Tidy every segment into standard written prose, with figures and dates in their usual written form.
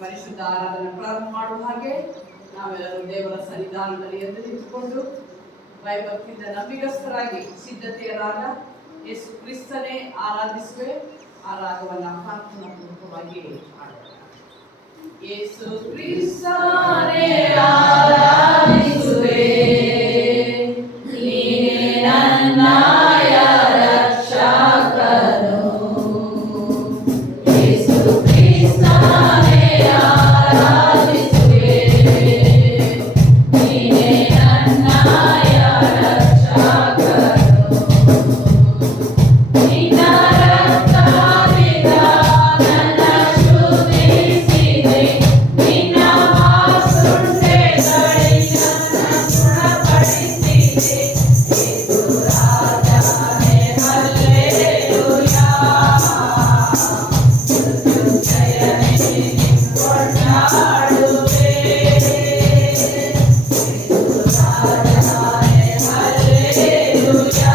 ಪರಿಶುದ್ಧ ಆರಾಧನೆ ಪ್ರಾರಂಭ ಮಾಡುವ ಹಾಗೆ ನಾವೆಲ್ಲರೂ ದೇವರ ಸನ್ನಿಧಾನದಲ್ಲಿ ಎದ್ದು ನಿಂತುಕೊಂಡು ಭಯಭಕ್ತಿಯಿಂದ ನಂಬಿಗಸ್ತರಾಗಿ ಸಿದ್ಧತೆಯರಾದ ಯೇಸು ಕ್ರಿಸ್ತನೇ ಆರಾಧಿಸುವೆ. ಆ ರಾಗವನ್ನು ಪ್ರಾರ್ಥನಾಪೂರ್ವಕವಾಗಿ ಮಾಡೋಣ. ಯೇಸು ಕ್ರಿಸ್ತನೇ ಆರಾಧಿಸುವೆ, ನೀನೇ ನನ್ನಯ ರಕ್ಷಕನು. ಯೇಸು ಕ್ರಿಸ್ತನೇ ಆರಾಧಿಸುವೆ, ನೀನೇ ನನ್ನಯ ರಕ್ಷಕನು. ನಿನ್ನ ರಕ್ತದಿಂದ ನನ್ನ ಶುದ್ಧಿಸಿದೆ, ನಿನ್ನ ವಾಸುಂಡೆಗಳಿಂದ ಗುಣಪಡಿಸಿದೆ. ಯೇಸು ರಾಜನೇ ಹಲ್ಲೆಲೂಯಾ, ಮೃತ್ಯುಂಜಯನೇ ಕೊಂಡಾಡುವೆ. ಯೇಸು ರಾಜನೇ ಹಲ್ಲೆಲೂಯಾ,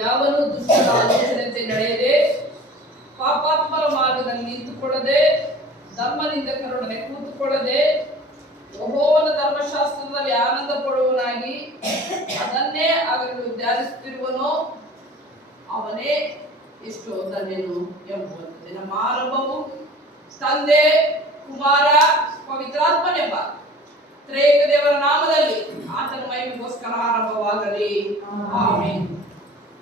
ಯಾವನು ದುಷ್ಟರ ಆಲೋಚನೆಯಂತೆ ನಡೆಯದೆ ಪಾಪಾತ್ಮರ ಮಾರ್ಗದಲ್ಲಿ ನಿಂತುಕೊಳ್ಳದೆ ಧರ್ಮನಿಂದಕರೊಡನೆ ಕೂತುಕೊಳ್ಳದೆ ಯೆಹೋವನ ಧರ್ಮಶಾಸ್ತ್ರದಲ್ಲಿ ಆನಂದ ಪಡುವನಾಗಿ ಅದನ್ನೇ ಹಗಲು ಧ್ಯಾನಿಸುತ್ತಿರುವನೋ ಅವನೇ ಎಷ್ಟೋ ಧನ್ಯನು ಎಂಬುವಂಥದ್ದು. ನಮ್ಮ ಆರಂಭವು ತಂದೆ, ಕುಮಾರ, ಪವಿತ್ರಾತ್ಮನೆಂಬ ತ್ರೇಕ ದೇವರ ನಾಮದಲ್ಲಿ ಆತನ ಮಹಿಮೆಗೋಸ್ಕರ ಆರಂಭವಾಗಲಿ. ಆಮೆನ್.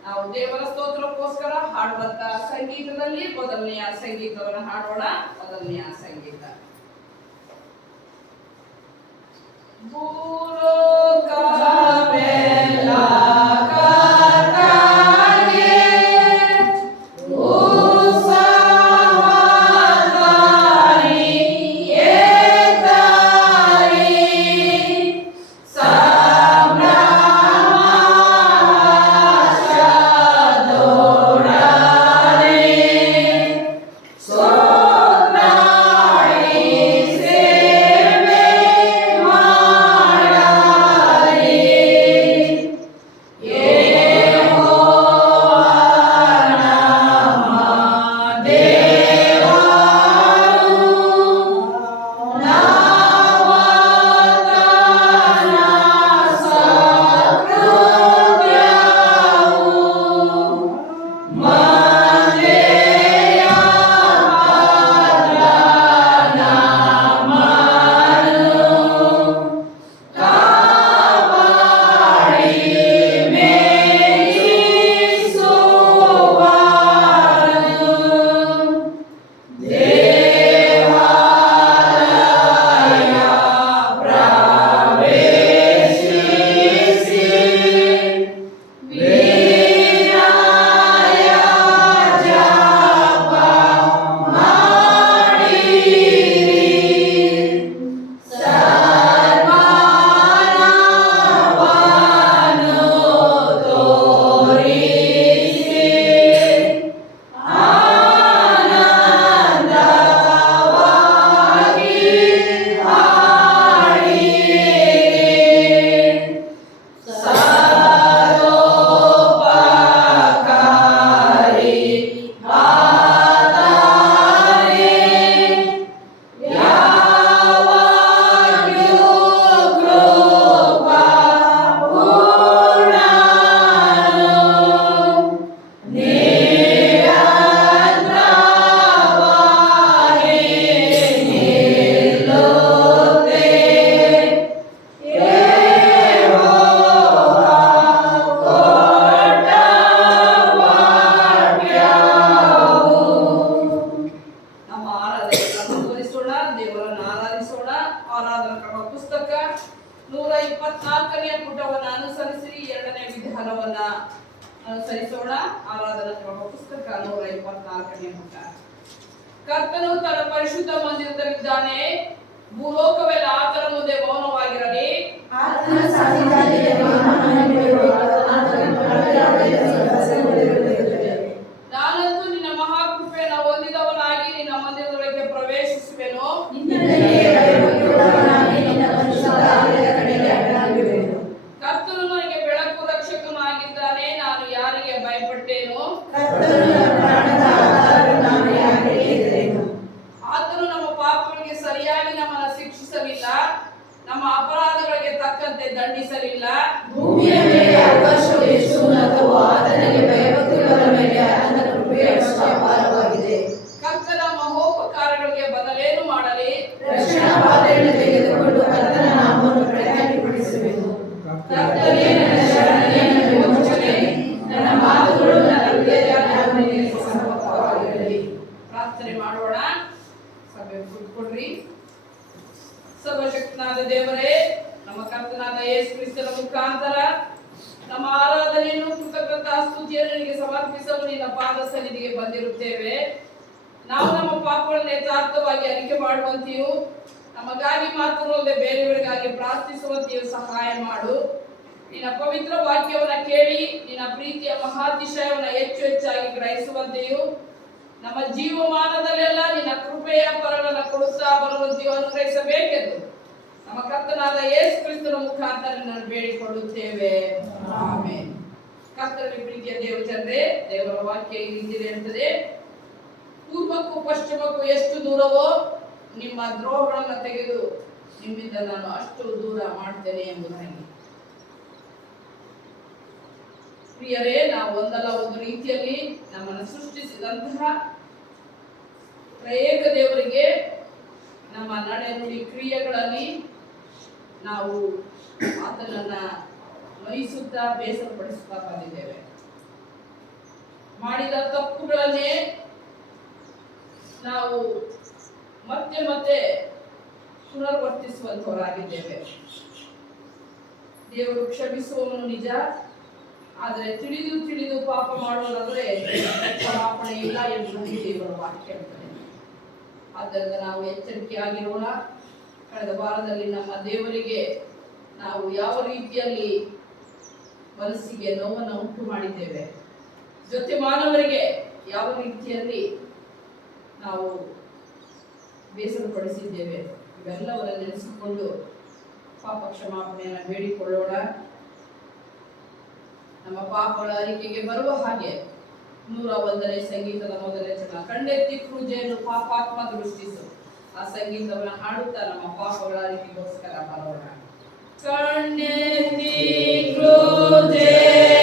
ನಾವು ದೇವರ ಸ್ತೋತ್ರಕ್ಕೋಸ್ಕರ ಹಾಡುವಂತ ಸಂಗೀತದಲ್ಲಿ ಮೊದಲನೆಯ ಸಂಗೀತವನ್ನು ಹಾಡೋಣ. ಮೊದಲನೆಯ ಸಂಗೀತ Sobrani se me ಸರಿಸೋಣ. ಆರಾಧನಾ ಕ್ರಮ ಪುಸ್ತಕ 124ನೇ ಪುಟ. ಕರ್ತನು ತನ್ನ ಪರಿಶುದ್ಧ ಮಂದಿರದಲ್ಲಿದ್ದಾನೆ, ಭೂಲೋಕವೆಲ್ಲ ಆತನ ಮುಂದೆ ಮೌನವಾಗಿರಲಿ. ನಾನಂತೂ ನಿನ್ನ ಮಹಾಕೃಪೆಯನ್ನು ಹೊಂದಿದವನಾಗಿ ನಿನ್ನ ಮಂದಿರದೊಳಗೆ ಪ್ರವೇಶಿಸುವೆನು. ಕರ್ತನು ನನಗೆ ಬೆಳಕು ರಕ್ಷಕನು ಆಗಿದ್ದಾನೆ, ನಾನು ಯಾರಿಗೆ ಭಯಪಟ್ಟೇನು? ಆತನು ನಮ್ಮ ಪಾಪಗಳಿಗೆ ಸರಿಯಾಗಿ ನಮ್ಮನ್ನು ಶಿಕ್ಷಿಸಲಿಲ್ಲ, ನಮ್ಮ ಅಪರಾಧಗಳಿಗೆ ತಕ್ಕಂತೆ ದಂಡಿಸಲಿಲ್ಲ. ಭೂಮಿಯ ಮೇಲೆ ಆಕಾಶವು ಎಷ್ಟು ಉನ್ನತವೋ ಆತನಿಗೆ ಭಯಭಕ್ತಿಗಳ ಮೇಲೆ ಆತನ ಕೃಪೆಯು ಅಷ್ಟು ಅಪಾರವಾಗಿದೆ. ಕರ್ತನ ಮಹೋಪಕಾರಗಳಿಗೆ ಬದಲೇನು ಮಾಡಲಿ? ರಕ್ಷಣಾ ಪಾತ್ರೆಯನ್ನು ತೆಗೆದುಕೊಂಡು ಕರ್ತನ ನಾಮವನ್ನು ಪ್ರಖ್ಯಾತಿಪಡಿಸುವೆನು. ಕರ್ತನೇ ನನ್ನ ಶರಣನೇ, ನನ್ನ ವಿಮೋಚನೆ, ನನ್ನ ಮಾತುಗಳು ನನ್ನ ಹೃದಯದಲ್ಲಿ ಸಮರ್ಪಕವಾಗಿರಲಿ. ಪ್ರಾರ್ಥನೆ ಮಾಡೋಣ. ಸಭೆ ಕೂತ್ಕೊಳ್ರಿ. ಸರ್ವಶಕ್ತನಾದ ದೇವರೇ, ನಮ್ಮ ಕರ್ತನಾದ ಯೇಸು ಕ್ರಿಸ್ತನ ಮುಖಾಂತರ ನಮ್ಮ ಆರಾಧನೆಯನ್ನು ಕೃತಜ್ಞತಾ ಸ್ತುತಿಯನ್ನು ನಿನಗೆ ಸಮರ್ಪಿಸಲು ನಿನ್ನ ಪಾದ ಸನ್ನಿಧಿಗೆ ಬಂದಿರುತ್ತೇವೆ. ನಾವು ನಮ್ಮ ಪಾಪಗಳನ್ನು ಯಥಾರ್ಥವಾಗಿ ಅರಿಕೆ ಮಾಡುವಂತೆಯೂ ನಮಗಾಗಿ ಮಾತ್ರವಲ್ಲದೆ ಬೇರೆಯವರಿಗಾಗಿ ಪ್ರಾರ್ಥಿಸುವಂತೆಯೂ ಸಹಾಯ ಮಾಡು. ನಿನ್ನ ಪವಿತ್ರ ವಾಕ್ಯವನ್ನು ಕೇಳಿ ನಿನ್ನ ಪ್ರೀತಿಯ ಮಹಾತಿಶಯವನ್ನು ಹೆಚ್ಚು ಹೆಚ್ಚಾಗಿ ಗ್ರಹಿಸುವಂತೆಯೂ ನಮ್ಮ ಜೀವಮಾನದಲ್ಲೆಲ್ಲ ನಿನ್ನ ಕೃಪೆಯ ಫಲಗಳನ್ನು ಕೊಡುತ್ತಾ ಬರುವಂತೆಯೂ ಅನುಗ್ರಹಿಸಬೇಕೆಂದು ನಮ್ಮ ಕರ್ತನಾದ ಯೇಸು ಕ್ರಿಸ್ತನ ಮುಖಾಂತರ ನಾನು ಬೇಡಿಕೊಳ್ಳುತ್ತೇವೆ. ಆಮೆನ್. ಕರ್ತನಲ್ಲಿ ಪ್ರೀತಿಯ ದೇವಜನರೇ, ದೇವರ ವಾಕ್ಯ ಈ ರೀತಿ ಹೇಳ್ತದೆ, ಪೂರ್ವಕ್ಕೂ ಪಶ್ಚಿಮಕ್ಕೂ ಎಷ್ಟು ದೂರವೋ ನಿಮ್ಮ ದ್ರೋಹಗಳನ್ನು ತೆಗೆದು ನಿಮ್ಮಿಂದ ನಾನು ಅಷ್ಟು ದೂರ ಮಾಡ್ತೇನೆ ಎಂಬುದಾಗಿ. ಪ್ರಿಯರೇ, ನಾವು ಒಂದಲ್ಲ ಒಂದು ರೀತಿಯಲ್ಲಿ ನಮ್ಮನ್ನು ಸೃಷ್ಟಿಸಿದಂತಹ ತ್ರಿಯೇಕ ದೇವರಿಗೆ ನಮ್ಮ ನಡೆ ನುಡಿ ಕ್ರಿಯೆಗಳಲ್ಲಿ ನಾವು ಆತನನ್ನ ನೋಯಿಸುತ್ತಾ ಬೇಸರಪಡಿಸುತ್ತಾ ಬಂದಿದ್ದೇವೆ. ಮಾಡಿದ ತಪ್ಪುಗಳನ್ನೇ ನಾವು ಮತ್ತೆ ಮತ್ತೆ ಪುನರ್ವರ್ತಿಸುವಂತವರಾಗಿದ್ದೇವೆ. ದೇವರು ಕ್ಷಮಿಸುವವನು ನಿಜ, ಆದರೆ ತಿಳಿದು ತಿಳಿದು ಪಾಪ ಮಾಡುವುದಾದರೆ ಕ್ಷಮಾಪಣೆ ಇಲ್ಲ ಎಂಬುದಾಗಿ ದೇವರ ವಾಕ್ಯ ಹೇಳ್ತದೆ. ಆದ್ದರಿಂದ ನಾವು ಎಚ್ಚರಿಕೆಯಾಗಿರೋಣ. ಕಳೆದ ವಾರದಲ್ಲಿ ನಮ್ಮ ದೇವರಿಗೆ ನಾವು ಯಾವ ರೀತಿಯಲ್ಲಿ ಮನಸ್ಸಿಗೆ ನೋವನ್ನು ಉಂಟು ಮಾಡಿದ್ದೇವೆ, ಜೊತೆ ಮಾನವರಿಗೆ ಯಾವ ರೀತಿಯಲ್ಲಿ ನಾವು ಬೇಸರಪಡಿಸಿದ್ದೇವೆ, ಇವೆಲ್ಲವನ್ನ ನೆನೆಸಿಕೊಂಡು ಪಾಪ ಕ್ಷಮಾಪಣೆಯನ್ನು ಬೇಡಿಕೊಳ್ಳೋಣ. ನಮ್ಮ ಪಾಪಗಳ ಅರಿಕೆಗೆ ಬರುವ ಹಾಗೆ 101ನೇ ಸಂಗೀತದ ಮೊದಲನೇ ಚರಣ, ಕಣ್ಣೆತ್ತಿ ಕ್ರೂಜೆಯನ್ನು ಪಾಪಾತ್ಮ ದೃಷ್ಟಿಸು. ಆ ಸಂಗೀತವನ್ನು ಹಾಡುತ್ತಾ ನಮ್ಮ ಪಾಪಗಳ ಅರಿಕೆಗೋಸ್ಕರ ಬರೋಣ. ಕಣ್ಣೆತ್ತಿ ಕ್ರೂಜೆಯನ್ನು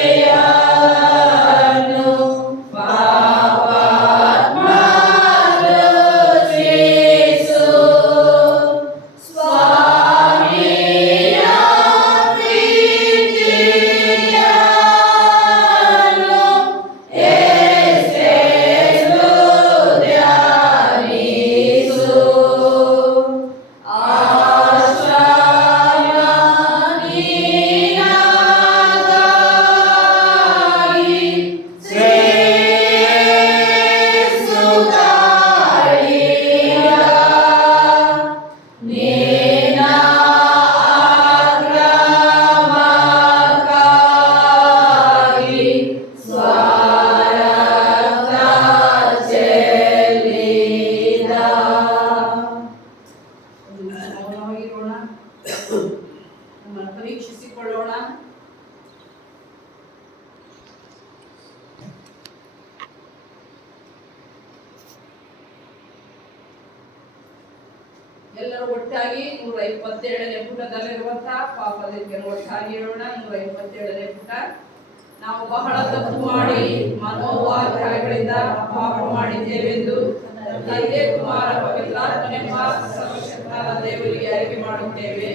ಪರೀಕ್ಷಿಸಿಕೊಳ್ಳೋಣ. ಎಲ್ಲರೂ ಒಟ್ಟಾಗಿ 127ನೇ ಪುಟದಲ್ಲಿರುವಂತಹ ಪಾಪದಿಂದ ಒಟ್ಟಾಗಿ ಹೇಳೋಣ. 127ನೇ ಪುಟ. ನಾವು ಬಹಳ ತಪ್ಪು ಮಾಡಿ ಮನೋವಾಕ್ಯಗಳಿಂದ ಪಾಪ ಮಾಡಿದ್ದೇವೆಂದು ತಂದೆ ಕುಮಾರ ಪವಿತ್ರಾತ್ಮನೆಂಬ ಸರ್ವಶಕ್ತನಾದ ದೇವರಿಗೆ ಅರಿಕೆ ಮಾಡುತ್ತೇವೆ.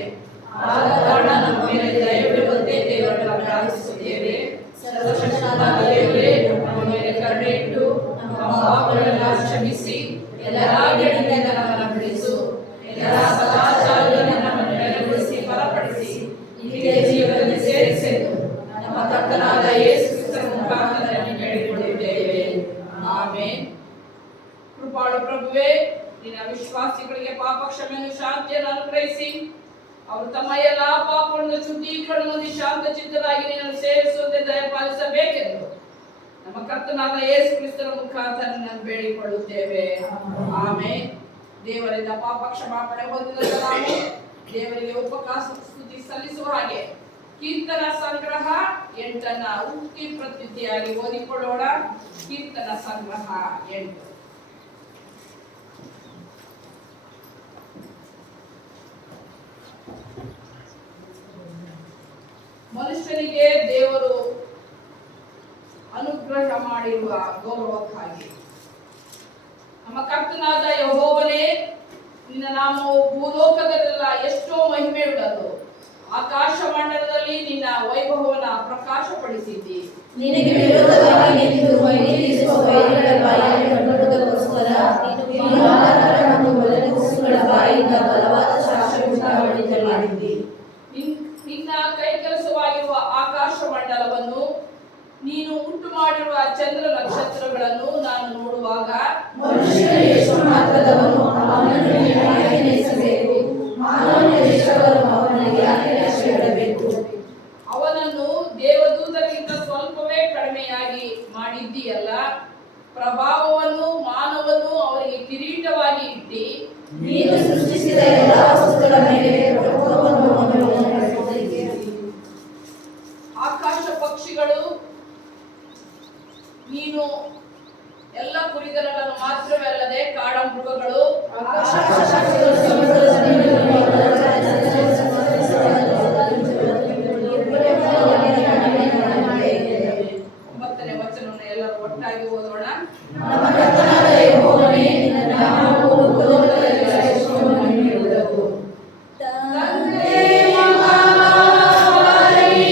ಆದ ಕಾರಣ ನಮ್ಮ ಮೇಲೆ ದಯವಿಡುವಂತೆ ದೇವರನ್ನು ಪ್ರಾರ್ಥಿಸುತ್ತೇವೆ. ಸರ್ವಶಕ್ತನಾದ ದೇವರೇ, ನಮ್ಮ ಮೇಲೆ ಕರುಣೆ ಇಟ್ಟು ನಮ್ಮ ಪಾಪಗಳನ್ನು ಕ್ಷಮಿಸಿ ಎಲ್ಲಾ ಕೆಡುಕಿನಿಂದ ನಮ್ಮನ್ನು ಬಿಡಿಸು. ಎಲ್ಲಾ ಸದಾಚಾರಗಳನ್ನು ನಮ್ಮನ್ನು ನೆಲೆಗೊಳಿಸಿ ಬಲಪಡಿಸಿ ನಿತ್ಯ ಜೀವನದಲ್ಲಿ ಸೇರಿಸೆಂದು ನಮ್ಮ ಕರ್ತನಾದ ಯೇಸು ಕ್ರಿಸ್ತನ ಮುಖಾಂತರ ಆಮೇನ್. ಕೃಪಾಳು ಪ್ರಭುವೇ, ನಿನ್ನ ವಿಶ್ವಾಸಿಗಳಿಗೆ ಪಾಪ ಕ್ಷಮೆಯನ್ನು ಶಾಂತಿಯನ್ನು ಅನುಗ್ರಹಿಸಿ ಅವರು ತಮ್ಮ ಎಲ್ಲಾ ಪಾಪಗಳನ್ನು ಶುದ್ಧೀಕರಣವನ್ನು ಶಾಂತ ಚಿತ್ತರಾಗಿ ನಿನ್ನನ್ನು ಸೇವಿಸುವಂತೆ ದಯಪಾಲಿಸಬೇಕೆಂದು ನಮ್ಮ ಕರ್ತನಾದ ಯೇಸು ಕ್ರಿಸ್ತನ ಮುಖಾಂತರ ನಿನ್ನನ್ನು ಬೇಡಿಕೊಳ್ಳುತ್ತೇವೆ. ಆಮೇನ್. ದೇವರಿಂದ ಪಾಪ ಕ್ಷಮಾಪಣೆ ಹೊಂದಿದ ನಾವು ದೇವರಿಗೆ ಉಪಕಾಸ ಸ್ತುತಿ ಸಲ್ಲಿಸುವ ಹಾಗೆ ಕೀರ್ತನ ಸಂಗ್ರಹ 8 ಉಕ್ತಿ ಪ್ರತ್ಯುಕ್ತಿಯಾಗಿ ಓದಿಕೊಳ್ಳೋಣ. ಕೀರ್ತನ ಸಂಗ್ರಹ 8. ಮನುಷ್ಯನಿಗೆ ದೇವರು ಅನುಗ್ರಹ ಮಾಡಿರುವ ಗೌರವಕ್ಕಾಗಿ ನಮ್ಮ ಕರ್ತನಾದ ಯೆಹೋವನೇ, ನಿನ್ನ ನಾಮವು ಭೂಲೋಕದಲ್ಲೆಲ್ಲ ಎಷ್ಟೋ ಮಹಿಮೆಯುಳ್ಳದು. ಆಕಾಶ ಮಂಡಲದಲ್ಲಿ ನಿನ್ನ ವೈಭವವನ್ನು ಪ್ರಕಾಶಪಡಿಸಿದ್ದಿ. ನಿನಗೆ ವಿರೋಧವಾಗಿ ನಿಂತು ಮೈಲಿರಿಸುವ ವೈರಿಗಳ ಬಾಯಿಯನ್ನು ಕಟ್ಟುವುದಕ್ಕೋಸ್ಕರ ನೀನು ಮಾಲಾಕರ ಮತ್ತು ಬಲಕೂಸುಗಳ ಬಾಯಿಂದ ಬಲವಾದ ಸಾಕ್ಷ್ಯವನ್ನು ಮಾಡಿದ್ದಿ. ನಿನ್ನ ಕೈಕೆಲಸವಾಗಿರುವ ಆಕಾಶ ಮಂಡಲವನ್ನು ನೀನು ಉಂಟು ಮಾಡಿರುವ ಚಂದ್ರ ನಕ್ಷತ್ರಗಳನ್ನು ನಾನು ನೋಡುವಾಗ ಮನುಷ್ಯರು ಎಷ್ಟು ಮಾತ್ರದವನು ಅವನನ್ನು ಯಾಕೆ ನೆನೆಸಬೇಕು? ಮಾನವನ ಎಷ್ಟವರು ಅವನಿಗೆ ಯಾಕೆ ಲಕ್ಷ್ಯ ಇಡಬೇಕು? ಅವನನ್ನು ದೇವದೂತರಿಗಿಂತ ಸ್ವಲ್ಪವೇ ಕಡಿಮೆಯಾಗಿ ಮಾಡಿದ್ದೀಯಲ್ಲ. ಪ್ರಭಾವವನ್ನು ಮಾನವನ್ನು ಅವರಿಗೆ ಕಿರೀಟವಾಗಿ ಇಟ್ಟಿ ನೀನು ಸೃಷ್ಟಿಸಿದ ಎಲ್ಲಾ ವಸ್ತುಗಳ ಮೇಲೆ ಪ್ರಭುತ್ವವನ್ನು ಹೊಂದಿರುವವನು. ಆಕಾಶ ಪಕ್ಷಿಗಳು ನೀನು ಎಲ್ಲ ಕುರಿದನಗಳನ್ನು ಮಾತ್ರವೇ ಅಲ್ಲದೆ ಕಾಡ ಮೃಗಗಳು ಒಂಬತ್ತನೇ ವಚನವನ್ನು ಎಲ್ಲರೂ ಒಟ್ಟಾಗಿ ಓದೋಣ. ನಮ್ಮ ಕರ್ತನಾದ ಯೆಹೋವನೇ, ನಿನ್ನ ನಾಮವು ಭೂಲೋಕದಲ್ಲಿ ಎಷ್ಟೋ ಮಹಿಮೆಯುಳ್ಳದು. ತಂದೆ, ಮಗ, ಪರಿಶುದ್ಧಾತ್ಮನೇ,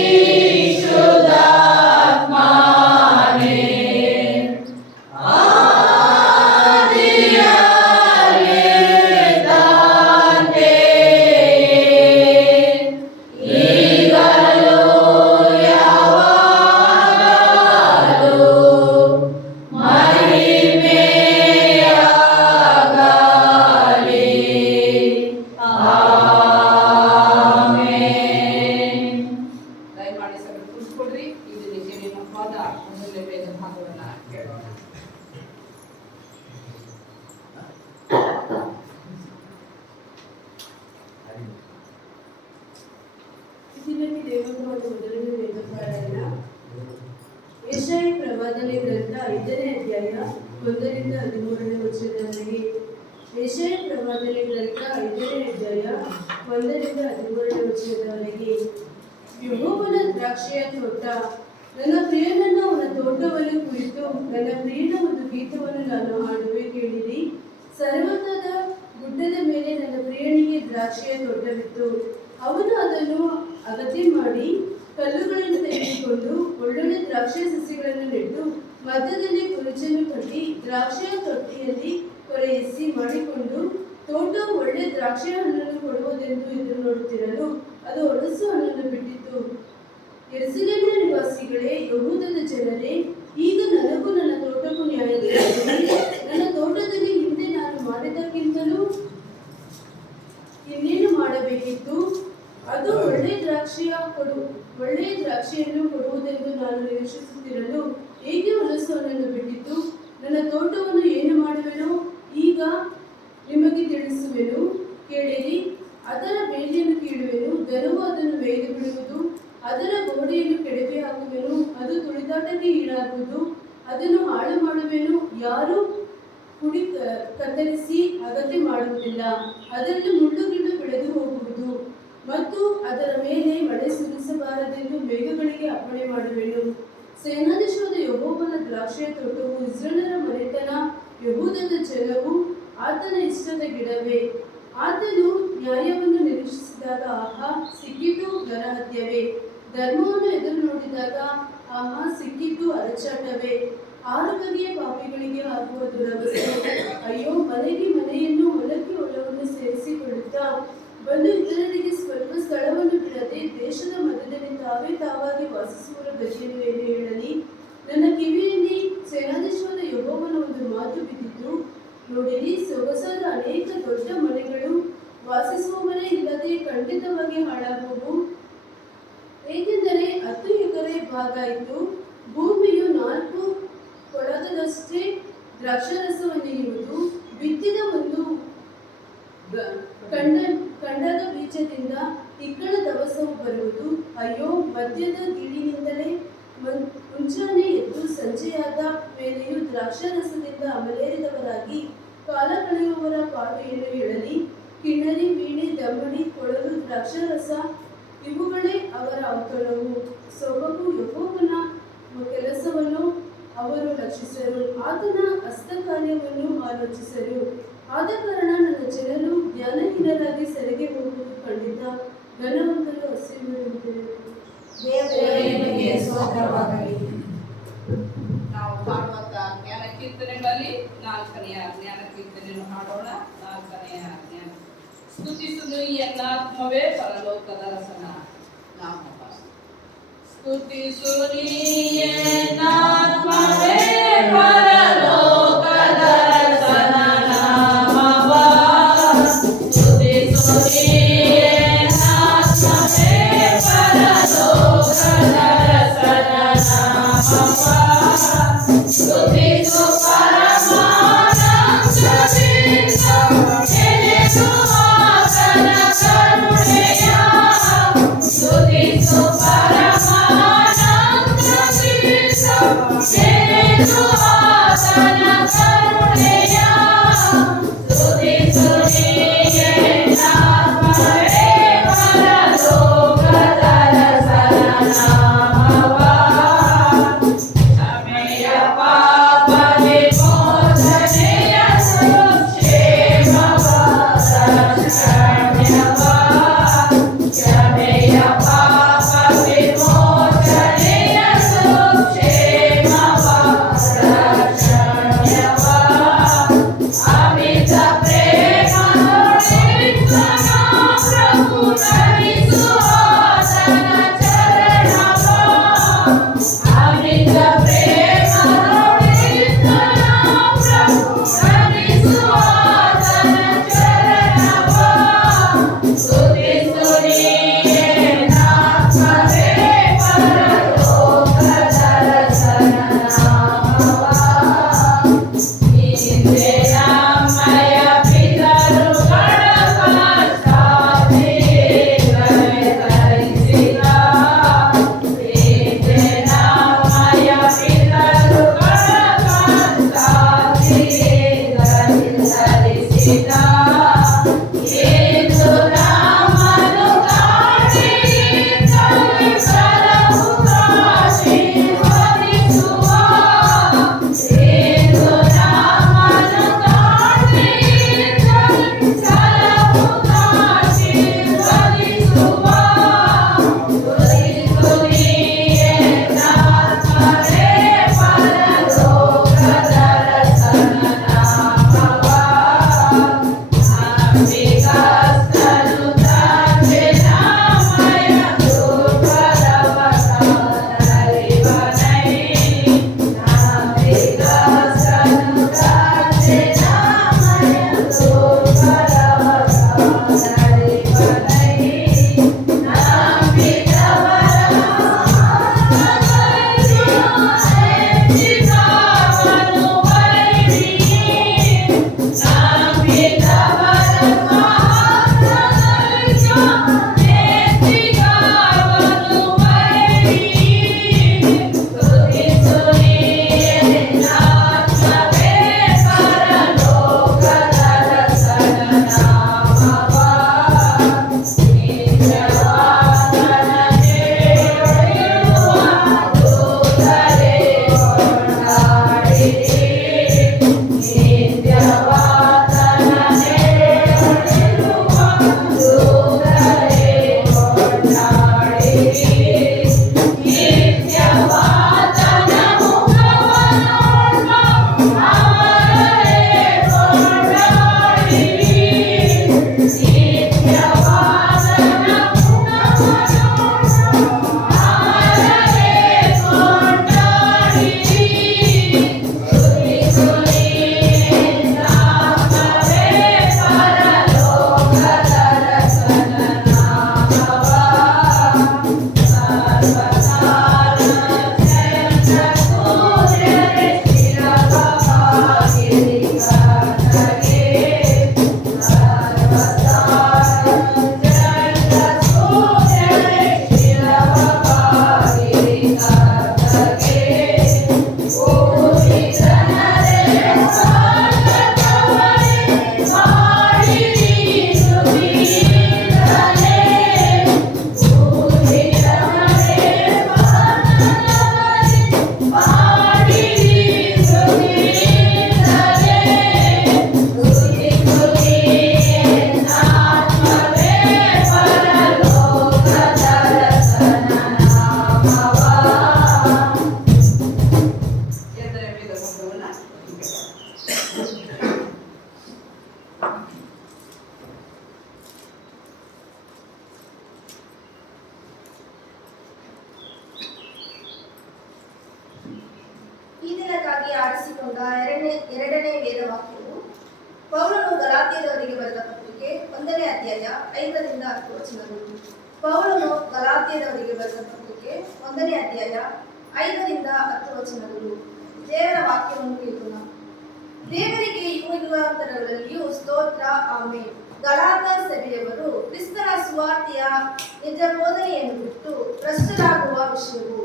ಆದಿಯಲ್ಲಿದ್ದಂತೆ ಈಗಲೂ ಯಾವಾಗಲೂ ಮಹಿಮೆಯಾಗಲಿ. ಆಮೆನ್. ದಯಮಾಡಿ ಸಭೆ ಕೂತ್ಕೊಳ್ರಿ. ಇದು ನಿಮಗೆ ನಿಮ್ಮ ಪಾದ ಮೊದಲನೇ ವೇದ ಭಾಗವನ್ನ ಕೇಳೋಣ. ಇದರಲ್ಲಿ ದೇವರ ಮೊದಲನೇ ವೇದಪಾರಾಯಣ ಯೆಶಾಯ ಪ್ರವಾದನೆ ಗ್ರಂಥ 5ನೇ ಅಧ್ಯಾಯ 1ರಿಂದ 13ನೇ ವಚನದವರೆಗೆ. ಯೆಶಾಯ ಪ್ರವಾದನೆ ಗ್ರಂಥ 5ನೇ ಅಧ್ಯಾಯ 1ರಿಂದ 13ನೇ ವಚನದವರೆಗೆ. ಯೆಹೋವನ ದ್ರಾಕ್ಷಿಯ ತೋಟ, ನನ್ನ ಪ್ರಿಯನನ್ನ ಅವನ ತೋಟವನ್ನು ಕುರಿತು ನನ್ನ ಪ್ರಿಯನ ಒಂದು ಗೀತವನ್ನು ನಾನು ಹಾಡುವೆ, ಕೇಳಿರಿ. ಸರ್ವತದ ಗುಡ್ಡದ ಮೇಲೆ ನನ್ನ ಪ್ರಿಯನಿಗೆ ದ್ರಾಕ್ಷಿಯ ತೋಟವಿತ್ತು. ಅವನು ಅದನ್ನು ಅಗತ್ಯ ಮಾಡಿ ಕಲ್ಲುಗಳನ್ನು ತೆಗೆದುಕೊಂಡು ಒಳ್ಳೊಳ್ಳೆ ದ್ರಾಕ್ಷಿಯ ಸಸ್ಯಗಳನ್ನು ನೆಟ್ಟು ಮಧ್ಯದಲ್ಲಿ ಕುರುಚನ್ನು ಕಟ್ಟಿ ದ್ರಾಕ್ಷಿಯ ತೊಟ್ಟಿಯಲ್ಲಿ ಕೊರೆಯಿಸಿ ಮಾಡಿಕೊಂಡು ತೋಟವು ಒಳ್ಳೆ ದ್ರಾಕ್ಷಿಯ ಹಣ್ಣನ್ನು ಕೊಡುವುದೆಂದು ಎದುರು ನೋಡುತ್ತಿರಲು ಅದು ಒಣಸು ಹಣ್ಣನ್ನು ಬಿಟ್ಟಿತು. ಯೆರೂಸಲೇಮಿನ ನಿವಾಸಿಗಳೇ, ಯೆಹೂದದ ಜನರೇ, ಈಗ ನನಗೂ ನನ್ನ ತೋಟಕ್ಕೂ ನ್ಯಾಯ ತೀರಿಸಿರಿ. ನನ್ನ ತೋಟದಲ್ಲಿ ಹಿಂದೆ ನಾನು ಮಾಡಿದ್ದಕ್ಕಿಂತಲೂ ಇನ್ನೇನು ಮಾಡಬೇಕಿತ್ತು? ಅದು ಒಳ್ಳೆಯ ದ್ರಾಕ್ಷಿಯನ್ನು ಕೊಡುವುದೆಂದು ನಾನು ನಿರೀಕ್ಷಿಸುತ್ತಿರಲು ಏಕೆ ಹೊಲಸು ಹಣ್ಣನ್ನು ಬಿಟ್ಟಿತು? ನನ್ನ ತೋಟವನ್ನು ಏನು ಮಾಡುವೆನೋ ಈಗ ನಿಮಗೆ ತಿಳಿಸುವೆನು, ಕೇಳಿರಿ. ಅದರ ಬೇಲಿಯನ್ನು ಕೀಳುವೆನು, ದನವು ಅದನ್ನು ಬೇಯ್ದು ಬಿಡುವುದು. ಅದರ ಗೋಡೆಯನ್ನು ಕೆಡವಿ ಹಾಕುವೆನು, ಅದು ತುಳಿದಾಟಕ್ಕೆ ಈಡಾಗುವುದು. ಅದನ್ನು ಹಾಳು ಮಾಡುವೆನು, ಯಾರು ಕುಡಿ ಕತ್ತರಿಸಿ ಅಗತ್ಯ ಮಾಡುವುದಿಲ್ಲ. ಅದರಲ್ಲಿ ಮುಳ್ಳುಗಿಡ್ಡು ಬೆಳೆದು ಹೋಗುವುದು ಮತ್ತು ಅದರ ಮೇಲೆ ಮಳೆ ಸುರಿಸಬಾರದೆಂದು ಮೇಘಗಳಿಗೆ ಅಪ್ಪಣೆ ಮಾಡುವೆನು. ಸೇನಾಧೀಶವಾದ ಯೆಹೋವನ ದ್ರಾಕ್ಷಿಯ ತೋಟವು ಇಸ್ರಾಯೇಲರ ಮನೆತನ, ಯೆಹೂದದ ಜನವು ಆತನ ಇಷ್ಟದ ಗಿಡವೇ. ಆತನು ನ್ಯಾಯವನ್ನು ನಿರೀಕ್ಷಿಸಿದಾಗ ಆಹಾ ಸಿಕ್ಕಿತು ನರಹತ್ಯವೇ. ಧರ್ಮವನ್ನು ಎದುರು ನೋಡಿದಾಗ ಆಹಾ ಸಿಕ್ಕಿತು ಅರಚಾಟವೇ. 6 ಬಗೆಯ ಪಾಪಿಗಳಿಗೆ ಆಗುವ ದುರವಸ್ಥೆ. ಅಯ್ಯೋ, ಮನೆಗೆ ಮನೆಯನ್ನು ಹೊಲಕ್ಕೆ ಹೊಲವನ್ನು ಸೇರಿಸಿಕೊಳ್ಳುತ್ತಾ ಬಂದು ಇತರರಿಗೆ ಸ್ವಲ್ಪ ಸ್ಥಳವನ್ನು ಬಿಡದೆ ದೇಶದ ಮಧ್ಯದಲ್ಲಿ ತಾವಾಗಿ ವಾಸಿಸುವವರ ಗತಿಯನ್ನು ಏನು ಹೇಳಲಿ? ನನ್ನ ಕಿವಿಯಲ್ಲಿ ಸೇನಾಧೀಶವಾದ ಯೆಹೋವನ ಒಂದು ಮಾತು ಬಿದ್ದಿತು. ನೋಡಿರಿ, ಸೊಗಸಾದ ಅನೇಕ ದೊಡ್ಡ ಮನೆಗಳು ವಾಸಿಸುವವರೇ ಇಲ್ಲದೆ ಖಂಡಿತವಾಗಿ ಹಾಳಾಗುವು. ಏಕೆಂದರೆ 10 ಎಕರೆ ಭಾಗ ಇತ್ತು. ಭೂಮಿಯು 4 ಕೊಳಗದಷ್ಟೇ ದ್ರಾಕ್ಷಾರಸವನ್ನಿಯುವುದು. ಬಿತ್ತಿದ ಒಂದು ಕಂಡದ ಬೀಜದಿಂದ ತಿಕ್ಕಳ ದವಸವು ಬರುವುದು. ಅಯ್ಯೋ, ಮದ್ಯದ ಗೀಳಿನಿಂದಲೇ ಮುಂಜಾನೆ ಎದ್ದು ಸಂಜೆಯಾದ ಮೇಲೆಯೂ ದ್ರಾಕ್ಷಾರಸದಿಂದ ಅಮಲೇರಿದವರಾಗಿ ಕಾಲ ಕಳೆಯುವವರ ಪಾಡು ಏನು ಹೇಳಲಿ. ಕಿನ್ನರಿ, ವೀಣೆ, ದಮ್ಮಡಿ, ಕೊಳಲು, ದ್ರಾಕ್ಷಾರಸ ಇವುಗಳೇ ಅವರ ಔತಣವು. ಸೊಬಗು ಯೆಹೋವನ ಕೆಲಸವನ್ನು ಅವರು ಲಕ್ಷಿಸರು, ಆತನ ಹಸ್ತಕಾರ್ಯವನ್ನು ಆಲೋಚಿಸರು. ಆದ ಕಾರಣ ನನ್ನ ಜನರು ಜ್ಞಾನಹೀನರಾಗಿ ಸೆರೆಗೆ ಹೋಗುವುದು ಖಂಡಿತ. ಘನವಂತರು ಹಸಿವಿರುವುದಿಲ್ಲ. ದೇವರೇ, ನಿಮಗೆ ಸ್ತೋತ್ರವಾಗಲಿ. ನಾವು ಹಾಡುವಂತ ಜ್ಞಾನ ಕೀರ್ತನೆಗಳಲ್ಲಿ 4ನೆಯ ಜ್ಞಾನ ಕೀರ್ತನೆಯನ್ನು ಹಾಡೋಣ. 4ನೆಯ ಜ್ಞಾನ. ಸ್ತುತಿಸುನು ಎನ್ನಾತ್ಮವೇ ಪರಲೋಕದ ರಸನ ನಾಮ. ಸ್ತುತಿಸುನಿ ಎನ್ನಾತ್ಮವೇ ಪರಲೋಕದ ರಸನ ನಾಮವ. ಸ್ತುತಿಸುನಿ ಎನ್ನಾತ್ಮವೇ ಪರಲೋಕದ ರಸನ ನಾಮವ. ಸ್ತುತಿಸು ಪರಮಾನಂದದಿಂದ ಎಲೆದು ಆತನ ಕರುಣೆಯ. ಸ್ತುತಿಸು ಪರಮಾನಂದದಿಂದ ಎಲೆದು ಈ ದಿನಕ್ಕಾಗಿ ಆರಿಸಿಕೊಂಡ ಎರಡನೇ ವೇದವಾಕ್ಯವು ಪೌಲನು ಗಲಾತ್ಯದವರಿಗೆ ಬರೆದ ಪತ್ರಿಕೆ 1ನೇ ಅಧ್ಯಾಯ 5ರಿಂದ 10 ವಚನಗಳು. ಪೌಲನು ಗಲಾತ್ಯದವರಿಗೆ ಬರೆದ ಪತ್ರಿಕೆ 1ನೇ ಅಧ್ಯಾಯ 5ರಿಂದ 10 ವಚನಗಳು. ದೇವರ ವಾಕ್ಯವನ್ನು ಕೇಳೋಣ. ದೇವರಿಗೆ ಯುಗಾಂತರಗಳಲ್ಲಿಯೂ ಸ್ತೋತ್ರ, ಆಮೆನ್. ಗಲಾತ ಸಭೆಯವರು ಕ್ರಿಸ್ತನ ಸುವಾರ್ತೆಯ ನಿಜ ಬೋಧನೆಯನ್ನು ಬಿಟ್ಟು ಭ್ರಷ್ಟರಾಗುವ ವಿಷಯವು.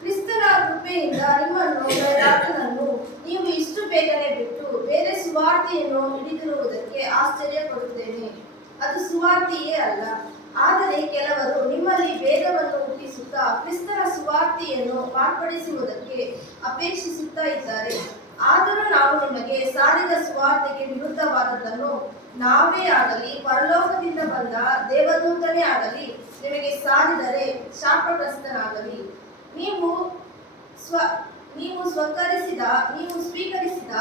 ಕ್ರಿಸ್ತನ ಕೃಪೆಯಿಂದ ನಿಮ್ಮನ್ನು ಗಲಾತ್ಯನನ್ನು ನೀವು ಇಷ್ಟು ಬೇಗನೆ ಬಿಟ್ಟು ಬೇರೆ ಸುವಾರ್ತೆಯನ್ನು ಹಿಡಿದಿರುವುದಕ್ಕೆ ಆಶ್ಚರ್ಯ ಪಡುತ್ತೇನೆ. ಅದು ಸುವಾರ್ತೆಯೇ ಅಲ್ಲ. ಆದರೆ ಕೆಲವರು ನಿಮ್ಮಲ್ಲಿ ಭೇದವನ್ನು ಹುಟ್ಟಿಸುತ್ತಾ ಕ್ರಿಸ್ತನ ಸುವಾರ್ತೆಯನ್ನು ಮಾರ್ಪಡಿಸುವುದಕ್ಕೆ ಅಪೇಕ್ಷಿಸುತ್ತಾ ಇದ್ದಾರೆ. ಆದರೂ ನಾವು ನಿಮಗೆ ಸಾರಿದ ಸುವಾರ್ತೆಗೆ ವಿರುದ್ಧವಾದದ್ದನ್ನು ನಾವೇ ಆಗಲಿ ಪರಲೋಕದಿಂದ ಬಂದ ದೇವದೂತನೇ ಆಗಲಿ ನಿಮಗೆ ಸಾರಿದರೆ ಶಾಪಗ್ರಸ್ತನಾಗಲಿ. ನೀವು ಸ್ವೀಕರಿಸಿದ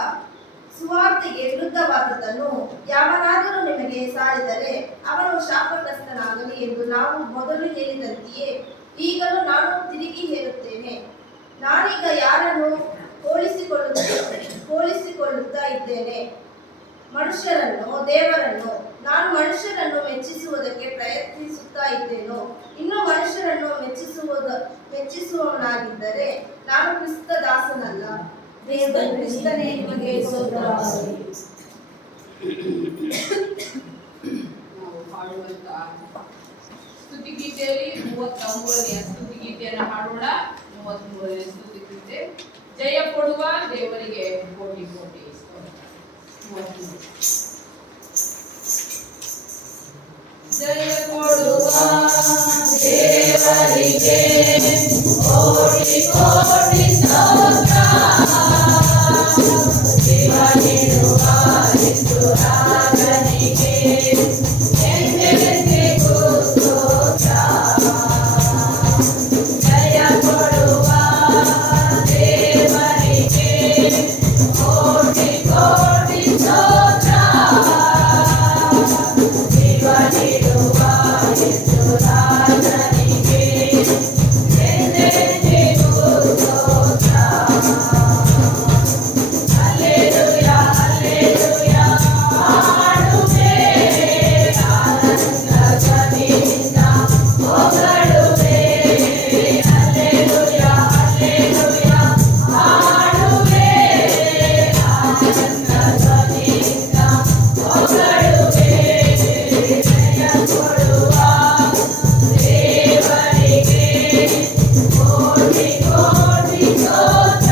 ಸುವಾರ್ತೆಗೆ ವಿರುದ್ಧವಾದದ್ದನ್ನು ಯಾವನಾದರೂ ನಿಮಗೆ ಸಾರಿದರೆ ಅವನು ಶಾಪಗ್ರಸ್ತನಾಗಲಿ ಎಂದು ನಾವು ಮೊದಲು ಹೇಳಿದಂತೆಯೇ ಈಗಲೂ ನಾನು ತಿರುಗಿ ಹೇಳುತ್ತೇನೆ. ನಾನೀಗ ಯಾರನ್ನು ಹೋಲಿಸಿಕೊಳ್ಳುತ್ತಾ ಇದ್ದೇನೆ? ಮನುಷ್ಯರನ್ನು, ದೇವರನ್ನು? ನಾನು ಮನುಷ್ಯರನ್ನು ಮೆಚ್ಚಿಸುವುದಕ್ಕೆ ಪ್ರಯತ್ನಿಸುತ್ತಾ ಇದ್ದೇನೋ? ಇನ್ನು ಮನುಷ್ಯರನ್ನು ಮೆಚ್ಚಿಸುವವನಾಗಿದ್ದರೆ ನಾನು ಕ್ರಿಸ್ತ ದಾಸನಲ್ಲ. ಕ್ರಿಸ್ತನೇ ನಿಮಗೆ ಸ್ತೋತ್ರವಾಗಲಿ. ನಾವು ಹಾಡುವಂತ ಸ್ತುತಿಗೀತೆಯಲ್ಲಿ 33ನೇ ಸ್ತುತಿಗೀತೆಯನ್ನು ಹಾಡೋಣ. 33ನೇ ಸ್ತುತಿಗೀತೆ. ಜಯ ಕೊಡುವ ದೇವರಿಗೆ ಕೋಟಿ ಕೋಟಿ ಜಯ ಕೊಡುವ ದೇವರಿಗೆ ಕೋಟಿ ಕೋಟಿ ಸ್ತೋತ್ರ. ಜೀವ ನೀಡುವ ಯೇಸು ರಾಜನಿಗೆ ಎಂದೆಂದಿಗೂ ಸ್ತೋತ್ರ. ಜಯ ಕೊಡುವ ದೇವರಿಗೆ ಕೋಟಿ ಕೋಟಿ ಸ್ತೋತ್ರ. ಜೀವ ನೀಡುವ ಯೇಸು ರಾಜನಿಗೆ ಎಂದೆಂದಿಗೂ ಸ್ತೋತ್ರ. ಹಲ್ಲೆಲೂಯಾ ಹಲ್ಲೆಲೂಯಾ ಹಾಡುವೆ, ಆನಂದ ಧ್ವನಿಯಿಂದ ಹೊಗಳುವೆ. ಹಲ್ಲೆಲೂಯಾ ಹಲ್ಲೆಲೂಯಾ ಹಾಡುವೆ, ಆನಂದ ಧ್ವನಿಯಿಂದ ಹೊಗಳುವೆ. ಜಯ ಕೊಡುವ ದೇವರಿಗೆ ಕೋಟಿ ಕೋಟಿ ಸ್ತೋತ್ರ.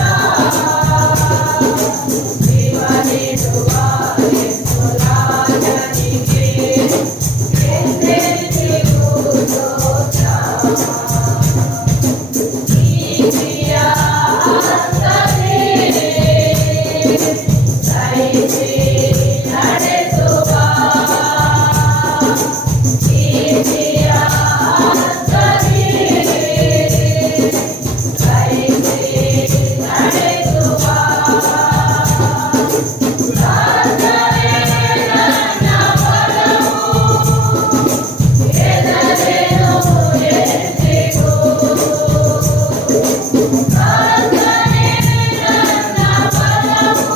ಜೀವ ನೀಡುವ ಯೇಸು ರಾಜನಿಗೆ ಎಂದೆಂದಿಗೂ ಸ್ತೋತ್ರ. ನೀತಿಯ ಹಸ್ತವೇ ಸಹಿಸಿ ನಡೆಸುವ. ನೀತಿಯ ಹಸ್ತವೇ ಸಹಿಸಿ ನಡೆಸುವ. ಕರ್ತನೇ ನನ್ನ ಬಲವು, ಹೆದರೆನು ಎಂದಿಗೂ. ಕರ್ತನೇ ನನ್ನ ಬಲವು,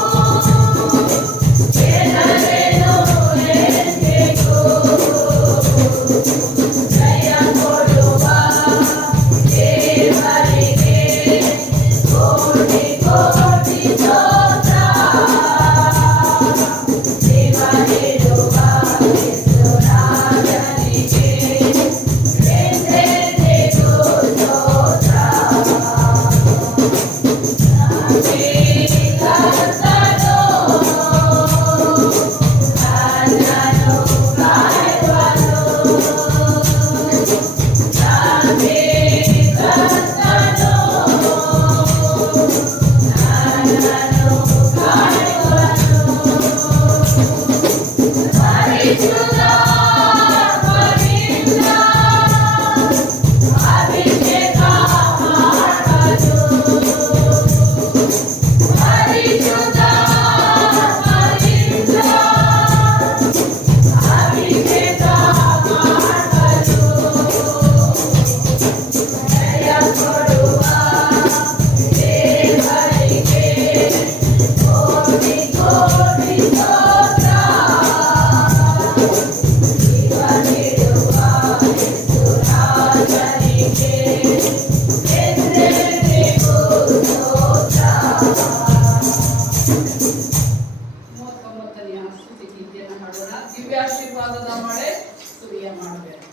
ದಿವ್ಯಾಶೀರ್ವಾದದ ಮಳೆ ಸುರಿಯ ಮಾಡಬೇಕು.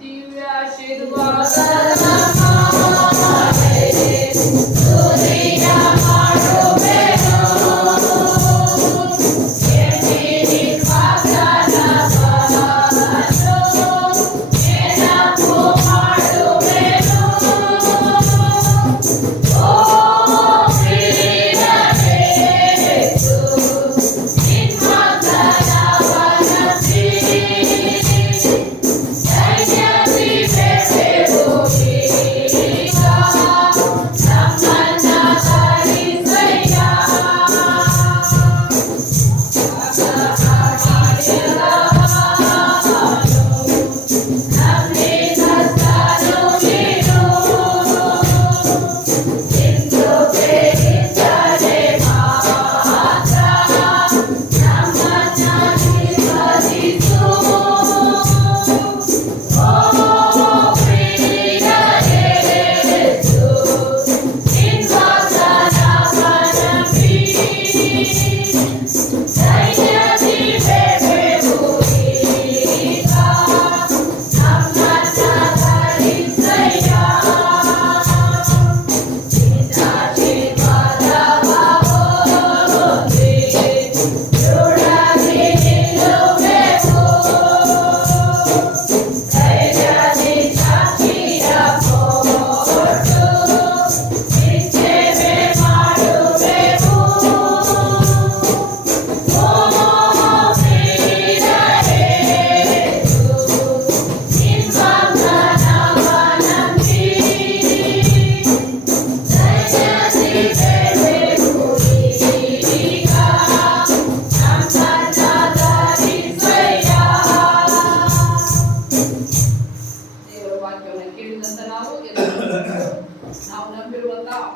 ದಿವ್ಯಾಶೀರ್ವಾದದ ಮಳೆ ಸುರಿಯ ಮಾಡುವೆನು.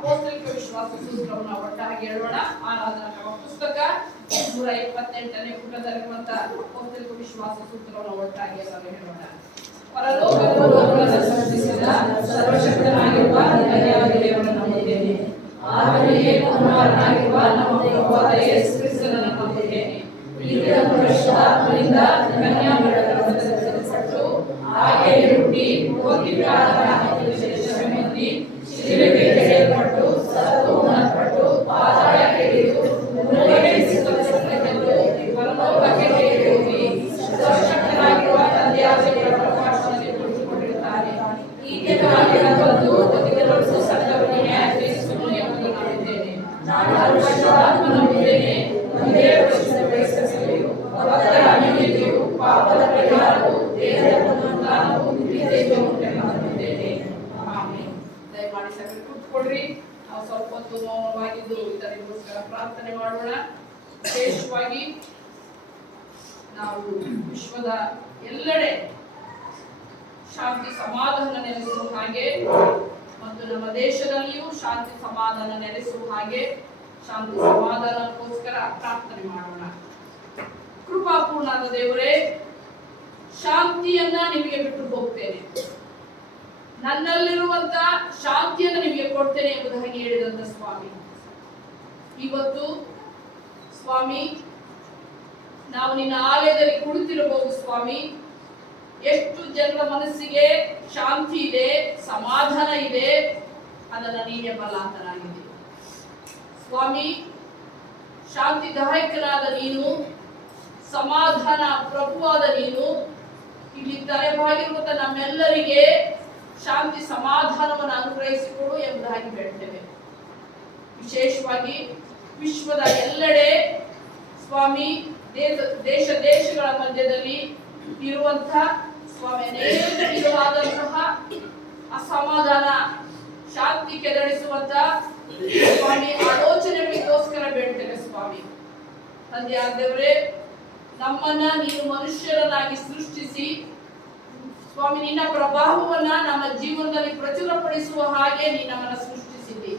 ಅಪೊಸ್ತಲಿಕ ವಿಶ್ವಾಸ ಸೂತ್ರವನ್ನು ಒಟ್ಟಾಗಿ ಹೇಳೋಣ. ಆರಾಧನಾ ಕ್ರಮ ಪುಸ್ತಕ 128ನೇ ಪುಟದಲ್ಲಿರುವಂತಹ ಅಪೊಸ್ತಲಿಕ ವಿಶ್ವಾಸ ಸೂತ್ರವನ್ನು ಒಟ್ಟಾಗಿ ಎಲ್ಲರೂ ಹೇಳೋಣ. ಪರಲೋಕವನ್ನು ಸೃಷ್ಟಿಸಿದ ಸರ್ವಶಕ್ತನಾಗಿರುವ ತಂದೆಯಾದ ದೇವರನ್ನು ನಂಬುತ್ತೇನೆ. ಆತನಿಗೆ ಕುಮಾರನಾಗಿರುವ ನಮ್ಮ ಪ್ರಭುವಾದ ಯೇಸು ಕ್ರಿಸ್ತನನ್ನು ನಂಬುತ್ತೇನೆ. ಈಗಿನ ಪರಿಶುದ್ಧಾತ್ಮನಿಂದ ಕನ್ಯಾಮರಿಯಳನ್ನು ಧರಿಸಲ್ಪಟ್ಟು ಹಾಗೆಯೇ ಹುಟ್ಟಿ ಶಿಲುಬೆಗೆ ಎಳೆಯಲ್ಪಟ್ಟು ಸತ್ತು ಮರಣಪಟ್ಟು ಪಾತಾಳಕ್ಕೆ ಇಳಿದು ಮೂರನೇ ದಿವಸದಲ್ಲಿ ಪರಲೋಕಕ್ಕೆ ಏರಿ ಹೋಗಿ ಸರ್ವಶಕ್ತನಾಗಿರುವ ತಂದೆಯಾದ ದೇವರ ಪಾರ್ಶ್ವದಲ್ಲಿ ಕುಳಿತುಕೊಂಡಿರುತ್ತಾನೆ. ಈಗಲೇ ಬಂದು ಬದುಕಿದವರನ್ನು ಸತ್ತವರನ್ನು ನ್ಯಾಯತೀರಿಸುವನು ಎಂಬುದನ್ನು ನಂಬಿದ್ದೇನೆ. ನಾನು ಪರಿಶುದ್ಧಾತ್ಮನ ನಂಬಿದ್ದೇನೆ. ಒಂದೇ ಪರಿಶುದ್ಧ ಕ್ರೈಸ್ತಸಭೆಯು ಭಕ್ತರ ಅನ್ಯೋನ್ಯತೆಯು ಪಾಪದ ಪರಿಹಾರವು ದೇಹದ ಪುನರುತ್ಥಾನವು ನಿತ್ಯಜೀವವು ಉಂಟೆಂದು ನಂಬಿದ್ದೇನೆ. ಆಮೆನ್. ದಯಮಾಡಿ ಸಭೆ ಕೂತ್ಕೊಳ್ಳ್ರಿ. ನಾವು ಸ್ವಲ್ಪ ಹೊತ್ತು ಮೌನವಾಗಿದ್ದು ಇತರರಿಗೋಸ್ಕರ ಪ್ರಾರ್ಥನೆ ಮಾಡೋಣ. ವಿಶೇಷವಾಗಿ ನಾವು ವಿಶ್ವದ ಎಲ್ಲೆಡೆ ಶಾಂತಿ ಸಮಾಧಾನ ನೆಲೆಸುವ ಹಾಗೆ ಮತ್ತು ನಮ್ಮ ದೇಶದಲ್ಲಿಯೂ ಶಾಂತಿ ಸಮಾಧಾನ ನೆಲೆಸುವ ಹಾಗೆ ಶಾಂತಿ ಸಮಾಧಾನಕ್ಕೋಸ್ಕರ ಪ್ರಾರ್ಥನೆ ಮಾಡೋಣ. ಕೃಪಾಪೂರ್ಣಾದ ದೇವರೇ, ಶಾಂತಿಯನ್ನ ನಿಮಗೆ ಬಿಟ್ಟು ಹೋಗ್ತೇನೆ, ನನ್ನಲ್ಲಿರುವಂತ ಶಾಂತಿಯನ್ನು ನಿಮಗೆ ಕೊಡ್ತೇನೆ ಎಂಬುದಾಗಿ ಹೇಳಿದಂತ ಸ್ವಾಮಿ, ಇವತ್ತು ಸ್ವಾಮಿ ನಾವು ನಿನ್ನ ಆಲಯದಲ್ಲಿ ಕುಳಿತಿರಬಹುದು ಸ್ವಾಮಿ. ಎಷ್ಟು ಜನರ ಮನಸ್ಸಿಗೆ ಶಾಂತಿ ಇದೆ, ಸಮಾಧಾನ ಇದೆ, ಅದನ್ನ ನೀನೇ ಬಲಾಂತನಾಗಿದೆ ಸ್ವಾಮಿ. ಶಾಂತಿದಾಯಕನಾದ ನೀನು, ಸಮಾಧಾನ ಪ್ರಭುವಾದ ನೀನು, ಇಲ್ಲಿ ತಲೆಬಾಗಿರುವಂತ ನಮ್ಮೆಲ್ಲರಿಗೆ ಶಾಂತಿ ಸಮಾಧಾನವನ್ನು ಅನುಗ್ರಹಿಸಿಕೊಡು ಎಂಬುದಾಗಿ ಬೇಡ್ತೇವೆ. ವಿಶೇಷವಾಗಿ ವಿಶ್ವದ ಎಲ್ಲೆಡೆ ಸ್ವಾಮಿ, ದೇಶ ದೇಶಗಳ ಮಧ್ಯದಲ್ಲಿ ಇರುವಂತಹ ಸ್ವಾಮಿ ಅನೇಕ ವಿಧವಾದಂತಹ ಅಸಮಾಧಾನ, ಶಾಂತಿ ಕೆದಡಿಸುವಂತ ಸ್ವಾಮಿ ಆಲೋಚನೆಗಳಿಗೋಸ್ಕರ ಬೇಡ್ತೇವೆ ಸ್ವಾಮಿ. ತಂದೆಯಾದ ದೇವರೇ, ನಮ್ಮನ್ನ ನೀನು ಮನುಷ್ಯರನ್ನಾಗಿ ಸೃಷ್ಟಿಸಿ ಸ್ವಾಮಿ ನಿನ್ನ ಪ್ರಭಾವವನ್ನ ನಮ್ಮ ಜೀವನದಲ್ಲಿ ಪ್ರಚುರಪಡಿಸುವ ಹಾಗೆ ನೀನು ನಮ್ಮನ್ನು ಸೃಷ್ಟಿಸಿದ್ದಿ.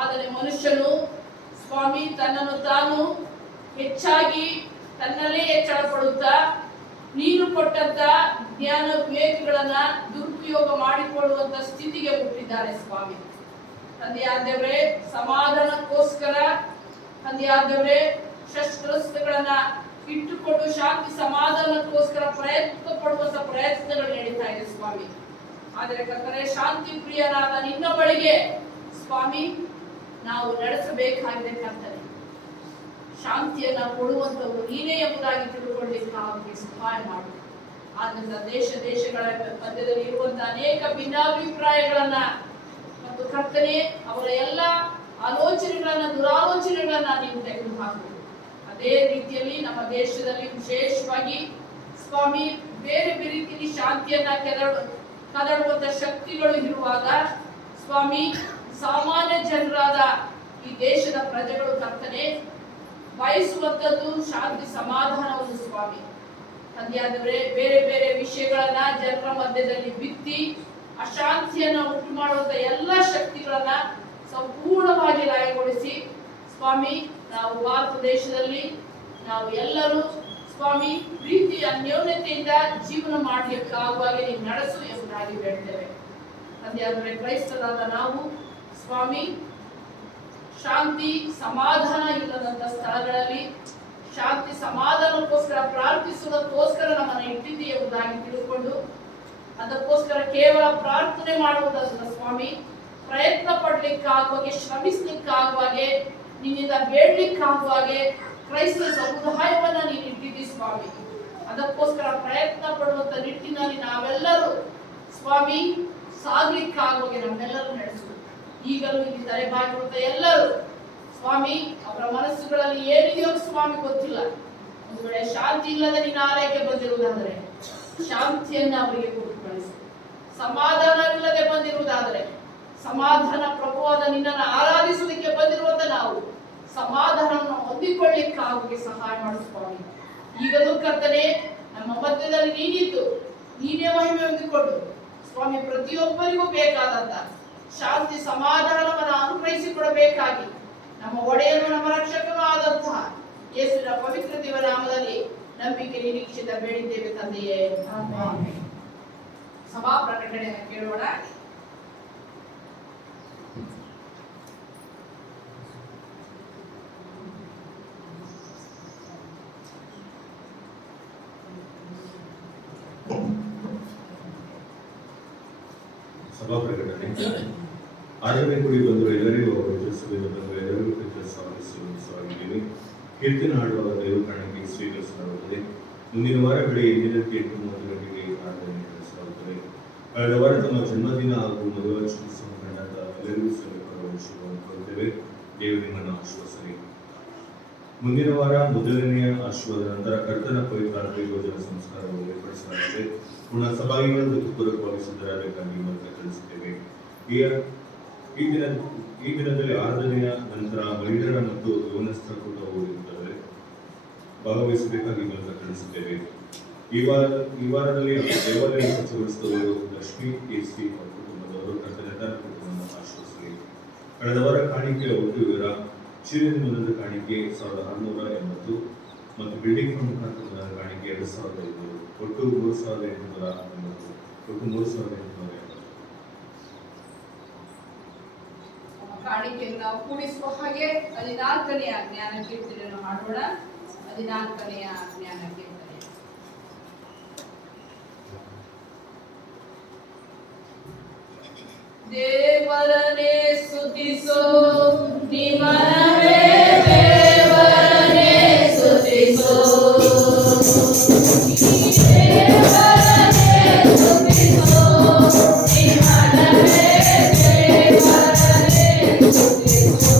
ಆದರೆ ಮನುಷ್ಯನು ಸ್ವಾಮಿ ತನ್ನನ್ನು ತಾನು ಹೆಚ್ಚಾಗಿ ತನ್ನಲ್ಲೇ ಹೆಚ್ಚಳ ಪಡುತ್ತಾ ನೀನು ಕೊಟ್ಟಂತ ಜ್ಞಾನ ವಿವೇಕಗಳನ್ನ ದುರುಪಯೋಗ ಮಾಡಿಕೊಳ್ಳುವಂತ ಸ್ಥಿತಿಗೆ ಹುಟ್ಟಿದ್ದಾರೆ ಸ್ವಾಮಿ. ತಂದೆಯಾದ ದೇವರೇ, ಸಮಾಧಾನಕ್ಕೋಸ್ಕರ ತಂದೆಯಾದವರೇ, ಶಸ್ತ್ರಾಸ್ತ್ರಗಳನ್ನ ಇಟ್ಟುಕೊಂಡು ಶಾಂತಿ ಸಮಾಧಾನಕ್ಕೋಸ್ಕರ ಪ್ರಯತ್ನ ಪಡುವಂತ ಪ್ರಯತ್ನಗಳು ನಡೀತಾ ಇದೆ ಸ್ವಾಮಿ. ಆದರೆ ಕರ್ತನೇ, ಶಾಂತಿ ಪ್ರಿಯನಾದ ನಿನ್ನ ಬಳಿಗೆ ಸ್ವಾಮಿ ನಾವು ನಡೆಸಬೇಕಾಗಿದೆ ಕರ್ತನೆ. ಶಾಂತಿಯನ್ನ ಕೊಡುವಂತವರು ನೀನೇ ಎಂಬುದಾಗಿ ತಿಳ್ಕೊಳ್ಳಿಕ್ಕೆ ಸಹಾಯ ಮಾಡು. ಆದ್ದರಿಂದ ದೇಶಗಳ ಮಧ್ಯದಲ್ಲಿ ಇರುವಂತಹ ಅನೇಕ ಭಿನ್ನಾಭಿಪ್ರಾಯಗಳನ್ನ ಮತ್ತು ಕರ್ತನೆ ಅವರ ಎಲ್ಲ ಆಲೋಚನೆಗಳನ್ನ ದುರಾಲೋಚನೆಗಳನ್ನ ನೀವು ತೆಗೆದುಹಾಕು. ಅದೇ ರೀತಿಯಲ್ಲಿ ನಮ್ಮ ದೇಶದಲ್ಲಿ ವಿಶೇಷವಾಗಿ ಸ್ವಾಮಿ ಬೇರೆ ಬೇರೆ ರೀತಿಯಲ್ಲಿ ಶಾಂತಿಯನ್ನ ಕದಡುವಂತ ಶಕ್ತಿಗಳು ಇರುವಾಗ ಸ್ವಾಮಿ, ಸಾಮಾನ್ಯ ಜನರಾದ ಈ ದೇಶದ ಪ್ರಜೆಗಳು ಕರ್ತನೆ ಬಯಸುವಂತದ್ದು ಶಾಂತಿ ಸಮಾಧಾನವನ್ನು ಸ್ವಾಮಿ. ತಂದೆಯಾದವರೇ, ಬೇರೆ ಬೇರೆ ವಿಷಯಗಳನ್ನ ಜನರ ಮಧ್ಯದಲ್ಲಿ ಬಿತ್ತಿ ಅಶಾಂತಿಯನ್ನ ಉಂಟು ಮಾಡುವಂತ ಎಲ್ಲ ಶಕ್ತಿಗಳನ್ನ ಸಂಪೂರ್ಣವಾಗಿ ಲಯಗೊಳಿಸಿ ಸ್ವಾಮಿ, ನಾವು ಭಾರತ ದೇಶದಲ್ಲಿ ನಾವು ಎಲ್ಲರೂ ಸ್ವಾಮಿ ಪ್ರೀತಿ ಅನ್ಯೋನ್ಯತೆಯಿಂದ ಜೀವನ ಮಾಡಲಿಕ್ಕಾಗುವಾಗೆ ನೀವು ನಡೆಸು ಎಂಬುದಾಗಿ ಬೇಡ್ತೇವೆ. ತಂದೆಯಾದವರೇ, ಕ್ರೈಸ್ತರಾದ ನಾವು ಸ್ವಾಮಿ ಶಾಂತಿ ಸಮಾಧಾನ ಇಲ್ಲದಂತ ಸ್ಥಳಗಳಲ್ಲಿ ಶಾಂತಿ ಸಮಾಧಾನಕ್ಕೋಸ್ಕರ ಪ್ರಾರ್ಥಿಸುವುದಕ್ಕೋಸ್ಕರ ನಮ್ಮನ್ನು ಇಟ್ಟಿದ್ದೀವಿ ಎಂಬುದಾಗಿ ತಿಳ್ಕೊಂಡು ಅದಕ್ಕೋಸ್ಕರ ಕೇವಲ ಪ್ರಾರ್ಥನೆ ಮಾಡುವುದಲ್ಲ ಸ್ವಾಮಿ, ಪ್ರಯತ್ನ ಪಡ್ಲಿಕ್ಕಾಗುವಾಗೆ, ಶ್ರಮಿಸ್ಲಿಕ್ಕಾಗುವಾಗೆ, ನಿನ್ನಿಂದ ಬೇಡ್ಲಿಕ್ಕಾಗುವಾಗೆ ಕ್ರೈಸ್ತ ಸಮುದಾಯವನ್ನ ನೀನು ಇಟ್ಟಿದ್ದೀವಿ ಸ್ವಾಮಿ. ಅದಕ್ಕೋಸ್ಕರ ಪ್ರಯತ್ನ ಪಡುವಂತ ನಿಟ್ಟಿನಲ್ಲಿ ನಾವೆಲ್ಲರೂ ಸ್ವಾಮಿ ಸಾಗ್ಲಿಕ್ಕಾಗುವಾಗೆ ನಮ್ಮೆಲ್ಲರೂ ನಡೆಸು. ಈಗಲೂ ಇಲ್ಲಿ ತಲೆಬಾಗಿರುವಂತ ಎಲ್ಲರೂ ಸ್ವಾಮಿ, ಅವರ ಮನಸ್ಸುಗಳಲ್ಲಿ ಏನಿದೆಯೋ ಸ್ವಾಮಿ ಗೊತ್ತಿಲ್ಲ. ಒಂದು ವೇಳೆ ಶಾಂತಿ ಇಲ್ಲದೆ ನಿನ್ನ ಆಲಯಕ್ಕೆ ಬಂದಿರುವುದಾದರೆ ಶಾಂತಿಯನ್ನ ಅವರಿಗೆ ಕೊಟ್ಟು ಕಳಿಸು. ಸಮಾಧಾನವಿಲ್ಲದೆ ಬಂದಿರುವುದಾದರೆ ಸಮಾಧಾನ ಪ್ರಭುವಾದ ನಿನ್ನನ್ನು ಆರಾಧಿಸುವುದಕ್ಕೆ ಬಂದಿರುವಂತ ನಾವು ಸಮಾಧಾನವನ್ನು ಹೊಂದಿಕೊಳ್ಳಿಕ್ಕಾಗಿ ಸಹಾಯ ಮಾಡು ಸ್ವಾಮಿ. ಈಗಲೂ ಕರ್ತನೆ ನಮ್ಮ ಮಧ್ಯದಲ್ಲಿ ನೀನಿದ್ದು ನೀನೇ ಮಹಿಮೆ ಹೊಂದಿಕೊಂಡು ಸ್ವಾಮಿ ಪ್ರತಿಯೊಬ್ಬರಿಗೂ ಬೇಕಾದಂತ ಶಾಂತಿ ಸಮಾಧಾನವನ್ನು ಅನುಗ್ರಹಿಸಿಕೊಡಬೇಕಾಗಿ ನಮ್ಮ ಒಡೆಯನು ನಮ್ಮ ರಕ್ಷಕನೂ ಆದಂತಹ ಯೇಸುವಿನ ಪವಿತ್ರ ದೇವರ ನಾಮದಲ್ಲಿ ನಂಬಿಕೆ ನಿರೀಕ್ಷಿತ ಬೇಡಿದ್ದೇವೆ ತಂದೆಯೇ, ಆಮೆನ್. ಸಭಾ ಪ್ರಕಟಣೆಯನ್ನು ಕೇಳೋಣ. ಸಭಾ ಪ್ರಕಟಣೆ. ಆರಾಧನೆ ಕೂಡಿ ಬಂದು ಎಲ್ಲರಿಗೂ ಸಭೆಯಿಂದ ಬಂದು ಎಲ್ಲರಿಗೂ ಸ್ವಾಗತಿಸುತ್ತಿದ್ದೇವೆ. ಕೀರ್ತನೆ ಹಾಡುವ ದೇವರು ಕಾರಣಕ್ಕೆ ಸ್ವೀಕರಿಸಲಾಗುತ್ತದೆ. ಮುಂದಿನ ವಾರ ಬೆಳಗ್ಗೆ 8:30 ಗಂಟೆಗೆ ಆರಾಧನೆ ನಡೆಸಲಾಗುತ್ತದೆ. ಕಳೆದ ವಾರ ತಮ್ಮ ಜನ್ಮದಿನ ಹಾಗೂ ಮದುವೆ ಸಂಬಂಧ ಎಲ್ಲರಿಗೂ ಶುಭವನ್ನು ಕೋರುತ್ತೇವೆ. ದೇವರು ನಿಮ್ಮನ್ನು ಆಶೀರ್ವದಿಸಲಿ. ಮುಂದಿನ ವಾರ ಮೊದಲನೆಯ ಆಶೀರ್ವಾದ ನಂತರ ಕರ್ತನ ಪವಿತ್ರಾತ್ಮ ಯೋಜನಾ ಸಂಸ್ಕಾರವನ್ನು ಏರ್ಪಡಿಸಲಾಗಿದೆ. ಪುನಃ ಸಭಾಗಿಗಳನ್ನು ಪೂರಕವಾಗಿ ಸಿದ್ಧರಾಗಬೇಕಾಗಿ ಮೂಲಕ ತಿಳಿಸುತ್ತೇವೆ. ಈ ದಿನದಲ್ಲಿ ಆರಾಧನೆಯ ನಂತರ ಮಹಿಳೆಯರ ಮತ್ತು ಯೌವನಸ್ಥರ ಕೂಟವು ಇರುತ್ತದೆ. ಭಾಗವಹಿಸಬೇಕಾಗಿ ಮೂಲಕ ತಿಳಿಸುತ್ತೇವೆ. ಈ ವಾರದಲ್ಲಿ ದೇವಾಲಯ ಸ್ವಚ್ಛಗೊಳಿಸಿದವರು ಲಕ್ಷ್ಮೀ ಕೆಸಿ ಕುಟುಂಬದವರು ಕರ್ತನ ಕುಟುಂಬವನ್ನು ಆಶ್ರಯಿಸಲಿ. ಕಳೆದ ವಾರ ಕಾಣಿಕೆಯ ಒಟ್ಟು ವಿವರ: ಚೀರಿನ ಮೊದಲ ಕಾಣಿಕೆ 1680 ಮತ್ತು ಬಿಲ್ಡಿಂಗ್ ಫಂಡ್ ಮುಖಾಂತರ ಕಾಣಿಕೆ 2500, ಒಟ್ಟು 3880, ಒಟ್ಟು 3880. ಕಾಣಿಕೆಯನ್ನು ನಾವು ಕೂಡಿಸುವ ಹಾಗೆ 14ನೆಯ ಜ್ಞಾನ ಕೀರ್ತನೆಯನ್ನು ಮಾಡೋಣ. 14ನೆಯ ಜ್ಞಾನ ಕೀರ್ತನೆ. ದೇವರನೇ ಸ್ತುತಿಸೋ, ನಿಮ್ಮನವೇ ದೇವರನೇ ಸ್ತುತಿಸೋ, ದೇವರನೇ ಸ್ತುತಿಸೋ, ನಿಮ್ಮನವೇ ದೇವರನೇ ಸ್ತುತಿಸೋ.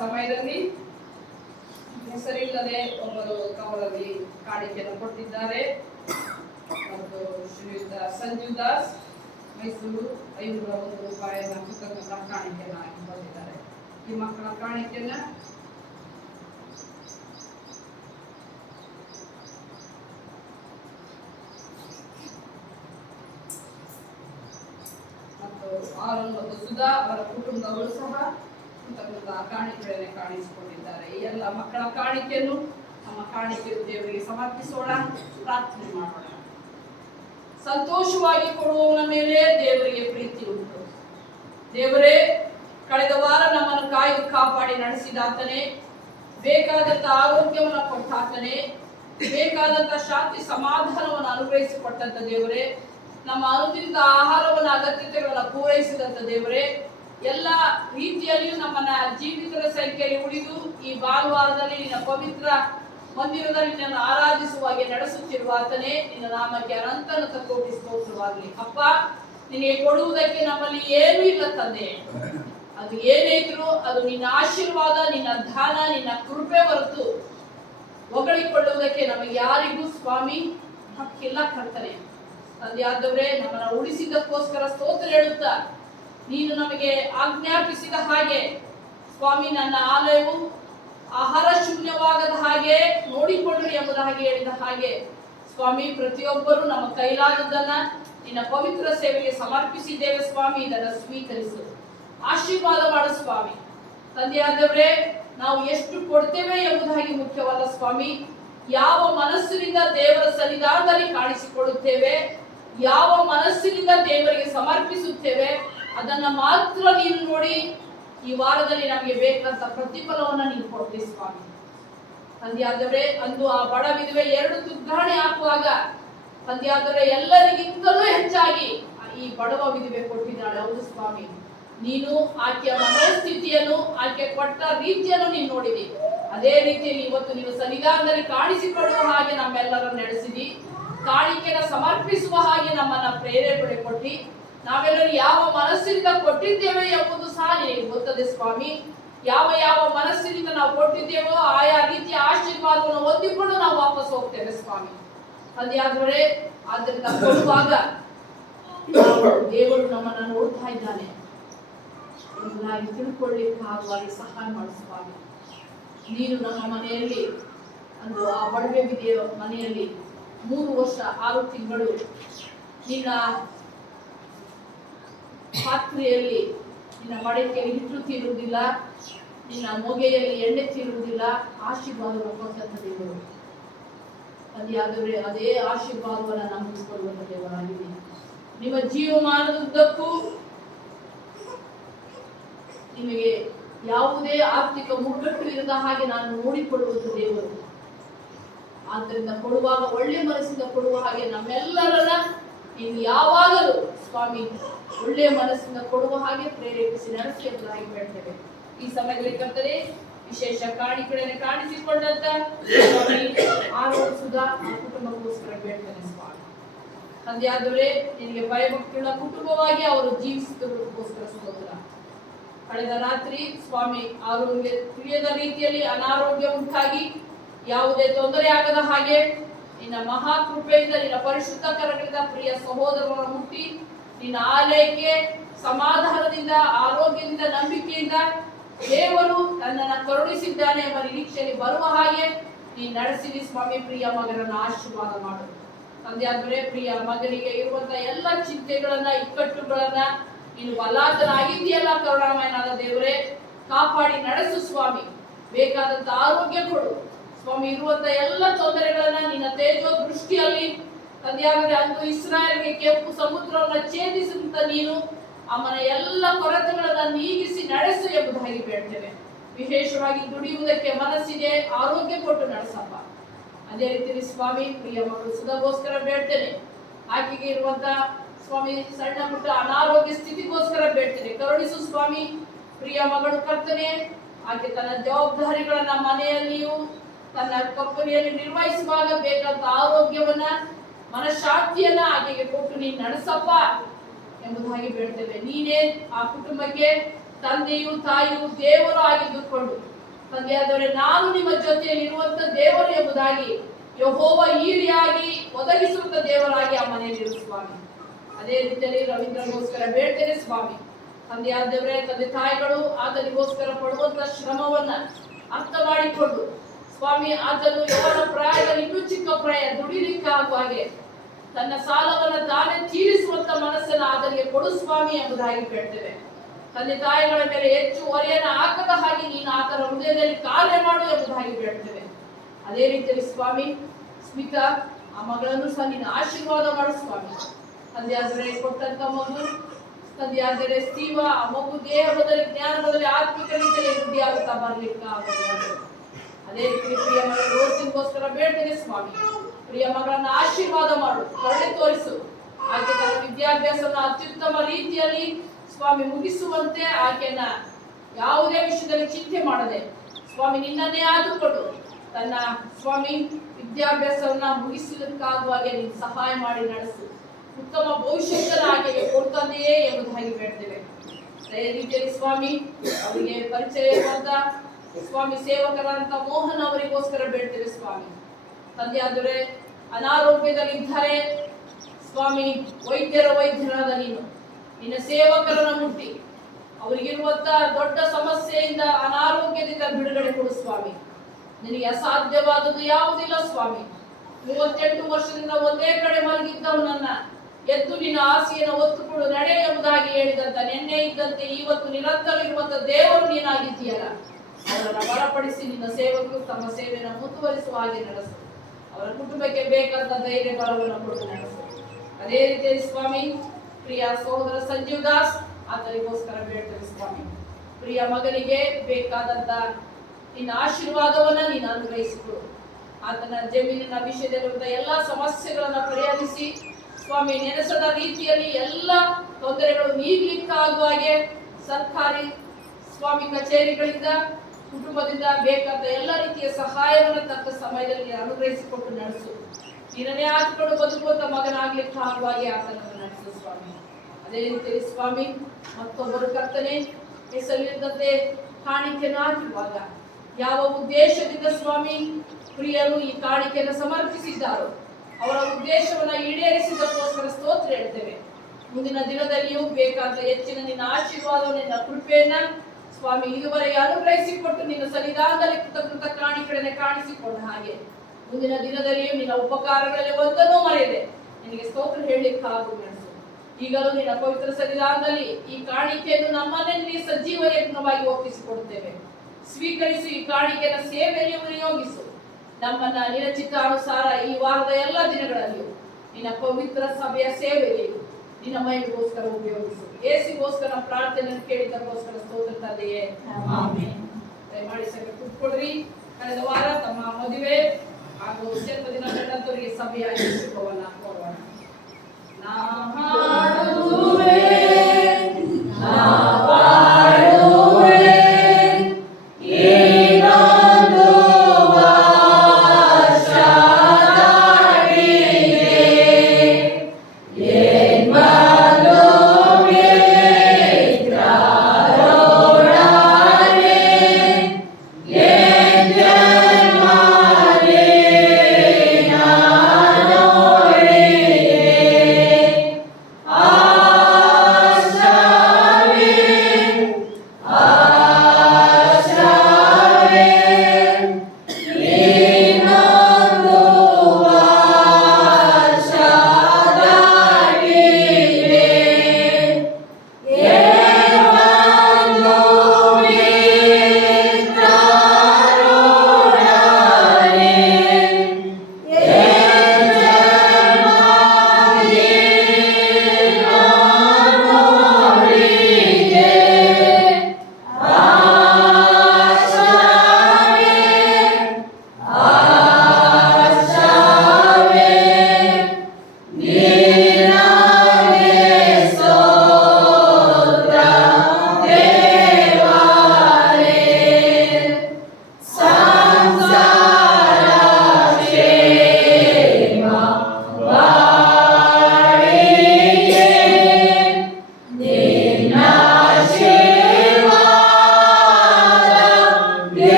ಸಮಯದಲ್ಲಿ ಹೆಸರಿಲ್ಲದೆ ಒಬ್ಬರು ಕವರಲ್ಲಿ ಕಾಣಿಕೆಯನ್ನು ಕೊಟ್ಟಿದ್ದಾರೆ. ಮತ್ತು ಶ್ರೀಯುತ ಸಂಜು ದಾಸ್ ಮೈಸೂರು 501 ರೂಪಾಯಿಯ ಪುಸ್ತಕದ ಕಾಣಿಕೆಯನ್ನು ಹಾಕಿ ಬಂದಿದ್ದಾರೆ. ಈ ಮಕ್ಕಳ ಕಾಣಿಕೆಯನ್ನ ಮತ್ತು ಆರೋನ್ ಮತ್ತು ಸುಧಾ ಅವರ ಕುಟುಂಬದವರು ಸಹ ಪುಸ್ತಕದ ಕಾಣಿಕೆಗಳನ್ನು ಕಾಣಿಸಿಕೊಂಡಿದ್ದಾರೆ. ಈ ಎಲ್ಲ ಮಕ್ಕಳ ಕಾಣಿಕೆಯನ್ನು ನಮ್ಮ ಕಾಣಿಕೆ ದೇವರಿಗೆ ಸಮರ್ಪಿಸೋಣ, ಪ್ರಾರ್ಥನೆ ಮಾಡೋಣ. ಸಂತೋಷವಾಗಿ ಕೊಡುವವನ ಮೇಲೆ ದೇವರಿಗೆ ಪ್ರೀತಿ ಉಂಟು. ದೇವರೇ, ಕಳೆದ ವಾರ ನಮ್ಮನ್ನು ಕಾಯ್ದು ಕಾಪಾಡಿ ನಡೆಸಿದಾತನೇ, ಬೇಕಾದಂತ ಆರೋಗ್ಯವನ್ನು ಕೊಟ್ಟಾತನೇ, ಬೇಕಾದಂತ ಶಾಂತಿ ಸಮಾಧಾನವನ್ನು ಅನುಗ್ರಹಿಸಿಕೊಟ್ಟಂತ ದೇವರೇ, ನಮ್ಮ ಅನುದಿನದ ಆಹಾರವನ್ನು ಅಗತ್ಯತೆಗಳನ್ನು ಪೂರೈಸಿದಂತ ದೇವರೇ, ಎಲ್ಲ ರೀತಿಯಲ್ಲಿಯೂ ನಮ್ಮನ್ನ ಜೀವಿತರ ಸಂಖ್ಯೆಯಲ್ಲಿ ಉಳಿದು ಈ ಭಾನುವಾರದಲ್ಲಿ ನಿನ್ನ ಪವಿತ್ರ ಮಂದಿರದಲ್ಲಿ ನಿನ್ನನ್ನು ಆರಾಧಿಸುವಾಗೆ ನಡೆಸುತ್ತಿರುವ ಆತನೇ, ನಿನ್ನ ನಾಮಕ್ಕೆ ಅನಂತ ಕೋಟಿ ಸ್ತೋತ್ರವಾಗಲಿ. ಅಪ್ಪ, ನಿನಗೆ ಕೊಡುವುದಕ್ಕೆ ನಮ್ಮಲ್ಲಿ ಏನೂ ಇಲ್ಲ ತಂದೆ. ಅದು ಏನೇ ಇದ್ರು ಅದು ನಿನ್ನ ಆಶೀರ್ವಾದ, ನಿನ್ನ ದಾನ, ನಿನ್ನ ಕೃಪೆ ಹೊರತು ಹೊಗಳಿಕೊಳ್ಳುವುದಕ್ಕೆ ನಮಗೆ ಯಾರಿಗೂ ಸ್ವಾಮಿ ಹಕ್ಕಿಲ್ಲ ಕರ್ತನೆ. ತಂದೆಯಾದವರೇ, ನಮ್ಮನ್ನ ಉಳಿಸಿದ್ದಕ್ಕೋಸ್ಕರ ಸ್ತೋತ್ರ ಹೇಳುತ್ತಾ, ನೀನು ನಮಗೆ ಆಜ್ಞಾಪಿಸಿದ ಹಾಗೆ ಸ್ವಾಮಿ ನನ್ನ ಆಲಯವು ಆಹಾರ ಶೂನ್ಯವಾಗದ ಹಾಗೆ ನೋಡಿಕೊಳ್ಳ್ರಿ ಎಂಬುದಾಗಿ ಹೇಳಿದ ಹಾಗೆ ಸ್ವಾಮಿ ಪ್ರತಿಯೊಬ್ಬರು ನಮ್ಮ ಕೈಲಾದದನ್ನ ನಿನ್ನ ಪವಿತ್ರ ಸೇವೆಗೆ ಸಮರ್ಪಿಸಿದ್ದೇವೆ ಸ್ವಾಮಿ. ಇದನ್ನು ಸ್ವೀಕರಿಸು, ಆಶೀರ್ವಾದ ಮಾಡು ಸ್ವಾಮಿ. ತಂದೆಯಾದವರೇ, ನಾವು ಎಷ್ಟು ಕೊಡ್ತೇವೆ ಎಂಬುದಾಗಿ ಮುಖ್ಯವಲ್ಲ ಸ್ವಾಮಿ, ಯಾವ ಮನಸ್ಸಿನಿಂದ ದೇವರ ಸನ್ನಿಧಾನದಲ್ಲಿ ಕಾಣಿಸಿಕೊಳ್ಳುತ್ತೇವೆ, ಯಾವ ಮನಸ್ಸಿನಿಂದ ದೇವರಿಗೆ ಸಮರ್ಪಿಸುತ್ತೇವೆ, ಅದನ್ನ ಮಾತ್ರ ನೀನು ನೋಡಿ ಈ ವಾರದಲ್ಲಿ ನಮಗೆ ಬೇಕಾದ ಪ್ರತಿಫಲವನ್ನ ನೀನು ಕೊಡ್ತೀವಿ ಸ್ವಾಮಿ. ತಂದೆಯಾದವರೇ, ಅಂದು ಆ ಬಡ ವಿಧವೆ 2 ತುಗ್ಗಾಣೆ ಹಾಕುವಾಗ ತಂದೆಯಾದವರೇ ಎಲ್ಲರಿಗಿಂತಲೂ ಹೆಚ್ಚಾಗಿ ಈ ಬಡವ ವಿಧವೆ ಕೊಟ್ಟಿದ್ದಾಳೆ. ಹೌದು ಸ್ವಾಮಿ, ನೀನು ಆಕೆಯ ಮನೋಸ್ಥಿತಿಯನ್ನು, ಆಕೆ ಕೊಟ್ಟ ರೀತಿಯನ್ನು ನೀನು ನೋಡಿದಿ. ಅದೇ ರೀತಿಯಲ್ಲಿ ಇವತ್ತು ನೀನು ಸನ್ನಿಧಾನದಲ್ಲಿ ಕಾಣಿಸಿಕೊಳ್ಳುವ ಹಾಗೆ ನಮ್ಮೆಲ್ಲರನ್ನು ನಡೆಸಿದಿ. ಕಾಣಿಕೆಯನ್ನು ಸಮರ್ಪಿಸುವ ಹಾಗೆ ನಮ್ಮನ್ನ ಪ್ರೇರೇಪಣೆ ಕೊಟ್ಟಿ, ನಾವೆಲ್ಲರೂ ಯಾವ ಮನಸ್ಸಿನಿಂದ ಕೊಟ್ಟಿದ್ದೇವೆ ಎಂಬುದು ಸಹ ನಿನಗೆ ಗೊತ್ತದೆ ಸ್ವಾಮಿ. ಯಾವ ಮನಸ್ಸಿನಿಂದ ನಾವು ಕೊಟ್ಟಿದ್ದೇವೋ ಆಯಾ ರೀತಿಯ ಆಶೀರ್ವಾದವನ್ನು ಹೊಂದಿಕೊಂಡು ನಾವು ವಾಪಸ್ ಹೋಗ್ತೇವೆ ಸ್ವಾಮಿ. ತಂದೆಯಾದವರೇ, ಆದ್ದರಿಂದ ಕೊಡುವಾಗ ದೇವರು ನಮ್ಮನ್ನ ನೋಡ್ತಾ ಇದ್ದಾನೆ ಎಂಬುದಾಗಿ ತಿಳ್ಕೊಳ್ಳಿಕ್ಕಾಗುವಾಗಿ ಸಹಾಯ ಮಾಡು ಸ್ವಾಮಿ. ನೀನು ನಮ್ಮ ಮನೆಯಲ್ಲಿ ಅಂದು ಆ ಬಡವೆ ವಿಧಿಯ ಮನೆಯಲ್ಲಿ 3 ವರ್ಷ 6 ತಿಂಗಳು ನಿನ್ನ ಪಾತ್ರೆಯಲ್ಲಿ ನಿನ್ನ ಮಡಕೆಯಲ್ಲಿ ಹಿಟ್ಟು ತೀರುವುದಿಲ್ಲ, ನಿನ್ನ ಮೊಗೆಯಲ್ಲಿ ಎಣ್ಣೆ ತೀರುವುದಿಲ್ಲ. ಆಶೀರ್ವಾದವನ್ನು ಕೊಟ್ಟಂತ ದೇವರು ತಂದೆಯಾದವರೇ, ಅದೇ ಆಶೀರ್ವಾದವನ್ನು ನಂಬಿಸಿಕೊಳ್ಳುವಂತ ದೇವರಾಗಿದೆ. ನಿಮ್ಮ ಜೀವಮಾನದುದ್ದಕ್ಕೂ ನಿಮಗೆ ಯಾವುದೇ ಆರ್ಥಿಕ ಮುಗ್ಗಟ್ಟು ಇರದ ಹಾಗೆ ನಾನು ನೋಡಿಕೊಳ್ಳುವಂತ ದೇವರು. ಆದ್ದರಿಂದ ಕೊಡುವಾಗ ಒಳ್ಳೆ ಮನಸ್ಸಿಂದ ಕೊಡುವ ಹಾಗೆ ನಮ್ಮೆಲ್ಲರನ್ನ ನೀನು ಯಾವಾಗಲೂ ಸ್ವಾಮಿ ಒಳ್ಳೆಯ ಮನಸ್ಸಿಂದ ಕೊಡುವ ಹಾಗೆ ಪ್ರೇರೇಪಿಸಿ ನಡೆಸಿ ಎಂಬುದಾಗಿ ಬೇಡ್ತೇವೆ. ಈ ಸಮಯದಲ್ಲಿ ಕರ್ತನೆ, ವಿಶೇಷ ಕಾಣಿಕೆಗಳನ್ನು ಕಾಣಿಸಿಕೊಂಡಂತ ಆರೋಗ್ಯದ ಕುಟುಂಬಕ್ಕೋಸ್ಕರ ಬೇಡ್ತೇನೆ ಸ್ವಾಮಿ. ತಂದೆಯಾದವರೇ, ನಿನಗೆ ಭಯಭಕ್ತಿಯುಳ್ಳ ಕುಟುಂಬವಾಗಿ ಅವರು ಜೀವಿಸಿದಕ್ಕೋಸ್ಕರ ಸ್ತೋತ್ರ. ಕಳೆದ ರಾತ್ರಿ ಸ್ವಾಮಿ ಅವರಿಗೆ ತಿಳಿಯದ ರೀತಿಯಲ್ಲಿ ಅನಾರೋಗ್ಯ ಉಂಟಾಗಿ ಯಾವುದೇ ತೊಂದರೆ ಆಗದ ಹಾಗೆ ನಿನ್ನ ಮಹಾಕೃಪೆಯಿಂದ, ನಿನ್ನ ಪರಿಶುದ್ಧ ಕರಗಳಿಂದ ಪ್ರಿಯ ಸಹೋದರರನ್ನು ಮುಟ್ಟಿ ನಿನ್ನ ಆಲಯಕ್ಕೆ ಸಮಾಧಾನದಿಂದ, ಆರೋಗ್ಯದಿಂದ, ನಂಬಿಕೆಯಿಂದ ದೇವರು ನನ್ನನ್ನು ಕರುಣಿಸಿದ್ದಾನೆ ಎಂಬ ನಿರೀಕ್ಷೆಯಲ್ಲಿ ಬರುವ ಹಾಗೆ ನೀನು ನಡೆಸಿದಿ ಸ್ವಾಮಿ. ಪ್ರಿಯ ಮಗನನ್ನು ಆಶೀರ್ವಾದ ಮಾಡು ತಂದೆಯಾದರೆ, ಪ್ರಿಯ ಮಗನಿಗೆ ಇರುವಂತಹ ಎಲ್ಲ ಚಿಂತೆಗಳನ್ನ, ಇಕ್ಕಟ್ಟುಗಳನ್ನ ನೀನು ಬಲಾತನಾಗಿದೆಯಲ್ಲ ಕರುಣಾಮಯನಾದ ದೇವರೇ, ಕಾಪಾಡಿ ನಡೆಸು ಸ್ವಾಮಿ. ಬೇಕಾದಂತ ಆರೋಗ್ಯ ಕೊಡು ಸ್ವಾಮಿ. ಇರುವಂತ ಎಲ್ಲ ತೊಂದರೆಗಳನ್ನ ನಿನ್ನ ತೇಜೋ ದೃಷ್ಟಿಯಲ್ಲಿ ತಂದೆಯಾದರೆ, ಅಂದು ಇಸ್ರಾಯೇಲ್ಗೆ ಕೆಂಪು ಸಮುದ್ರವನ್ನು ಛೇದಿಸಿದಂತ ನೀನು ಅವನ ಎಲ್ಲ ಕೊರತೆಗಳನ್ನ ನೀಗಿಸಿ ನಡೆಸು ಎಂಬುದಾಗಿ ಬೇಡ್ತೇವೆ. ವಿಶೇಷವಾಗಿ ದುಡಿಯುವುದಕ್ಕೆ ಮನಸ್ಸಿದೆ, ಆರೋಗ್ಯ ಕೊಟ್ಟು ನಡೆಸಪ್ಪ. ಅದೇ ರೀತಿಯಲ್ಲಿ ಸ್ವಾಮಿ ಪ್ರಿಯ ಮಗಳು ಸುಧಾಗೋಸ್ಕರ ಬೇಡ್ತೇನೆ. ಆಕೆಗೆ ಇರುವಂತ ಸ್ವಾಮಿ ಸಣ್ಣ ಪುಟ್ಟ ಅನಾರೋಗ್ಯ ಸ್ಥಿತಿಗೋಸ್ಕರ ಬೇಡ್ತೇನೆ, ಕರುಣಿಸು ಸ್ವಾಮಿ. ಪ್ರಿಯ ಮಗಳು ಕರ್ತನೆ, ಆಕೆ ತನ್ನ ಜವಾಬ್ದಾರಿಗಳನ್ನ ಮನೆಯಲ್ಲಿಯೂ ತನ್ನ ಕಂಪನಿಯಲ್ಲಿ ನಿರ್ವಹಿಸುವಾಗ ಬೇಕಾದ ಆರೋಗ್ಯವನ್ನ, ಮನಃಶಾಂತಿಯನ್ನ ಆಕೆಗೆ ಕೊಟ್ಟು ನೀನು ನಡೆಸಪ್ಪ ಎಂಬುದಾಗಿ ಬೇಡ್ತೇವೆ. ನೀನೇ ಆ ಕುಟುಂಬಕ್ಕೆ ತಂದೆಯು ತಾಯಿಯು ದೇವರು ಆಗಿದ್ದುಕೊಂಡು ತಂದೆಯಾದವರೇ, ನಾನು ನಿಮ್ಮ ಜೊತೆಯಲ್ಲಿ ಇರುವಂತ ದೇವರು ಎಂಬುದಾಗಿ ಯೆಹೋವ ಈರಿಯಾಗಿ ಒದಗಿಸುವಂತ ದೇವರಾಗಿ ಆ ಮನೆಯಲ್ಲಿ ಸ್ವಾಮಿ. ಅದೇ ರೀತಿಯಲ್ಲಿ ರವೀಂದ್ರಗೋಸ್ಕರ ಬೇಡ್ತೇನೆ ಸ್ವಾಮಿ. ತಂದೆಯಾದವರೇ, ತಂದೆ ತಾಯಿಗಳು ಆತನಿಗೋಸ್ಕರ ಪಡುವಂತ ಶ್ರಮವನ್ನ ಅರ್ಥ ಮಾಡಿಕೊಂಡು ಸ್ವಾಮಿ, ಆತನು ಯವನ ಪ್ರಾಯದಲ್ಲಿ ಇನ್ನೂ ಚಿಕ್ಕ ಪ್ರಾಯ ದುಡಿಲಿಕ್ಕಾಗುವ ಹಾಗೆ ತನ್ನ ಸಾಲವನ್ನ ತಾನೇ ತೀರಿಸುವಂತ ಮನಸ್ಸನ್ನ ಆತನಿಗೆ ಕೊಡು ಸ್ವಾಮಿ ಎಂಬುದಾಗಿ ಬೇಡ್ತೇವೆ. ತಂದೆ ತಾಯಿಗಳ ಮೇಲೆ ಹೆಚ್ಚು ಹೊರೆಯನ್ನ ಹಾಕದ ಹಾಗೆ ನೀನು ಆತನ ಹೃದಯದಲ್ಲಿ ಕಾರ್ಯ ಮಾಡು ಎಂಬುದಾಗಿ ಬೇಡ್ತೇವೆ. ಅದೇ ರೀತಿಯಲ್ಲಿ ಸ್ವಾಮಿ, ಸ್ಮಿತಾ ಆ ಮಗಳನ್ನು ಸಹ ನೀನು ಆಶೀರ್ವಾದ ಮಾಡು ಸ್ವಾಮಿ. ತಂದೆಯಾದರೆ ಕೊಟ್ಟಂತ ಮಗು, ತಂದೆಯಾದರೆ ಸ್ತೀವ ಆ ಮಗು ದೇಹದಲ್ಲಿ ಜ್ಞಾನದಲ್ಲಿ ಆತ್ಮಿಕ ರೀತಿಯಲ್ಲಿ ವೃದ್ಧಿ ಆಗುತ್ತಾ ಬರ್ಲಿಕ್ಕೆ ಆಗುತ್ತದೆ. ಅದೇ ರೀತಿ ಪ್ರಿಯ ಮಗಳ ರೋಸಿಗೋಸ್ಕರ ಬೇಡ್ತೇನೆ ಸ್ವಾಮಿ. ಪ್ರಿಯ ಮಗಳನ್ನ ಆಶೀರ್ವಾದ ಮಾಡು, ಕರುಣೆ ತೋರಿಸು. ಆಕೆ ತನ್ನ ವಿದ್ಯಾಭ್ಯಾಸವನ್ನು ಅತ್ಯುತ್ತಮ ರೀತಿಯಲ್ಲಿ ಸ್ವಾಮಿ ಮುಗಿಸುವಂತೆ ಆಕೆಯನ್ನ ಯಾವುದೇ ವಿಷಯದಲ್ಲಿ ಚಿಂತೆ ಮಾಡದೆ ಸ್ವಾಮಿ ನಿನ್ನನ್ನೇ ಆದುಕೊಂಡು ತನ್ನ ಸ್ವಾಮಿ ವಿದ್ಯಾಭ್ಯಾಸವನ್ನ ಮುಗಿಸಲಿಕ್ಕಾಗುವಾಗೆ ನೀನು ಸಹಾಯ ಮಾಡಿ ನಡೆಸು. ಉತ್ತಮ ಭವಿಷ್ಯದ ಆಕೆಗೆ ಕೊಡ್ತದೆಯೇ ಎಂಬುದಾಗಿ ಬೇಡ್ತೇವೆ. ಅದೇ ರೀತಿಯಲ್ಲಿ ಸ್ವಾಮಿ, ಅವರಿಗೆ ಪರಿಚಯ ಇರುವಂತ ಸ್ವಾಮಿ ಸೇವಕರಂತ ಮೋಹನ್ ಅವರಿಗೋಸ್ಕರ ಬೇಡ್ತೇವೆ ಸ್ವಾಮಿ. ತಂದೆಯಾದರೆ ಅನಾರೋಗ್ಯದಲ್ಲಿದ್ದಾರೆ ಸ್ವಾಮಿ, ವೈದ್ಯರಾದ ನೀನು ನಿನ್ನ ಸೇವಕರನ್ನ ಮುಟ್ಟಿ ಅವರಿಗಿರುವಂತ ದೊಡ್ಡ ಸಮಸ್ಯೆಯಿಂದ ಅನಾರೋಗ್ಯದಿಂದ ಬಿಡುಗಡೆ ಕೊಡು ಸ್ವಾಮಿ. ನಿನಗೆ ಅಸಾಧ್ಯವಾದದ್ದು ಯಾವುದಿಲ್ಲ ಸ್ವಾಮಿ. 38 ವರ್ಷದಿಂದ ಒಂದೇ ಕಡೆ ಮಲಗಿದ್ದವನನ್ನ ಎದ್ದು ನಿನ್ನ ಆಸೆಯನ್ನು ಒತ್ತುಕೊಂಡು ನಡೆ ಎಂಬುದಾಗಿ ಹೇಳಿದಂತ ನಿನ್ನೆ ಇದ್ದಂತೆ ಇವತ್ತು ನಿರಂತರ ಇರುವಂತ ದೇವರು ನೀನಾಗಿದ್ದೀಯಲ್ಲ, ಅವರನ್ನ ಬಲಪಡಿಸಿ ನಿನ್ನ ಸೇವಕರು ತಮ್ಮ ಸೇವೆಯನ್ನು ಮುಂದುವರಿಸುವ ಹಾಗೆ ನಡೆಸು. ಅವರ ಕುಟುಂಬಕ್ಕೆ ಬೇಕಾದ ಧೈರ್ಯ ಬಲವನ್ನು ಕೊಟ್ಟು ನಡೆಸು. ಅದೇ ರೀತಿಯಲ್ಲಿ ಸ್ವಾಮಿ, ಪ್ರಿಯ ಸಹೋದರ ಸಂಜೀವ್ ದಾಸ್ ಆತನಿಗೋಸ್ಕರ ಬೇಡ್ತೇವೆ ಸ್ವಾಮಿ. ಪ್ರಿಯ ಮಗನಿಗೆ ಬೇಕಾದಂತ ನಿನ್ನ ಆಶೀರ್ವಾದವನ್ನ ನೀನು ಅನುಗ್ರಹಿಸಿಕೊಡು. ಆತನ ಜಮೀನಿನ ವಿಷಯದಲ್ಲಿರುವ ಎಲ್ಲಾ ಸಮಸ್ಯೆಗಳನ್ನ ಪರಿಹರಿಸಿ ಸ್ವಾಮಿ, ನೆನೆಸದ ರೀತಿಯಲ್ಲಿ ಎಲ್ಲ ತೊಂದರೆಗಳು ನೀಗಲಿಕ್ಕಾಗುವ ಹಾಗೆ ಸರ್ಕಾರಿ ಸ್ವಾಮಿ ಕಚೇರಿಗಳಿಂದ ಕುಟುಂಬದಿಂದ ಬೇಕಾದ ಎಲ್ಲ ರೀತಿಯ ಸಹಾಯವನ್ನು ತಕ್ಕ ಸಮಯದಲ್ಲಿ ಅನುಗ್ರಹಿಸಿಕೊಟ್ಟು ನಡೆಸು. ನಿನ್ನನ್ನೇ ಹಾಕಿಕೊಂಡು ಬದುಕುವಂತ ಮಗನಾಗ್ಲಿಕ್ಕೆ ಆಗುವಾಗೆ ಆತನನ್ನು ನಡೆಸು ಸ್ವಾಮಿ. ಅದೇ ರೀತಿಯಲ್ಲಿ ಸ್ವಾಮಿ, ಮತ್ತೊಬ್ಬರು ಕರ್ತನೆ ಹೆಸರಿಲ್ಲದಂತೆ ಕಾಣಿಕೆಯನ್ನು ಹಾಕಿರುವಾಗ ಯಾವ ಉದ್ದೇಶದಿಂದ ಸ್ವಾಮಿ ಪ್ರಿಯರು ಈ ಕಾಣಿಕೆಯನ್ನು ಸಮರ್ಪಿಸಿದ್ದಾರೋ ಅವರ ಉದ್ದೇಶವನ್ನ ಈಡೇರಿಸಿದ್ದಕ್ಕೋಸ್ಕರ ಸ್ತೋತ್ರ ಹೇಳ್ತೇವೆ. ಮುಂದಿನ ದಿನದಲ್ಲಿಯೂ ಬೇಕಾದ ಹೆಚ್ಚಿನ ನಿನ್ನ ಆಶೀರ್ವಾದವನ್ನು, ನಿನ್ನ ಕೃಪೆಯನ್ನ ಸ್ವಾಮಿ ಇದುವರೆಗೆ ಅನುಗ್ರಹಿಸಿಕೊಟ್ಟು ನಿನ್ನ ಸನ್ನಿಧಾನದಲ್ಲಿ ಕೃತಕೃತ ಕಾಣಿಕೆಗಳನ್ನೇ ಕಾಣಿಸಿಕೊಂಡ ಹಾಗೆ ಮುಂದಿನ ದಿನದಲ್ಲಿಯೂ ನಿನ್ನ ಉಪಕಾರಗಳಲ್ಲಿ ಒಂದನ್ನೂ ಮರೆಯದೆ ನಿನಗೆ ಸ್ತೋತ್ರ ಹೇಳಲಿಕ್ಕೆ ಹಾಗೂ ನಡೆಸು. ಈಗಲೂ ನಿನ್ನ ಪವಿತ್ರ ಸನ್ನಿಧಾನದಲ್ಲಿ ಈ ಕಾಣಿಕೆಯನ್ನು ನಮ್ಮನ್ನೇ ನಿನಗೆ ಸಜೀವ ಯಜ್ಞವಾಗಿ ಒಪ್ಪಿಸಿಕೊಡುತ್ತೇವೆ. ಸ್ವೀಕರಿಸಿ ಈ ಕಾಣಿಕೆಯ ಸೇವೆಯಲ್ಲಿ ವಿನಿಯೋಗಿಸು. ನಮ್ಮನ್ನ ನಿನ್ನ ಚಿತ್ತಾನುಸಾರ ಈ ವಾರದ ಎಲ್ಲ ದಿನಗಳಲ್ಲಿಯೂ ನಿನ್ನ ಪವಿತ್ರ ಸಭೆಯ ಸೇವೆಯಲ್ಲಿ ನಿನ್ನ ಮೈಗೋಸ್ಕರ ಉಪಯೋಗಿಸು. ಯೇಸುಗೋಸ್ಕರ ಪ್ರಾರ್ಥನೆಯನ್ನು ಕೇಳಿದ್ದಕ್ಕೋಸ್ಕರ ಸ್ತೋತ್ರ ತಂದೆಯೇ, ಆಮೆನ್. ದಯಮಾಡಿ ಸಭೆ ಕೂತ್ಕೊಳ್ರಿ. ಕಳೆದ ವಾರ ತಮ್ಮ ಮದುವೆ ಹಾಗೂ ಜನ್ಮದಿನ ಗಂಡಂತವರಿಗೆ ಸಭೆಯ ಶುಭವನ್ನ ಕೋರೋಣ. ನಾ ಹಾಡುವೆ, ನಾ ಪಾಡುವೆ, ಏನೊಂದು ವರ್ಷ ದಾಟಿದೆ, ಏನ್ಮದು ಮಿತ್ರರೊಡನೆ, ಏನ್ ಜನ್ಮದಿ ನೋಡಿದೆ, ಆ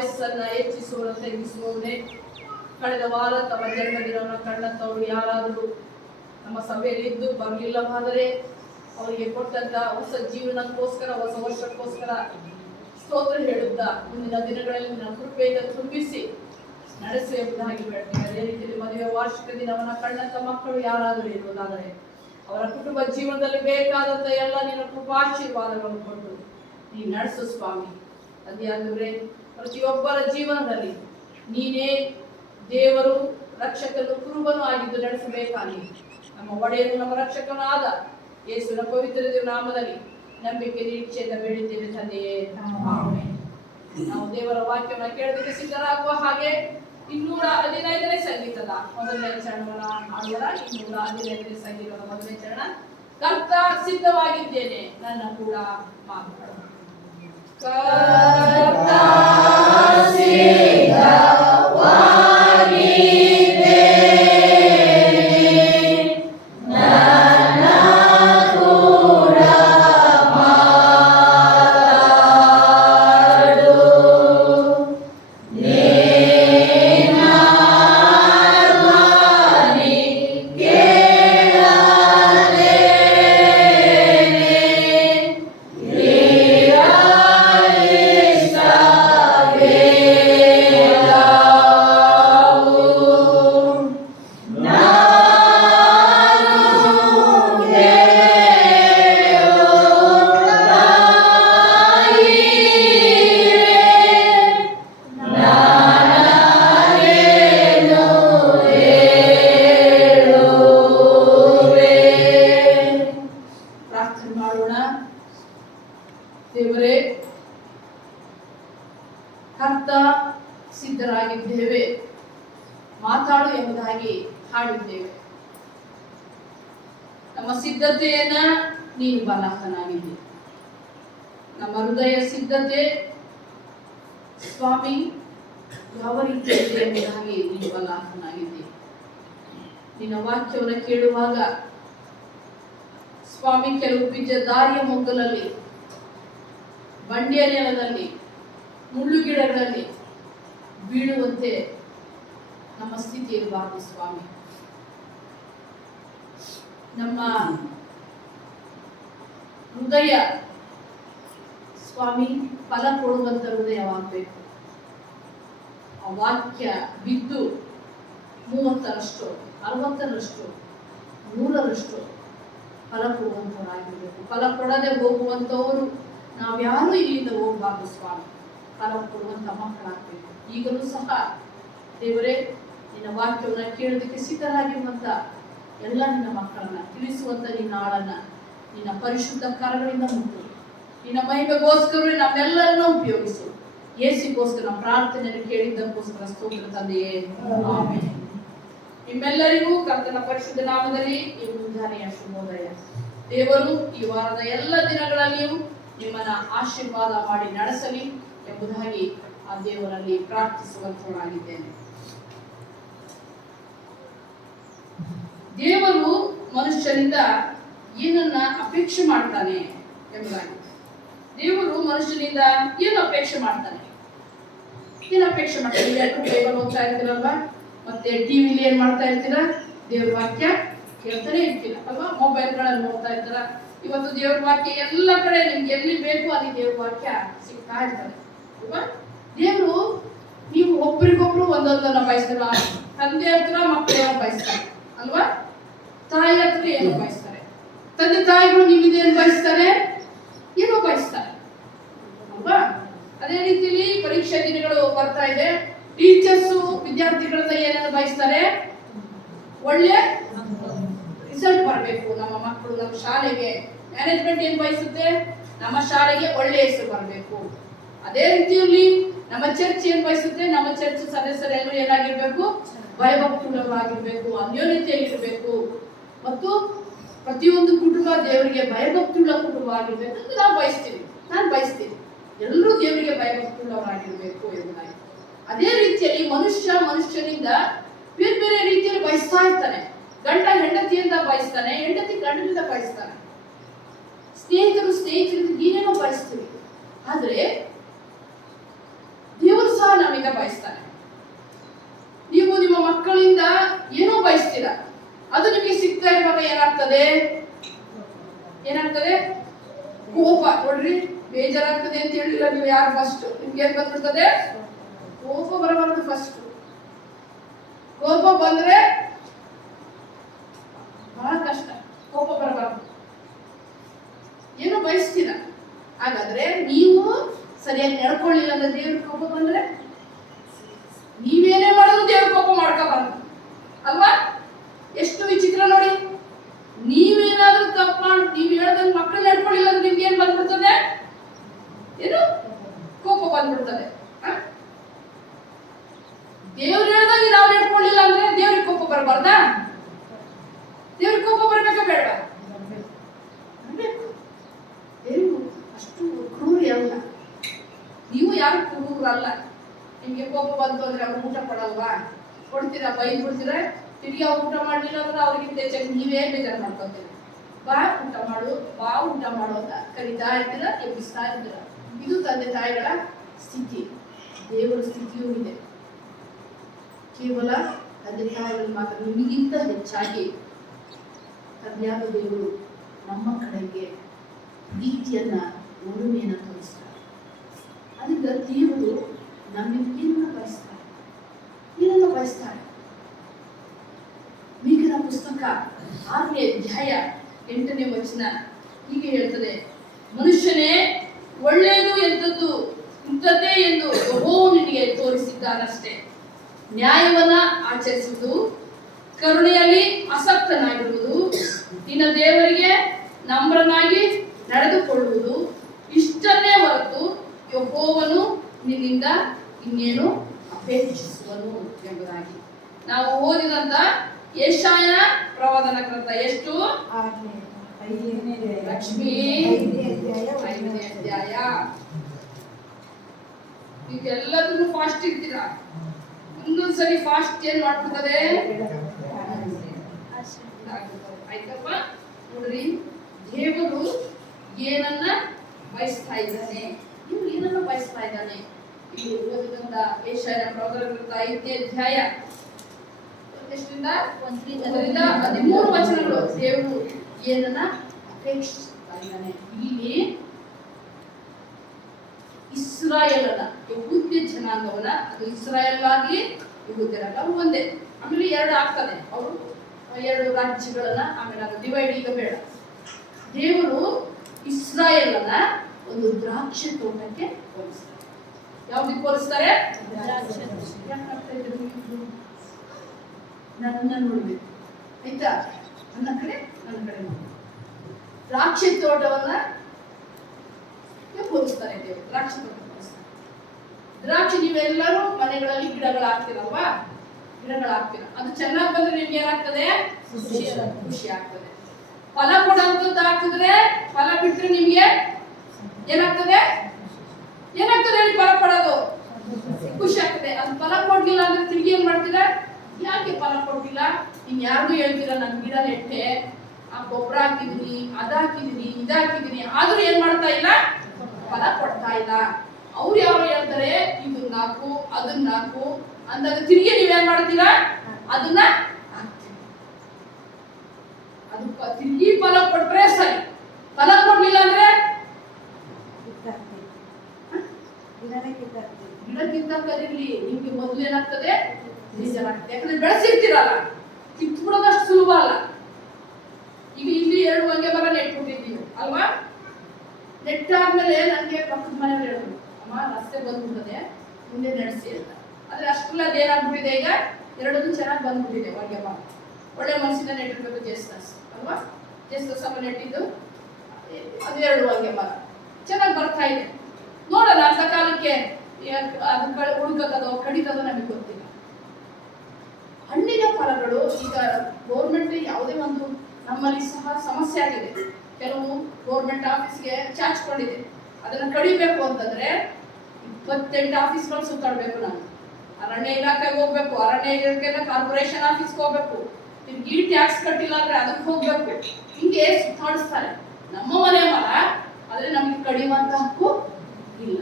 ಆಯಸ್ಸನ್ನ ಹೆಚ್ಚಿಸುವ ತೆಗೆಸುವವನೇ, ಕಳೆದ ವಾರ ತಮ್ಮ ಜನ್ಮದಿನವನ್ನು ಕಂಡಂತವರು ಯಾರಾದರೂ ನಮ್ಮ ಸಭೆಯಲ್ಲಿ ಇದ್ದು ಬರಲಿಲ್ಲವಾದರೆ ಅವರಿಗೆ ಕೊಟ್ಟಂತ ಹೊಸ ಜೀವನಕ್ಕೋಸ್ಕರ, ಹೊಸ ವರ್ಷಕ್ಕೋಸ್ಕರ ಸ್ತೋತ್ರ ಹೇಳುತ್ತಾ ಮುಂದಿನ ದಿನಗಳಲ್ಲಿ ನನ್ನ ಕೃಪೆಯಿಂದ ತುಂಬಿಸಿ ನಡೆಸಿ ಎಂಬುದಾಗಿ ಬೇಡ್ತೇವೆ. ಅದೇ ರೀತಿಯಲ್ಲಿ ಮದುವೆ ವಾರ್ಷಿಕ ದಿನವನ್ನ ಕಂಡಂತ ಮಕ್ಕಳು ಯಾರಾದರೂ ಇರುವುದಾದರೆ ಅವರ ಕುಟುಂಬ ಜೀವನದಲ್ಲಿ ಬೇಕಾದಂತ ಎಲ್ಲ ನಿನ್ನ ಕೃಪಾಶೀರ್ವಾದಗಳನ್ನು ಕೊಟ್ಟು ನೀ ನಡೆಸು ಸ್ವಾಮಿ. ಅದೇ ಪ್ರತಿಯೊಬ್ಬರ ಜೀವನದಲ್ಲಿ ನೀನೇ ದೇವರು, ರಕ್ಷಕನು, ಕುರುಬನು ಆಗಿದ್ದು ನಡೆಸಬೇಕಾಗಿ ನಮ್ಮ ಒಡೆಯನು, ನಮ್ಮ ರಕ್ಷಕನೂ ಆದ ಯೇಸುವಿನ ಪವಿತ್ರ ನಾಮದಲ್ಲಿ ನಂಬಿಕೆ ನಿರೀಕ್ಷೆಯಿಂದ ಬೇಡಿದ್ದೇವೆ ತಂದೆಯೇ, ಆಮೆನ್. ನಾವು ದೇವರ ವಾಕ್ಯವನ್ನು ಕೇಳೋದಕ್ಕೆ ಸಿದ್ಧರಾಗುವ ಹಾಗೆ 215ನೇ ಸಂಗೀತದ ಮೊದಲನೇ ಚರಣವನ್ನ ಹಾಡುವ. 215ನೇ ಸಂಗೀತದ ಮೊದಲನೇ ಚರಣ, ಕರ್ತ ಸಿದ್ಧವಾಗಿದ್ದೇನೆ ನನ್ನ ಕೂಡ ಮಾತನಾಡು. ಕರ್ತ ದೇವರೇ, ಕರ್ತ ಸಿದ್ಧರಾಗಿದ್ದೇವೆ, ಮಾತಾಡು ಎಂಬುದಾಗಿ ಹಾಡಿದ್ದೇವೆ. ನಮ್ಮ ಸಿದ್ಧತೆಯನ್ನ ನೀನು ಬಲಾಹನಾಗಿದ್ದೆ. ನಮ್ಮ ಹೃದಯ ಸಿದ್ಧತೆ ಸ್ವಾಮಿ ಯಾವ ರೀತಿ ಇದೆ ಎಂಬುದಾಗಿ ನೀನು ಬಲಾಹನಾಗಿದ್ದೆ. ನಿನ್ನ ವಾಕ್ಯವನ್ನು ಕೇಳುವಾಗ ಸ್ವಾಮಿ ಕೆಲವು ಬೀಜ ದಾರಿಯ ಮೊಗ್ಗಲಲ್ಲಿ, ಬಂಡೆಯ ನೆಲದಲ್ಲಿ, ಮುಳ್ಳುಗಿಡಗಳಲ್ಲಿ ಬೀಳುವಂತೆ ನಮ್ಮ ಸ್ಥಿತಿ ಇರಬಾರದು ಸ್ವಾಮಿ. ನಮ್ಮ ಹೃದಯ ಸ್ವಾಮಿ ಫಲ ಕೊಡುವಂತ ಹೃದಯವಾಗಬೇಕು. ಆ ವಾಕ್ಯ ಬಿದ್ದು 30ರಷ್ಟು, 60ರಷ್ಟು, 100ರಷ್ಟು ಫಲ ಕೊಡುವಂತವರಾಗಿರ್ಬೇಕು. ಫಲ ಕೊಡದೆ ಹೋಗುವಂತವರು ನಾವ್ಯಾರು ಇಲ್ಲಿಂದ ಹೋಗಬಾರ್ದು ಸ್ವಾಮಿ. ಫಲ ಕೊಡುವಂತ ಮಕ್ಕಳಾಗಬೇಕು. ಈಗಲೂ ಸಹ ದೇವರೇ, ನಿನ್ನ ವಾಕ್ಯವನ್ನು ಕೇಳೋದಕ್ಕೆ ಸಿದ್ಧರಾಗಿರುವಂತ ಎಲ್ಲ ನಿನ್ನ ಮಕ್ಕಳನ್ನ ತಿಳಿಸುವಂತ ನಿನ್ನ ಆಳನ್ನ ನಿನ್ನ ಪರಿಶುದ್ಧ ಕರಗಳಿಂದ ಮುಟ್ಟು ನಿನ್ನ ಮಹಿಮೆಗೋಸ್ಕರ ನಮ್ಮೆಲ್ಲರನ್ನ ಉಪಯೋಗಿಸು. ಯೇಸುಗೋಸ್ಕರ ನಮ್ಮ ಪ್ರಾರ್ಥನೆಯನ್ನು ಕೇಳಿದ್ದಕ್ಕೋಸ್ಕರ ಸ್ತೋತ್ರ ತಂದೆಯೇ, ಆಮೆನ್. ನಿಮ್ಮೆಲ್ಲರಿಗೂ ಕರ್ತನ ಪರಿಶುದ್ಧ ನಾಮದಲ್ಲಿ ಈ ಮುಂಜಾನೆಯ ಶುಭೋದಯ. ದೇವರು ಈ ವಾರದ ಎಲ್ಲ ದಿನಗಳಲ್ಲಿಯೂ ನಿಮ್ಮನ್ನ ಆಶೀರ್ವಾದ ಮಾಡಿ ನಡೆಸಲಿ ಎಂಬುದಾಗಿ ಆ ದೇವರಲ್ಲಿ ಪ್ರಾರ್ಥಿಸುವಂತವರಾಗಿದ್ದೇನೆ. ದೇವರು ಮನುಷ್ಯನಿಂದ ಏನನ್ನ ಅಪೇಕ್ಷೆ ಮಾಡ್ತಾನೆ ಎಂಬುದಾಗಿ. ದೇವರು ಮನುಷ್ಯನಿಂದ ಏನು ಅಪೇಕ್ಷೆ ಮಾಡ್ತಾನೆ? ಏನು ಅಪೇಕ್ಷೆ ಮಾಡ್ತಾನೆ? ಬೈಬಲ್ ಓದ್ತಾ ಇರ್ತೀರಲ್ವಾ, ಮತ್ತೆ ಟಿವಿಲಿ ಏನ್ ಮಾಡ್ತಾ ಇರ್ತೀರಾ? ದೇವ್ರ ವಾಕ್ಯ ಕೇಳ್ತಾನೆ ಇರ್ತೀರ ಅಲ್ವಾ, ಮೊಬೈಲ್ಗಳಲ್ಲಿ ನೋಡ್ತಾ ಇರ್ತಾರ. ಇವತ್ತು ದೇವ್ರ ವಾಕ್ಯ ಎಲ್ಲ ಕಡೆ ನಿಮ್ಗೆ ಎಲ್ಲಿ ಬೇಕು ಅಲ್ಲಿ ದೇವ್ರ ವಾಕ್ಯ ಸಿಗ್ತಾ ಇರ್ತಾರೆ ಅಲ್ವಾ. ದೇವರು ನೀವು ಒಬ್ರಿಗೊಬ್ರು ಒಂದೊಂದನ್ನ ಬಯಸ್ತಾರ. ತಂದೆ ಹತ್ರ ಮಕ್ಕಳೇನೋ ಬಯಸ್ತಾರೆ ಅಲ್ವಾ, ತಾಯಿ ಹತ್ರ ಏನೋ ಬಯಸ್ತಾರೆ. ತಂದೆ ತಾಯಿಗಳು ನಿಮ್ಮಿದೇನು ಬಯಸ್ತಾರೆ? ಏನೋ ಬಯಸ್ತಾರೆ ಅಲ್ವಾ. ಅದೇ ರೀತಿಯಲ್ಲಿ ಪರೀಕ್ಷಾ ದಿನಗಳು ಬರ್ತಾ ಇದೆ. ಟೀಚರ್ಸ್ ವಿದ್ಯಾರ್ಥಿಗಳನ್ನ ಏನನ್ನು ಬಯಸ್ತಾರೆ? ಒಳ್ಳೆ ರಿಸಲ್ಟ್ ಬರಬೇಕು ನಮ್ಮ ಮಕ್ಕಳು, ನಮ್ಮ ಶಾಲೆಗೆ. ಮ್ಯಾನೇಜ್ಮೆಂಟ್ ಏನ್ ಬಯಸುತ್ತೆ? ನಮ್ಮ ಶಾಲೆಗೆ ಒಳ್ಳೆ ಹೆಸರು ಬರಬೇಕು. ಅದೇ ರೀತಿಯಲ್ಲಿ ನಮ್ಮ ಚರ್ಚ್ ಏನ್ ಬಯಸುತ್ತೆ? ನಮ್ಮ ಚರ್ಚ್ ಸದಸ್ಯರೆಲ್ಲರೂ ಏನಾಗಿರ್ಬೇಕು? ಭಯಭಕ್ತಿಯುಳ್ಳವರಾಗಿರ್ಬೇಕು, ಅನ್ಯೋನ್ಯತೆಯಲ್ಲಿರ್ಬೇಕು. ಮತ್ತು ಪ್ರತಿಯೊಂದು ಕುಟುಂಬ ದೇವರಿಗೆ ಭಯಭಕ್ತಿಯುಳ್ಳ ಕುಟುಂಬ ಆಗಿರ್ಬೇಕು ಅಂತ ನಾವು ಬಯಸ್ತೀವಿ. ನಾನು ಬಯಸ್ತೀನಿ ಎಲ್ಲರೂ ದೇವರಿಗೆ ಭಯಭಕ್ತಿಯುಳ್ಳವರಾಗಿರ್ಬೇಕು ಎಂಬುದಾಗಿ. ಅದೇ ರೀತಿಯಲ್ಲಿ ಮನುಷ್ಯನಿಂದ ಬೇರೆ ಬೇರೆ ರೀತಿಯಲ್ಲಿ ಬಯಸ್ತಾ ಇರ್ತಾನೆ. ಗಂಡ ಹೆಂಡತಿಯಿಂದ ಬಯಸ್ತಾನೆ, ಹೆಂಡತಿ ಗಂಡನಿಂದ ಬಯಸ್ತಾನೆ, ಸ್ನೇಹಿತರಿಂದ ಏನೇನೋ ಬಯಸ್ತೀವಿ. ಆದ್ರೆ ದೇವರು ಸಹ ನಮ್ಮಿಂದ ಬಯಸ್ತಾನೆ. ನೀವು ನಿಮ್ಮ ಮಕ್ಕಳಿಂದ ಏನೋ ಬಯಸ್ತೀರಾ, ಅದು ನಿಮಗೆ ಸಿಗ್ತಾ ಇರುವಾಗ ಏನಾಗ್ತದೆ? ಕೋಪ. ನೋಡ್ರಿ, ಬೇಜಾರಾಗ್ತದೆ ಅಂತ ಹೇಳಿಲ್ಲ ನೀವು ಯಾರು ಫಸ್ಟ್, ನಿಮ್ಗೆ ಏನ್ ಬಂದ್ಬಿಡ್ತದೆ? ಕೋಪ ಬರಬಾರದು ಫಸ್ಟ್. ಕೋಪ ಬಂದ್ರೆ ಬಹಳ ಕಷ್ಟ. ಕೋಪ ಬರಬಾರದು. ಏನೋ ಬಯಸ್ತೀರ, ಹಾಗಾದ್ರೆ ನೀವು ಸರಿಯಾಗಿ ನಡ್ಕೊಳ್ಳಿಲ್ಲ ಅಂದ್ರೆ ದೇವ್ರ ಕೋಪ ಬಂದ್ರೆ ನೀವೇನೇ ಮಾಡಿದ್ರು ದೇವ್ರ ಕೋಪ ಮಾಡ್ಕೋಬಾರ್ದು ಅಲ್ವಾ? ಎಷ್ಟು ವಿಚಿತ್ರ ನೋಡಿ. ನೀವೇನಾದ್ರೂ ತಪ್ಪು ಮಾಡಿ ನೀವು ಹೇಳ್ದಂಗೆ ಮಕ್ಕಳು ನಡ್ಕೊಳ್ಳಿಲ್ಲ ಅಂದ್ರೆ ನಿಮ್ಗೆ ಏನ್ ಬಂದ್ಬಿಡ್ತದೆ? ಏನು? ಕೋಪ ಬಂದ್ಬಿಡ್ತದೆ. ದೇವ್ರು ಹೇಳ್ದಂಗೆ ನಾವು ನಡ್ಕೊಳ್ಳಿಲ್ಲ ಅಂದ್ರೆ ದೇವ್ರಿಗೆ ಕೋಪ ಬರಬಾರ್ದಾ? ದೇವ್ರಿಗೆ ಕೋಪ ಬರ್ಬೇಕಾ ಬೇಡವಾ? ದೇವ್ರು ಅಷ್ಟು ಕ್ರೂರಿ ಅಲ್ಲ. ನೀವು ಯಾರು ಕ್ರೂರಲ್ಲ. ನಿಮ್ಗೆ ಕೋಪ ಬಂತು ಅಂದ್ರೆ ಅವ್ರು ಊಟ ಕೊಡಲ್ವಾ? ಕೊಡ್ತೀರಾ? ಬೈದ್ಬಿಡ್ತೀರಾ? ತಿರ್ಗಿ ಅವ್ರು ಊಟ ಮಾಡ್ಲಿಲ್ಲ ಅಂದ್ರೆ ಅವ್ರಿಗಿಂತ ಹೆಚ್ಚಾಗಿ ನೀವೇ ಬೇಜಾರು ಮಾಡ್ಕೊತೀರ. ಬಾ ಊಟ ಮಾಡು, ಬಾ ಊಟ ಮಾಡು ಅಂತ ಕರಿತಾ ಇರ್ತೀರ, ಎಬ್ಬಿಸ್ತಾ ಇರ್ತೀರ. ಇದು ತಂದೆ ತಾಯಿಗಳ ಸ್ಥಿತಿ. ದೇವರ ಸ್ಥಿತಿಯೂ ಇದೆ. ಕೇವಲ ತಂದೆ ತಾಯಿಗಳು ಮಾತ್ರ, ನಿಮಗಿಂತ ಹೆಚ್ಚಾಗಿ ತಂದೆಯಾದ ದೇವರು ನಮ್ಮ ಕಡೆಗೆ ಪ್ರೀತಿಯನ್ನ, ಒಲುಮೆಯನ್ನ ತೋರಿಸ್ತಾರೆ. ಅದರಿಂದ ದೇವರು ನಮ್ಮಿಂದ ಏನನ್ನ ಬಯಸ್ತಾರೆ? ಮೀಕನ ಪುಸ್ತಕ 6ನೇ ಅಧ್ಯಾಯ 8ನೇ ವಚನ ಹೀಗೆ ಹೇಳ್ತದೆ: ಮನುಷ್ಯನೇ, ಒಳ್ಳೆಯದು ಎಂಥದ್ದು ಇಂಥದ್ದೇ ಎಂದು ಯೆಹೋವನು ನಿನಗೆ ತೋರಿಸಿದ್ದಾನಷ್ಟೇ. ನ್ಯಾಯವನ್ನ ಆಚರಿಸುವುದು, ಕರುಣೆಯಲ್ಲಿ ಆಸಕ್ತನಾಗಿರುವುದು, ನಿನ್ನ ದೇವರಿಗೆ ನಮ್ರನಾಗಿ ನಡೆದುಕೊಳ್ಳುವುದು, ಇಷ್ಟನ್ನೇ ಹೊರತು ಯೆಹೋವನು ನಿನ್ನಿಂದ ಇನ್ನೇನು ಅಪೇಕ್ಷಿಸುವನು ಎಂಬುದಾಗಿ ನಾವು ಓದಿದಂತ ಯೆಶಾಯನ ಪ್ರವಾದನ ಗ್ರಂಥ ಎಷ್ಟು? ಲಕ್ಷ್ಮೀ 5ನೇ ಅಧ್ಯಾಯ. ಇದೆಲ್ಲದನ್ನು ಫಾಸ್ಟ್ ಇರ್ತೀರಾ, ಒಂದೊಂದ್ಸರಿ ಫಾಸ್ಟ್ ಏನ್ ಮಾಡ್ಬಿಡ್ತದೆ? ಆಯ್ತಪ್ಪ, ನೋಡ್ರಿ, ದೇವರು ಏನನ್ನ ಬಯಸ್ತಾ ಇದ್ದಾನೆ, ಇವ್ರು ಏನನ್ನ ಬಯಸ್ತಾ ಇದ್ದಾನೆ. ಇಲ್ಲಿ ಓದಿದಂತ ಯೆಶಾಯನ ಪ್ರವಾದನ ಗ್ರಂಥ 5ನೇ ಅಧ್ಯಾಯ 13 ವಚನಗಳು ದೇವರು ಏನನ್ನ ಅಪೇಕ್ಷಿಸ್ತಾ ಇದ್ದಾನೆ. ಇಲ್ಲಿ ಇಸ್ರಾಯೇಲನ, ಯಹೂದ್ಯ ಜನಾಂಗವನ್ನ, ಅದು ಇಸ್ರಾಯೇಲ್ ಆಗಿ ಯಹೂದ್ಯರಲ್ಲ, ಅವ್ರು ಒಂದೇ. ಆಮೇಲೆ 2 ಆಗ್ತದೆ, ಅವರು 2 ರಾಜ್ಯಗಳನ್ನ ಆಮೇಲೆ ಅದು ಡಿವೈಡ್ ಈಗ ಬೇಡ. ದೇವರು ಇಸ್ರಾಯೇಲನ ಒಂದು ದ್ರಾಕ್ಷಿ ತೋಟಕ್ಕೆ ಹೋಲಿಸ್ತಾರೆ. ಯಾವ್ದಕ್ಕೆ ಹೋಲಿಸ್ತಾರೆ? ನನ್ನ ನೋಡ್ಬೇಕು, ಆಯ್ತಾ? ನನ್ನ ಕಡೆ ನೋಡಿ. ದ್ರಾಕ್ಷಿ ತೋಟವನ್ನ ಹೋಲಿಸ್ತಾರೆ ದೇವರು. ದ್ರಾಕ್ಷಿ ತೋಟ ಹೋಲಿಸ್ತಾರೆ. ದ್ರಾಕ್ಷಿ ನೀವೆಲ್ಲರೂ ಮನೆಗಳಲ್ಲಿ ಗಿಡಗಳು ಹಾಕ್ತಿರಲ್ವಾ? ಗಿಡಗಳು ಹಾಕ್ತೀರ, ಅದು ಚೆನ್ನಾಗಿ ಬಂದ್ರೆ ನಿಮ್ಗೆ ಏನಾಗ್ತದೆ? ಖುಷಿ ಆಗ್ತದೆ. ಫಲ ಕೊಡುವಂಥದ್ದು ಹಾಕಿದ್ರೆ, ಫಲ ಬಿಟ್ರೆ ನಿಮ್ಗೆ ಏನಾಗ್ತದೆ? ಹೇಳಿ? ಫಲ ಕೊಡೋದು ಖುಷಿ ಆಗ್ತದೆ. ಅದು ಫಲ ಕೊಡ್ಲಿಲ್ಲ ಅಂದ್ರೆ ತಿರುಗಿ ಏನ್ ಮಾಡ್ತೀರಾ? ಯಾಕೆ ಫಲ ಕೊಡ್ಲಿಲ್ಲ? ನೀನ್ ಯಾರಿಗೂ ಹೇಳ್ತೀರಾ, ನನ್ ಗಿಡ ನೆಟ್ಟೆ, ಆ ಗೊಬ್ಬರ ಹಾಕಿದೀನಿ, ಅದಾಕಿದೀನಿ, ಇದಾಕಿದೀನಿ, ಆದ್ರೂ ಏನ್ ಮಾಡ್ತಾ ಇಲ್ಲ? ಫಲ ಕೊಡ್ತಾ ಇಲ್ಲ. ಅವ್ರು ಯಾರು ಹೇಳ್ತಾರೆ, ಇದನ್ನ ಹಾಕು, ಅದನ್ನ ಹಾಕು ಅಂದಾಗ ತಿರುಗಿ ನೀವೇನ್ ಮಾಡ್ತೀರಾ? ಅದನ್ನ ಹಾಕ್ತೀವಿ. ಅದು ತಿರುಗಿ ಫಲ ಕೊಟ್ರೆ ಸರಿ, ಫಲ ಕೊಡ್ಲಿಲ್ಲ ಅಂದ್ರೆ ಗಿಡಕ್ಕಿಂತ ಕದಿರ್ಲಿ, ನಿಮ್ಗೆ ಮೊದಲು ಏನಾಗ್ತದೆ? ಬೇಜಾರಾಗ್ತದೆ. ಯಾಕಂದ್ರೆ ಬೆಳೆಸಿರ್ತೀರಲ್ಲ, ಕಿತ್ತು ಬಿಡೋದಷ್ಟು ಸುಲಭ ಅಲ್ಲ. ಈಗ ಇಲ್ಲಿ 2 ಹೊಂಗೆ ಮರ ನೆಟ್ಬಿಟ್ಟಿದ್ದೀವಿ ಅಲ್ವಾ? ನೆಟ್ಟಾದ್ಮೇಲೆ ನನಗೆ ಪಕ್ಕದ ಮನೆಯವ್ರು ಹೇಳಿದ್ರು, ಅಮ್ಮ ರಸ್ತೆ ಬಂದ್ಬಿಟ್ಟದೆ, ಮುಂದೆ ನಡೆಸಿ ಅಂತ. ಆದ್ರೆ ಅಷ್ಟೆಲ್ಲ ಅದೇನಾಗ್ಬಿಟ್ಟಿದೆ, ಈಗ 2 ಚೆನ್ನಾಗಿ ಬಂದ್ಬಿಟ್ಟಿದೆ ಹೊಂಗೆ ಮರ. ಒಳ್ಳೆ ಮನಸ್ಸಿಂದ ನೆಟ್ಟಿರ್ಬೇಕು. ಜೇಸ್ತಾಸ್ ಅಲ್ವಾ? ಜೇಸ್ತಾಸ್ ಅಮ್ಮ ನೆಟ್ಟಿದ್ದು ಅದು 2 ಹೊಂಗೆ ಮರ ಚೆನ್ನಾಗಿ ಬರ್ತಾ ಇದೆ. ನೋಡೋಣ ಅಂತ ಕಾಲಕ್ಕೆ ಅದು ಉಳ್ಕತ್ತದೋ ಕಡಿತದೋ ನಮಗೆ ಗೊತ್ತಿಲ್ಲ. ಹಣ್ಣಿನ ಫಲಗಳು ಈಗ ಗೌರ್ಮೆಂಟ್ ಯಾವುದೇ ಒಂದು, ನಮ್ಮಲ್ಲಿ ಸಹ ಸಮಸ್ಯೆ ಆಗಿದೆ. ಕೆಲವು ಗೌರ್ಮೆಂಟ್ ಆಫೀಸ್ಗೆ ಚಾಚ್ಕೊಂಡಿದೆ, ಅದನ್ನ ಕಡಿಬೇಕು ಅಂತಂದ್ರೆ 28 ಆಫೀಸ್ಗಳು ಸುತ್ತಾಡ್ಬೇಕು. ನಾವು ಅರಣ್ಯ ಇಲಾಖೆಗೆ ಹೋಗ್ಬೇಕು, ಅರಣ್ಯ ಇಲಾಖೆನ ಕಾರ್ಪೊರೇಷನ್ ಆಫೀಸ್ಗೆ ಹೋಗ್ಬೇಕು, ತಿರ್ಗಿ ಟ್ಯಾಕ್ಸ್ ಕಟ್ಟಿಲ್ಲ ಅಂದ್ರೆ ಅದಕ್ಕೆ ಹೋಗ್ಬೇಕು. ಹಿಂಗೆ ಸುತ್ತಾಡಿಸ್ತಾರೆ. ನಮ್ಮ ಮನೆ ಮರ ಆದ್ರೆ ನಮಗೆ ಕಡಿಯುವಂತ ಹಕ್ಕು ಇಲ್ಲ.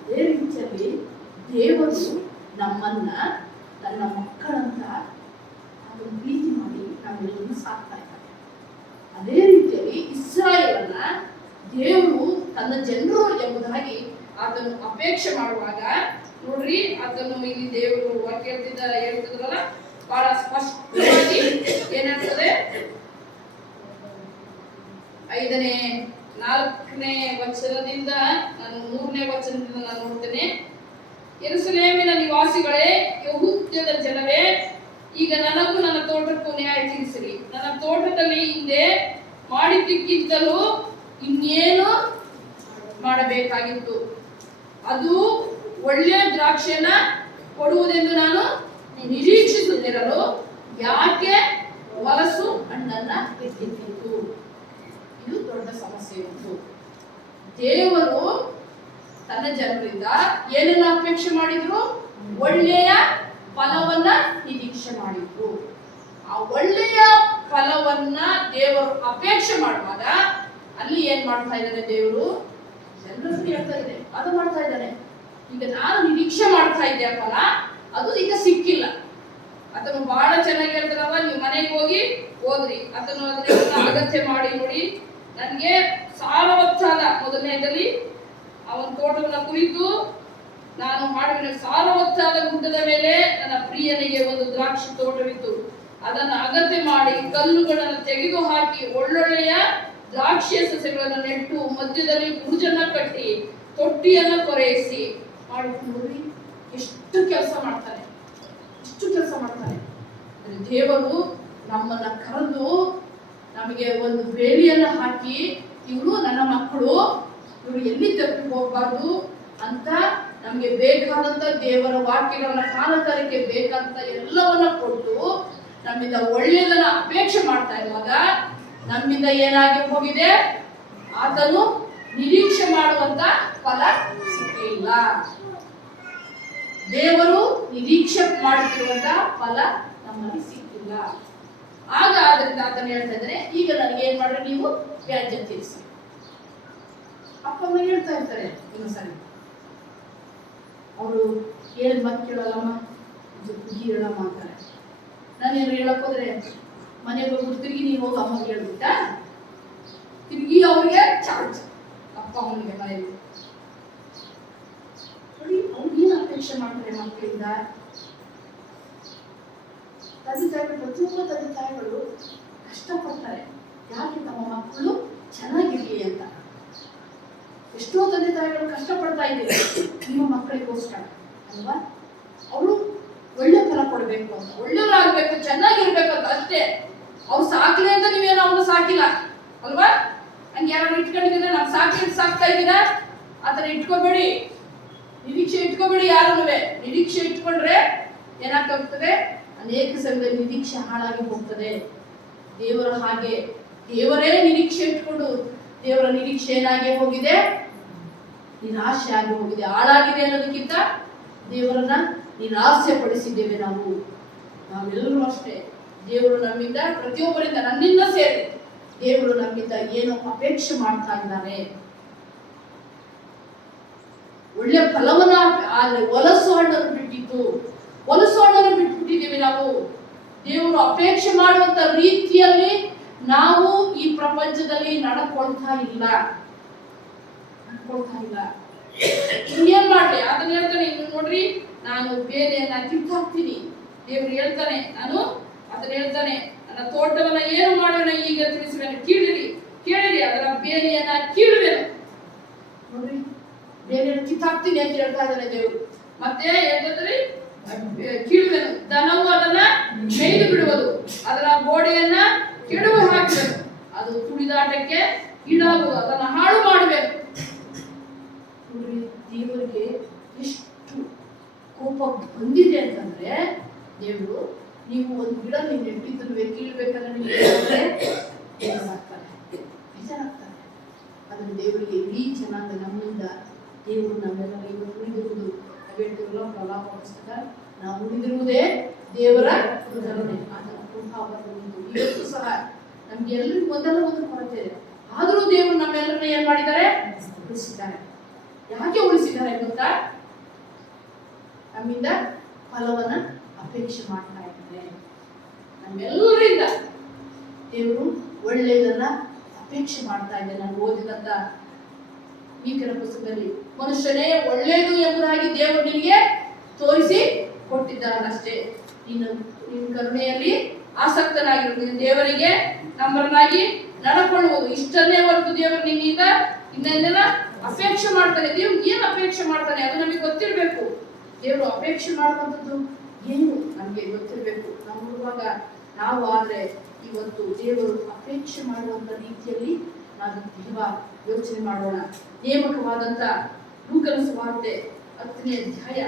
ಅದೇ ರೀತಿಯಲ್ಲಿ ದೇವರು ನಮ್ಮನ್ನ ತನ್ನ ಮಕ್ಕಳಂತ ಅದನ್ನು ಪ್ರೀತಿ ಮಾಡಿ ನಾವೆಲ್ಲರನ್ನು ಸಾಕ್ತಾ ಇದ್ದಾರೆ. ಅದೇ ರೀತಿಯಲ್ಲಿ ಇಸ್ರಾಯೇಲನ್ನ ದೇವರು ತನ್ನ ಜನರು ಎಂಬುದಾಗಿ ಅದನ್ನು ಅಪೇಕ್ಷೆ ಮಾಡುವಾಗ ನೋಡ್ರಿ, ಅದನ್ನು ಇಲ್ಲಿ ದೇವರು ವಾಕ್ಯ ಹೇಳ್ತಿದ್ರಲ್ಲ ಬಹಳ ಸ್ಪಷ್ಟವಾಗಿ ಏನಾಗ್ತದೆ. 4ನೇ ವಚನದಿಂದ ನಾನು 3ನೇ ವಚನದಿಂದ ನಾನು ನೋಡ್ತೇನೆ. ಯೆರೂಸಲೇಮಿನ ನಿವಾಸಿಗಳೇ, ಯೆಹೂದ್ಯದ ಜನವೇ, ಈಗ ನನಗೂ ನನ್ನ ತೋಟಕ್ಕೂ ನ್ಯಾಯ ತೀರಿಸಿರಿ. ನನ್ನ ತೋಟದಲ್ಲಿ ಹಿಂದೆ ಮಾಡಿದ್ದಕ್ಕಿಂತಲೂ ಇನ್ನೇನು ಮಾಡಬೇಕಾಗಿತ್ತು. ಅದು ಒಳ್ಳೆಯ ದ್ರಾಕ್ಷಿಯನ್ನ ಕೊಡುವುದೆಂದು ನಾನು ನಿರೀಕ್ಷಿಸುತ್ತಿರಲು ಯಾಕೆ ವಲಸು ಹಣ್ಣನ್ನ ಇಟ್ಟಿತ್ತು? ಇದು ದೊಡ್ಡ ಸಮಸ್ಯೆ ಉಂಟು. ದೇವರು ತನ್ನ ಜನರಿಂದ ಏನನ್ನ ಅಪೇಕ್ಷೆ ಮಾಡಿದ್ರು? ಒಳ್ಳೆಯ ಫಲವನ್ನ ನಿರೀಕ್ಷೆ ಮಾಡಿದ್ರು. ಆ ಒಳ್ಳೆಯ ಫಲವನ್ನ ದೇವರು ಅಪೇಕ್ಷೆ ಮಾಡುವಾಗ ಅಲ್ಲಿ ಏನ್ ಮಾಡ್ತಾ ಇದ್ದಾನೆ ದೇವರು? ಜನರನ್ನು ಹೇಳ್ತಾ ಇದೆ, ಅದು ಮಾಡ್ತಾ ಇದ್ದಾನೆ. ಈಗ ನಾನು ನಿರೀಕ್ಷೆ ಮಾಡ್ತಾ ಇದ್ದೆ ಫಲ, ಅದು ಈಗ ಸಿಕ್ಕಿಲ್ಲ. ಅದನ್ನು ಬಹಳ ಚೆನ್ನಾಗಿ ಹೇಳ್ತಾರವ, ನೀವು ಮನೆಗೆ ಹೋಗಿ ಓದ್ರಿ, ಅದನ್ನು ಅಗತ್ಯ ಮಾಡಿ ನೋಡಿ. ನನಗೆ ಸಾರವತ್ತಾದ ಮೊದಲನೇದಲ್ಲಿ ಅವನ ತೋಟವನ್ನ ಕುರಿತು ನಾನು ಮಾಡಿದ ಸಾರವತ್ತಾದ ಗುಡ್ಡದ ಮೇಲೆ ನನ್ನ ಪ್ರಿಯನಿಗೆ ಒಂದು ದ್ರಾಕ್ಷಿ ತೋಟವಿತ್ತು. ಅದನ್ನು ಅಗತ್ಯ ಮಾಡಿ ಕಲ್ಲುಗಳನ್ನು ತೆಗೆದು ಹಾಕಿ ಒಳ್ಳೊಳ್ಳೆಯ ದ್ರಾಕ್ಷಿಯ ಸಸ್ಯಗಳನ್ನು ನೆಟ್ಟು ಮಧ್ಯದಲ್ಲಿ ಬುರುಜನ್ನ ಕಟ್ಟಿ ತೊಟ್ಟಿಯನ್ನು ಕೊರೆಯಿಸಿ ಮಾಡಿಕೊಂಡು ಎಷ್ಟು ಕೆಲಸ ಮಾಡ್ತಾನೆ, ಎಷ್ಟು ಕೆಲಸ ಮಾಡ್ತಾನೆ. ದೇವರು ನಮ್ಮನ್ನ ಕರೆದು ನಮಗೆ ಒಂದು ಬೇಲಿಯನ್ನ ಹಾಕಿ, ಇವರು ನನ್ನ ಮಕ್ಕಳು, ಇವರು ಎಲ್ಲಿ ತಪ್ಪಿ ಹೋಗಬಾರ್ದು ಅಂತ ನಮಗೆ ಬೇಕಾದಂತ ದೇವರ ವಾಕ್ಯಗಳನ್ನ ಕಾಲಕಾಲಕ್ಕೆ ಬೇಕಾದಂತ ಎಲ್ಲವನ್ನ ಕೊಟ್ಟು ನಮ್ಮಿಂದ ಒಳ್ಳೆಯದನ್ನ ಅಪೇಕ್ಷೆ ಮಾಡ್ತಾ ಇರುವಾಗ ನಮ್ಮಿಂದ ಏನಾಗಿ ಹೋಗಿದೆ? ಆತನು ನಿರೀಕ್ಷೆ ಮಾಡುವಂತ ಫಲ ಸಿಕ್ಕಿಲ್ಲ. ದೇವರು ನಿರೀಕ್ಷೆ ಮಾಡುತ್ತಿರುವಂತ ಫಲ ನಮ್ಮಲ್ಲಿ ಸಿಕ್ಕಿಲ್ಲ. ಆಗ ಅದರಿಂದ ಆತನು ಹೇಳ್ತಾ ಇದ್ದಾನೆ, ಈಗ ನನಗೆ ಏನ್ ಮಾಡ್ರಿ, ನೀವು ವ್ಯಾಜ್ಯ ತೀರಿಸಿ. ಅಪ್ಪ ಅಮ್ಮ ಹೇಳ್ತಾ ಇರ್ತಾರೆ ಇನ್ನೊಂದ್ಸರಿ, ಅವರು ಹೇಳಿದ ಮಾತು ಕೇಳಲ್ಲಮ್ಮ, ಬುದ್ಧಿ ಹೇಳಮ್ಮ ಅಂತಾರೆ. ನಾನೇನು ಹೇಳಕ್ ಹೋದ್ರೆ ಮನೆಗೆ ಹೋಗ್ಬಿಟ್ಟು ತಿರುಗಿ ನೀವು ಹೋಗಿ ಅಮ್ಮಗೆ ಹೇಳ್ಬಿಟ್ಟ, ತಿರುಗಿ ಅವ್ರಿಗೆ ಚಾರ್ಜ್ ಅಪ್ಪ ಅಮ್ಮನಿಗೆ ಮನೆಯಲ್ಲಿ. ನೋಡಿ ಅವ್ರಿಗೇನು ಅಪೇಕ್ಷೆ ಮಾಡ್ತಾರೆ ಮಕ್ಕಳಿಂದ? ತಂದೆ ತಾಯಿಗಳು, ಪ್ರತಿಯೊಬ್ಬ ತಂದೆ ತಾಯಿಗಳು ಕಷ್ಟಪಡ್ತಾರೆ, ಯಾಕೆ ತಮ್ಮ ಮಕ್ಕಳು ಚೆನ್ನಾಗಿರ್ಲಿ ಅಂತ. ಎಷ್ಟೋ ತಂದೆ ತಾಯಿಗಳು ಕಷ್ಟಪಡ್ತಾ ಇದ್ದೀವಿ ನಿಮ್ಮ ಮಕ್ಕಳಿಗೋಸ್ಕರ ಅಲ್ವಾ? ಅವರು ಒಳ್ಳೆ ಫಲ ಕೊಡ್ಬೇಕು ಅಂತ, ಒಳ್ಳೆಯವರಾಗ್ಬೇಕು, ಚೆನ್ನಾಗಿರ್ಬೇಕು ಅಂತ ಅಷ್ಟೇ. ಅವ್ರು ಸಾಕ್ಲಿ ಅಂತ ನೀವೇನೋ ಅವನು ಸಾಕಿಲ್ಲ ಅಲ್ವಾ? ಹಂಗೆ ಯಾರು ಇಟ್ಕೊಂಡಿದ್ದೀರಾ, ನಾವು ಸಾಕ್ತಾ ಇದ್ದೀರಾ? ಆತರ ಇಟ್ಕೋಬೇಡಿ, ನಿರೀಕ್ಷೆ ಇಟ್ಕೋಬೇಡಿ. ಯಾರನ್ನೂ ನಿರೀಕ್ಷೆ ಇಟ್ಕೊಂಡ್ರೆ ಏನಾಗ್ತದೆ? ಅನೇಕ ಸಮಯದಲ್ಲಿ ನಿರೀಕ್ಷೆ ಹಾಳಾಗಿ ಹೋಗ್ತದೆ. ದೇವರ ಹಾಗೆ ದೇವರೇ ನಿರೀಕ್ಷೆ ಇಟ್ಕೊಂಡು ದೇವರ ನಿರೀಕ್ಷೆ ಏನಾಗಿ ಹೋಗಿದೆ? ನಿರಾಶೆ ಆಗಿ ಹೋಗಿದೆ, ಹಾಳಾಗಿದೆ ಅನ್ನೋದಕ್ಕಿಂತ ದೇವರನ್ನ ನಿರಾಸೆ ಪಡಿಸಿದ್ದೇವೆ ನಾವೆಲ್ಲರೂ ಅಷ್ಟೇ. ದೇವರು ನಮ್ಮಿಂದ, ಪ್ರತಿಯೊಬ್ಬರಿಂದ ನನ್ನಿಂದ ಸೇರಿ ದೇವರು ನಮ್ಮಿಂದ ಏನೋ ಅಪೇಕ್ಷೆ ಮಾಡ್ತಾ ಇದ್ದಾರೆ, ಒಳ್ಳೆ ಫಲವನ್ನ. ಆದ್ರೆ ಹೊಲಸು ಹಣ್ಣನ್ನು ಬಿಟ್ಟಿತ್ತು, ಹೊಲಸು ಹಣ್ಣನ್ನು ಬಿಟ್ಬಿಟ್ಟಿದ್ದೀವಿ ನಾವು. ದೇವರು ಅಪೇಕ್ಷೆ ಮಾಡುವಂತ ರೀತಿಯಲ್ಲಿ ನಾವು ಈ ಪ್ರಪಂಚದಲ್ಲಿ ನಡ್ಕೊಳ್ತಾ ಇಲ್ಲ. ಇನ್ನೇನ್ ಮಾಡ್ಲಿ? ಅದನ್ನ ಹೇಳ್ತಾನೆ, ಇನ್ನು ನೋಡ್ರಿ, ನಾನು ಬೇರೆಯನ್ನ ಕಿತ್ತಾಕ್ತೀನಿ. ದೇವ್ರು ಹೇಳ್ತಾನೆ, ಅದನ್ನ ಹೇಳ್ತಾನೆ, ನನ್ನ ತೋಟವನ್ನ ಏನು ಮಾಡುವೆನು ಈಗ ತಿಳಿಸುವೆನು, ಕೇಳಿರಿ ಅದರ ಬೇರೆಯನ್ನ ಕೀಳುವೆನು. ನೋಡ್ರಿ, ಬೇರೆಯನ್ನ ಕಿತ್ತಾಕ್ತೀನಿ ಅಂತ ಹೇಳ್ತಾ ಇದ್ದಾನೆ ದೇವರು. ಮತ್ತೆ ಹೇಳ್ತದ್ರಿ, ಕೀಳುವೆನು, ದನವು ಅದನ್ನ ಮೇಯ್ದು ಬಿಡುವುದು, ಅದರ ಗೋಡೆಯನ್ನ ಕೆಡವು ಹಾಕುವೆನು, ಅದು ತುಳಿದಾಟಕ್ಕೆ ಈಡಾಗುವುದು, ಅದನ್ನ ಹಾಳು ಮಾಡುವೆನು. ನೋಡ್ರಿ, ದೇವರಿಗೆ ಎಷ್ಟು ಕೋಪ ಬಂದಿದೆ ಅಂತಂದ್ರೆ, ದೇವರು ನೀವು ಒಂದು ಗಿಡ ನೀವು ನೆಟ್ಟಿದ್ದನ್ನು ಕೀಳ್ಬೇಕಾದ್ರೆ ನಿಮಗೆ ಬೇಜಾರಾಗ್ತಾರೆ. ಅದನ್ನು ದೇವರಿಗೆ ಇಡೀ ಜನಾಂಗ ನಮ್ಮಿಂದ, ದೇವರು ನಮ್ಮೆಲ್ಲ ಇವತ್ತು ಉಳಿದಿರುವುದು ಹೇಳ್ತಿರಲ್ಲ ಪ್ರಲಾಪ ಪುಸ್ತಕ, ನಾವು ಉಳಿದಿರುವುದೇ ದೇವರ ಕರುಣೆ. ಅದರ ಕೃಪಾವರವನ್ನು ಇವತ್ತು ಸಹ ನಮ್ಗೆ ಎಲ್ಲರಿಗೂ ಒಂದಲ್ಲ ಒಂದು ಕೊರತೆ ಇದೆ, ಆದರೂ ದೇವರು ನಮ್ಮೆಲ್ಲರನ್ನ ಏನ್ ಮಾಡಿದ್ದಾರೆ? ಉಳಿಸಿದ್ದಾರೆ. ಯಾಕೆ ಉಳಿಸಿದ್ದಾರೆ ಗೊತ್ತಾ? ನಮ್ಮಿಂದ ಫಲವನ್ನ ಅಪೇಕ್ಷೆ ಮಾಡ್ತಾ ಇದ್ದಾನೆ. ನಮ್ಮೆಲ್ಲರಿಂದ ದೇವರು ಒಳ್ಳೆಯದನ್ನ ಅಪೇಕ್ಷೆ ಮಾಡ್ತಾ ಇದ್ದಾನೆ. ನಾನು ಓದಿದಂತ ಮೀಕನ ಪುಸ್ತಕದಲ್ಲಿ ಮನುಷ್ಯನೇ ಒಳ್ಳೆಯದು ಎಂಬುದಾಗಿ ದೇವರು ನಿನಗೆ ತೋರಿಸಿ ಕೊಟ್ಟಿದ್ದಾನಷ್ಟೇ. ನೀನು ನಿನ್ನ ಕರುಣೆಯಲ್ಲಿ ಆಸಕ್ತನಾಗಿರುವುದು, ದೇವರಿಗೆ ನಮ್ಮರನ್ನಾಗಿ ನಡ್ಕೊಳ್ಳುವುದು ಇಷ್ಟನ್ನೇ ಹೊರತು ದೇವರು ನಿನ್ನಿಂದ ಇನ್ನೊಂದನ್ನ ಅಪೇಕ್ಷೆ ಮಾಡ್ತಾನೆ. ದೇವ್ರು ಏನು ಅಪೇಕ್ಷೆ ಮಾಡ್ತಾನೆ ಅದು ನಮಗೆ ಗೊತ್ತಿರಬೇಕು. ದೇವರು ಅಪೇಕ್ಷೆ ಮಾಡುವಂಥದ್ದು ಏನು ನಮಗೆ ಗೊತ್ತಿರಬೇಕು. ನಮ್ಮವಾಗ ನಾವು ಆದ್ರೆ ಇವತ್ತು ದೇವರು ಅಪೇಕ್ಷೆ ಮಾಡುವಂತ ರೀತಿಯಲ್ಲಿ ನಾವು ದೇವ ಯೋಚನೆ ಮಾಡೋಣ. ನೇಮಕವಾದಂತ ಲೂಕನ ಸುವಾರ್ತೆ 10ನೇ ಅಧ್ಯಾಯ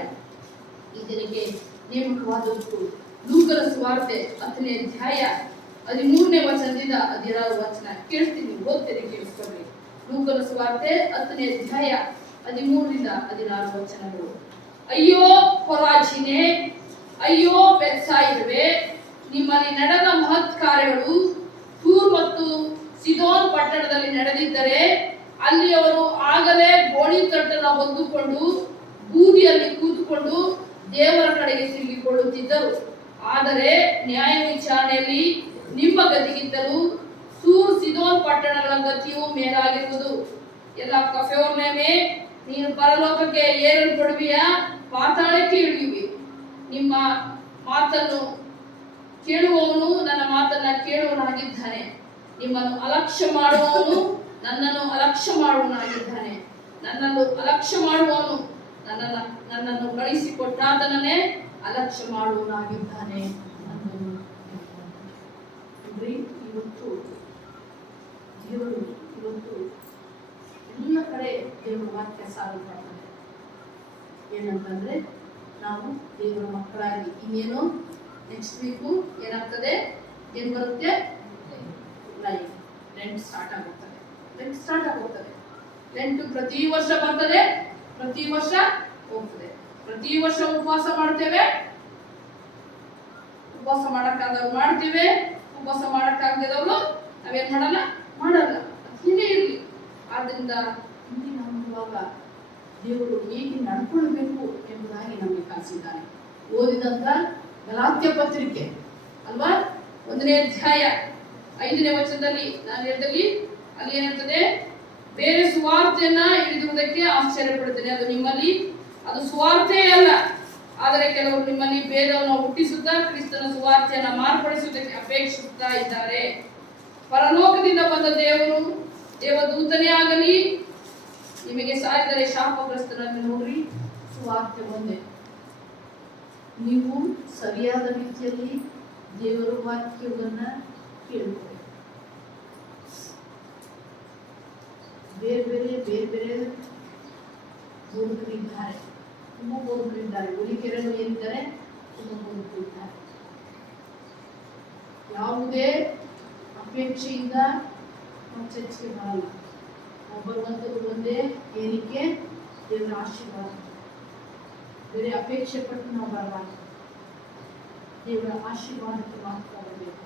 ಈ ದಿನಕ್ಕೆ ನೇಮಕವಾದದ್ದು. ಲೂಕನ ಸುವಾರ್ತೆ 10ನೇ ಅಧ್ಯಾಯ 13ನೇ ವಚನದಿಂದ 16 ವಚನ ಕೇಳ್ತೀನಿ, ಓದ್ತೇನೆ, ಕೇಳಿಸ್ಕೊಳ್ಳಿ. ಲೂಕನ ಸುವಾರ್ತೆ 10ನೇ ಅಧ್ಯಾಯ 13ರಿಂದ 16 ವಚನಗಳು. ಅಯ್ಯೋ ಕೊರಾಜಿನೇ, ಅಯ್ಯೋ ಬೆತ್ಸಾಯಿದವೇ, ನಿಮ್ಮಲ್ಲಿ ನಡೆದ ಮಹತ್ ಕಾರ್ಯಗಳು ತೂರ್ ಮತ್ತು ಸಿದೋನ್ ಪಟ್ಟಣದಲ್ಲಿ ನಡೆದಿದ್ದರೆ ಅಲ್ಲಿ ಅವರು ಆಗಲೇ ಗೋಣಿ ತಟ್ಟನ್ನು ಹೊಂದಿಕೊಂಡು ಬೂದಿಯಲ್ಲಿ ಕೂತುಕೊಂಡು ದೇವರ ಕಡೆಗೆ ತಿರುಗಿಕೊಳ್ಳುತ್ತಿದ್ದರು. ಆದರೆ ನ್ಯಾಯ ವಿಚಾರಣೆಯಲ್ಲಿ ನಿಮ್ಮ ಗತಿಗಿಂತಲೂ ತೂರ್ ಸಿದೋನ್ ಪಟ್ಟಣಗಳ ಗತಿಯು ಮೇಲಾಗಿರುವುದು. ಎಲ್ಲ ಕಫೆರ್ನೌಮೇ, ನೀನು ಪರಲೋಕಕ್ಕೆ ಏರಲ್ಪಡುವಿಯಾ, ಪಾತಾಳಕ್ಕೆ ಇಳಿಯುವಿ. ನಿಮ್ಮ ಮಾತನ್ನು ಕೇಳುವವನು ನನ್ನ ಮಾತನ್ನ ಕೇಳುವವನಾಗಿದ್ದಾನೆ. ನಿಮ್ಮನ್ನು ಅಲಕ್ಷ್ಯ ಮಾಡುವವನು ನನ್ನನ್ನು ಅಲಕ್ಷ್ಯ ಮಾಡುವವನಾಗಿದ್ದಾನೆ. ನನ್ನನ್ನು ಅಲಕ್ಷ್ಯ ಮಾಡುವವನು ನನ್ನನ್ನು ಕಳಿಸಿಕೊಟ್ಟಾತನನ್ನೇ ಅಲಕ್ಷ್ಯ ಮಾಡುವವನಾಗಿದ್ದಾನೆ. ಇವತ್ತು ಎಲ್ಲ ಕಡೆ ದೇವರ ವಾಕ್ಯ ಸಾಗಲ್ಪಡ್ತದೆ. ಏನಂತಂದ್ರೆ ನಾವು ದೇವರ ಮಕ್ಕಳಾಗಿ ಇನ್ನೇನು ನೆಕ್ಸ್ಟ್ ವೀಕು ಏನಾಗ್ತದೆ, ಏನ್ ಬರುತ್ತೆ, ಲೆಂಟ್ ಸ್ಟಾರ್ಟ್ ಆಗುತ್ತದೆ. ಲೆಂಟ್ ಪ್ರತಿ ವರ್ಷ ಬರ್ತದೆ, ಪ್ರತಿ ವರ್ಷ ಹೋಗ್ತದೆ. ಪ್ರತಿ ವರ್ಷ ಉಪವಾಸ ಮಾಡ್ತೇವೆ. ಉಪವಾಸ ಮಾಡಕ್ಕಾದವ್ರು ಮಾಡ್ತೇವೆ, ಉಪವಾಸ ಮಾಡಕ್ಕಾಗದವ್ರು ನಾವೇನ್ ಮಾಡಲ್ಲ. ಹೀಗೆ ಇರಲಿ. ಆದ್ರಿಂದ ಇಲ್ಲಿ ನಮ್ಮವಾಗ ದೇವರು ಹೇಗೆ ನಡ್ಕೊಳ್ಬೇಕು ಎಂಬುದಾಗಿ ನಮಗೆ ಕಲಿಸಿದ್ದಾನೆ. ಓದಿದಂತ ಗಲಾತ್ಯ ಪತ್ರಿಕೆ ಅಲ್ವಾ, 1ನೇ ಅಧ್ಯಾಯ 5ನೇ ವಚನದಲ್ಲಿ ನಾನು ಹೇಳಿದಲ್ಲಿ ಅಲ್ಲಿ ಏನಿರ್ತದೆ, ಬೇರೆ ಸುವಾರ್ತೆಯನ್ನ ಹಿಡಿದುವುದಕ್ಕೆ ಆಶ್ಚರ್ಯ ಪಡುತ್ತೇನೆ. ಅದು ಸುವಾರ್ತೆಯೇ ಅಲ್ಲ, ಆದರೆ ಕೆಲವರು ನಿಮ್ಮಲ್ಲಿ ಭೇದವನ್ನು ಹುಟ್ಟಿಸುತ್ತಾ ಕ್ರಿಸ್ತನ ಸುವಾರ್ತೆಯನ್ನ ಮಾರ್ಪಡಿಸುವುದಕ್ಕೆ ಅಪೇಕ್ಷಿಸುತ್ತಾ ಇದ್ದಾರೆ. ಪರಲೋಕದಿಂದ ಬಂದ ದೇವದೂತನೇ ಆಗಲಿ ನಿಮಗೆ ಸಾಯಿದರೆ ಶಾಪಗ್ರಸ್ತರನ್ನು ನೋಡ್ರಿ, ಸುವಾರ್ತೆ ಒಂದೇ. ನೀವು ಸರಿಯಾದ ರೀತಿಯಲ್ಲಿ ದೇವರ ವಾಕ್ಯವನ್ನ ಕೇಳಬೇಕು. ಬೇರೆ ಬೇರೆ ಬೋಧಕರಿದ್ದಾರೆ, ತುಂಬ ಬೋಧಕರಿದ್ದಾರೆ. ಉಳಿಕೆರೆಗಳು ಏನಿದ್ದಾರೆ, ತುಂಬ ಬೋಧಕರಿದ್ದಾರೆ. ಯಾವುದೇ ಅಪೇಕ್ಷೆಯಿಂದ ನಾವು ಚರ್ಚೆಗೆ ಬರಲ್ಲ. ನಾವು ಬರುವಂಥದ್ದು ಒಂದೇ, ಏನಕ್ಕೆ, ದೇವರ ಆಶೀರ್ವಾದ. ಬೇರೆ ಅಪೇಕ್ಷೆ ಪಟ್ಟು ನಾವು ಬರಬಾರ್ದು. ದೇವರ ಆಶೀರ್ವಾದಕ್ಕೆ ಮಾತ್ರ ಬರಬೇಕು.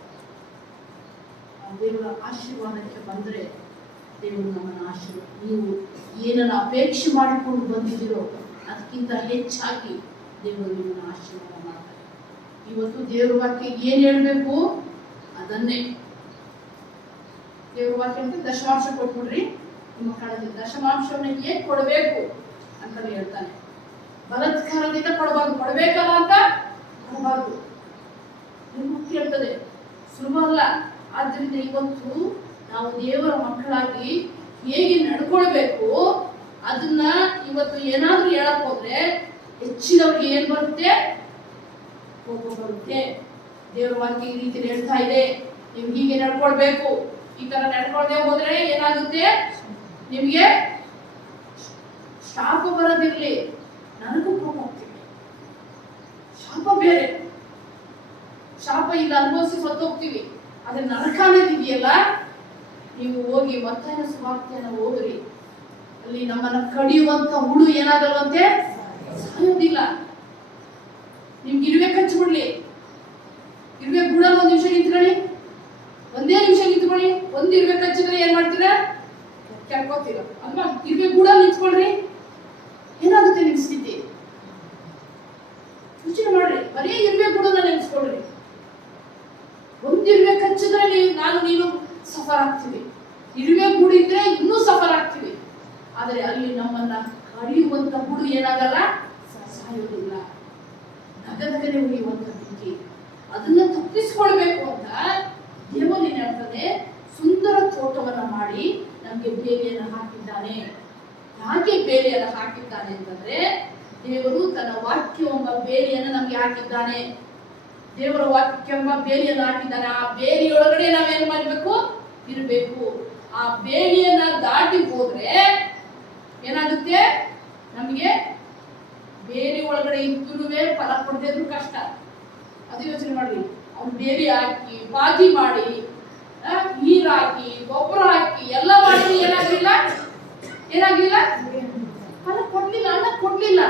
ದೇವರ ಆಶೀರ್ವಾದಕ್ಕೆ ಬಂದರೆ ದೇವರು ನಮ್ಮನ್ನು ಆಶೀರ್ವಾದ. ನೀವು ಏನನ್ನು ಅಪೇಕ್ಷೆ ಮಾಡಿಕೊಂಡು ಬಂದಿದ್ದೀರೋ ಅದಕ್ಕಿಂತ ಹೆಚ್ಚಾಗಿ ದೇವರು ನಿಮ್ಮನ್ನು ಆಶೀರ್ವಾದ ಮಾಡ್ತಾರೆ. ಇವತ್ತು ದೇವರ ವಾಕ್ಯ ಏನು ಹೇಳಬೇಕು ಅದನ್ನೇ. ದೇವರ ವಾಕ್ಯ ಅಂತ ದಶಮಾಂಶ ಕೊಟ್ಬಿಡ್ರಿ, ನಿಮ್ಮ ಕಡೆ ದಶಮಾಂಶವನ್ನು ಹೇಗೆ ಕೊಡಬೇಕು ಅಂತ ಹೇಳ್ತಾನೆ. ಬಲಾತ್ಕಾರದಿಂದ ಕೊಡಬೇಕಲ್ಲ ಅಂತ ಕೊಡಬಾರ್ದು. ನಿಮಗೆ ಹೇಳ್ತದೆ, ಸುಲಭ ಅಲ್ಲ. ಆದ್ದರಿಂದ ಇವತ್ತು ನಾವು ದೇವರ ಮಕ್ಕಳಾಗಿ ಹೇಗೆ ನಡ್ಕೊಳ್ಬೇಕು ಅದನ್ನ ಇವತ್ತು ಏನಾದ್ರೂ ಹೇಳಕ್ ಹೋದ್ರೆ ಹೆಚ್ಚಿನವ್ರಿಗೆ ಏನ್ ಬರುತ್ತೆ, ಕೋಪ ಬರುತ್ತೆ. ದೇವರ ವಾಕ್ಯ ಈ ರೀತಿ ಹೇಳ್ತಾ ಇದೆ, ನೀವು ಹೀಗೆ ನಡ್ಕೊಳ್ಬೇಕು. ಈ ತರ ನಡ್ಕೊಳ್ದೆ ಹೋದ್ರೆ ಏನಾಗುತ್ತೆ, ನಿಮ್ಗೆ ಶಾಪ ಬರೋದಿರ್ಲಿ, ನನಗೂ ಕೋಪ ಹೋಗ್ತೀವಿ. ಶಾಪ ಬೇರೆ, ಶಾಪ ಇಲ್ಲಿ ಅನುಭವಿಸಿ ಸತ್ತೋಗ್ತೀವಿ. ಆದ್ರೆ ನರಕ ಅನ್ನೋದಿದೆಯಲ್ಲ, ನೀವು ಹೋಗಿ ಮತ್ತಾಯನ ಸುವಾರ್ತೆಯನ್ನು ಓದ್ರಿ. ಅಲ್ಲಿ ನಮ್ಮನ್ನ ಕಡಿಯುವಂತ ಹುಳು ಏನಾಗಲ್ವಂತೆ, ಸಾಯೋದಿಲ್ಲ. ನಿಮ್ಗೆ ಇರುವೆ ಕಚ್ಚಿಬಿಡ್ಲಿ, ಇರುವೆ ಗುಡಲ್ಲಿ 1 ನಿಮಿಷ ನಿಂತ್ಕೊಳ್ಳಿ, 1 ನಿಮಿಷ ನಿಂತ್ಕೊಳ್ಳಿ. 1 ಇರುವೆ ಕಚ್ಚಿದ್ರೆ ಏನ್ ಮಾಡ್ತೀರಾ, ಕೆರ್ಕೋತೀರ ಅಲ್ವಾ? ಇರುವೆ ಗುಡಲ್ಲಿ ನಿಂತ್ಕೊಳ್ರಿ, ಏನಾಗುತ್ತೆ ನಿಮ್ ಸ್ಥಿತಿ? ಯೋಚನೆ ಮಾಡ್ರಿ, ಬರೀ ಇರುವೆ ಗೂಡನ್ನ ನೆನೆಸ್ಕೊಳ್ರಿ. ಒಂದಿರುವೆ ಕಚ್ಚಿದ್ರೆ ನೀನು ಸಫರ್ ಆಗ್ತೀವಿ, ಇರುವೆ ಗೂಡು ಇದ್ರೆ ಇನ್ನೂ ಸಫರ್ ಆಗ್ತೀವಿ. ಆದರೆ ಅಲ್ಲಿ ನಮ್ಮನ್ನ ಕಡಿಯುವಂತ ಗೂಡು ಏನಾಗಲ್ಲ, ಸಾಯೋದಿಲ್ಲ, ನಗನಗನೆ ಉಳಿಯುವಂತ ಬೆಂಕಿ. ಅದನ್ನ ತಪ್ಪಿಸ್ಕೊಳ್ಬೇಕು ಅಂತ ದೇವರು ಏನ್ ಹೇಳ್ತಾನೆ, ಸುಂದರ ತೋಟವನ್ನ ಮಾಡಿ ನಮ್ಗೆ ಬೇಲಿಯನ್ನು ಹಾಕಿದ್ದಾನೆ. ಹಾಗೆ ಬೇಲಿಯನ್ನು ಹಾಕಿದ್ದಾನೆ ಅಂತಂದ್ರೆ ದೇವರು ತನ್ನ ವಾಕ್ಯವೆಂಬ ಬೇಲಿಯನ್ನು ನಮ್ಗೆ ಹಾಕಿದ್ದಾನೆ. ದೇವರ ವಾಕ್ಯವೆಂಬ ಬೇಲಿಯನ್ನು ಹಾಕಿದ್ದಾನೆ. ಆ ಬೇಲಿಯೊಳಗಡೆ ನಾವೇನು ಮಾಡಬೇಕು, ಇರಬೇಕು. ಆ ಬೇಲಿಯನ್ನ ದಾಟಿ ಹೋದ್ರೆ ಏನಾಗುತ್ತೆ, ನಮಗೆ ಬೇಲಿ ಒಳಗಡೆ ಇದ್ದುರುವೆ ಫಲ ಕೊಡದೇ ಇದ್ರು ಕಷ್ಟ. ಅದು ಯೋಚನೆ ಮಾಡ್ರಿ. ಅವ್ನು ಬೇಲಿ ಹಾಕಿ ಬಾಜಿ ಮಾಡಿ ನೀರ್ ಹಾಕಿ ಗೊಬ್ಬರ ಹಾಕಿ ಎಲ್ಲ ಮಾಡಿ ಏನಾಗ್ಲಿಲ್ಲ, ಫಲ ಕೊಡ್ಲಿಲ್ಲ, ಅನ್ನ ಕೊಡ್ಲಿಲ್ಲ.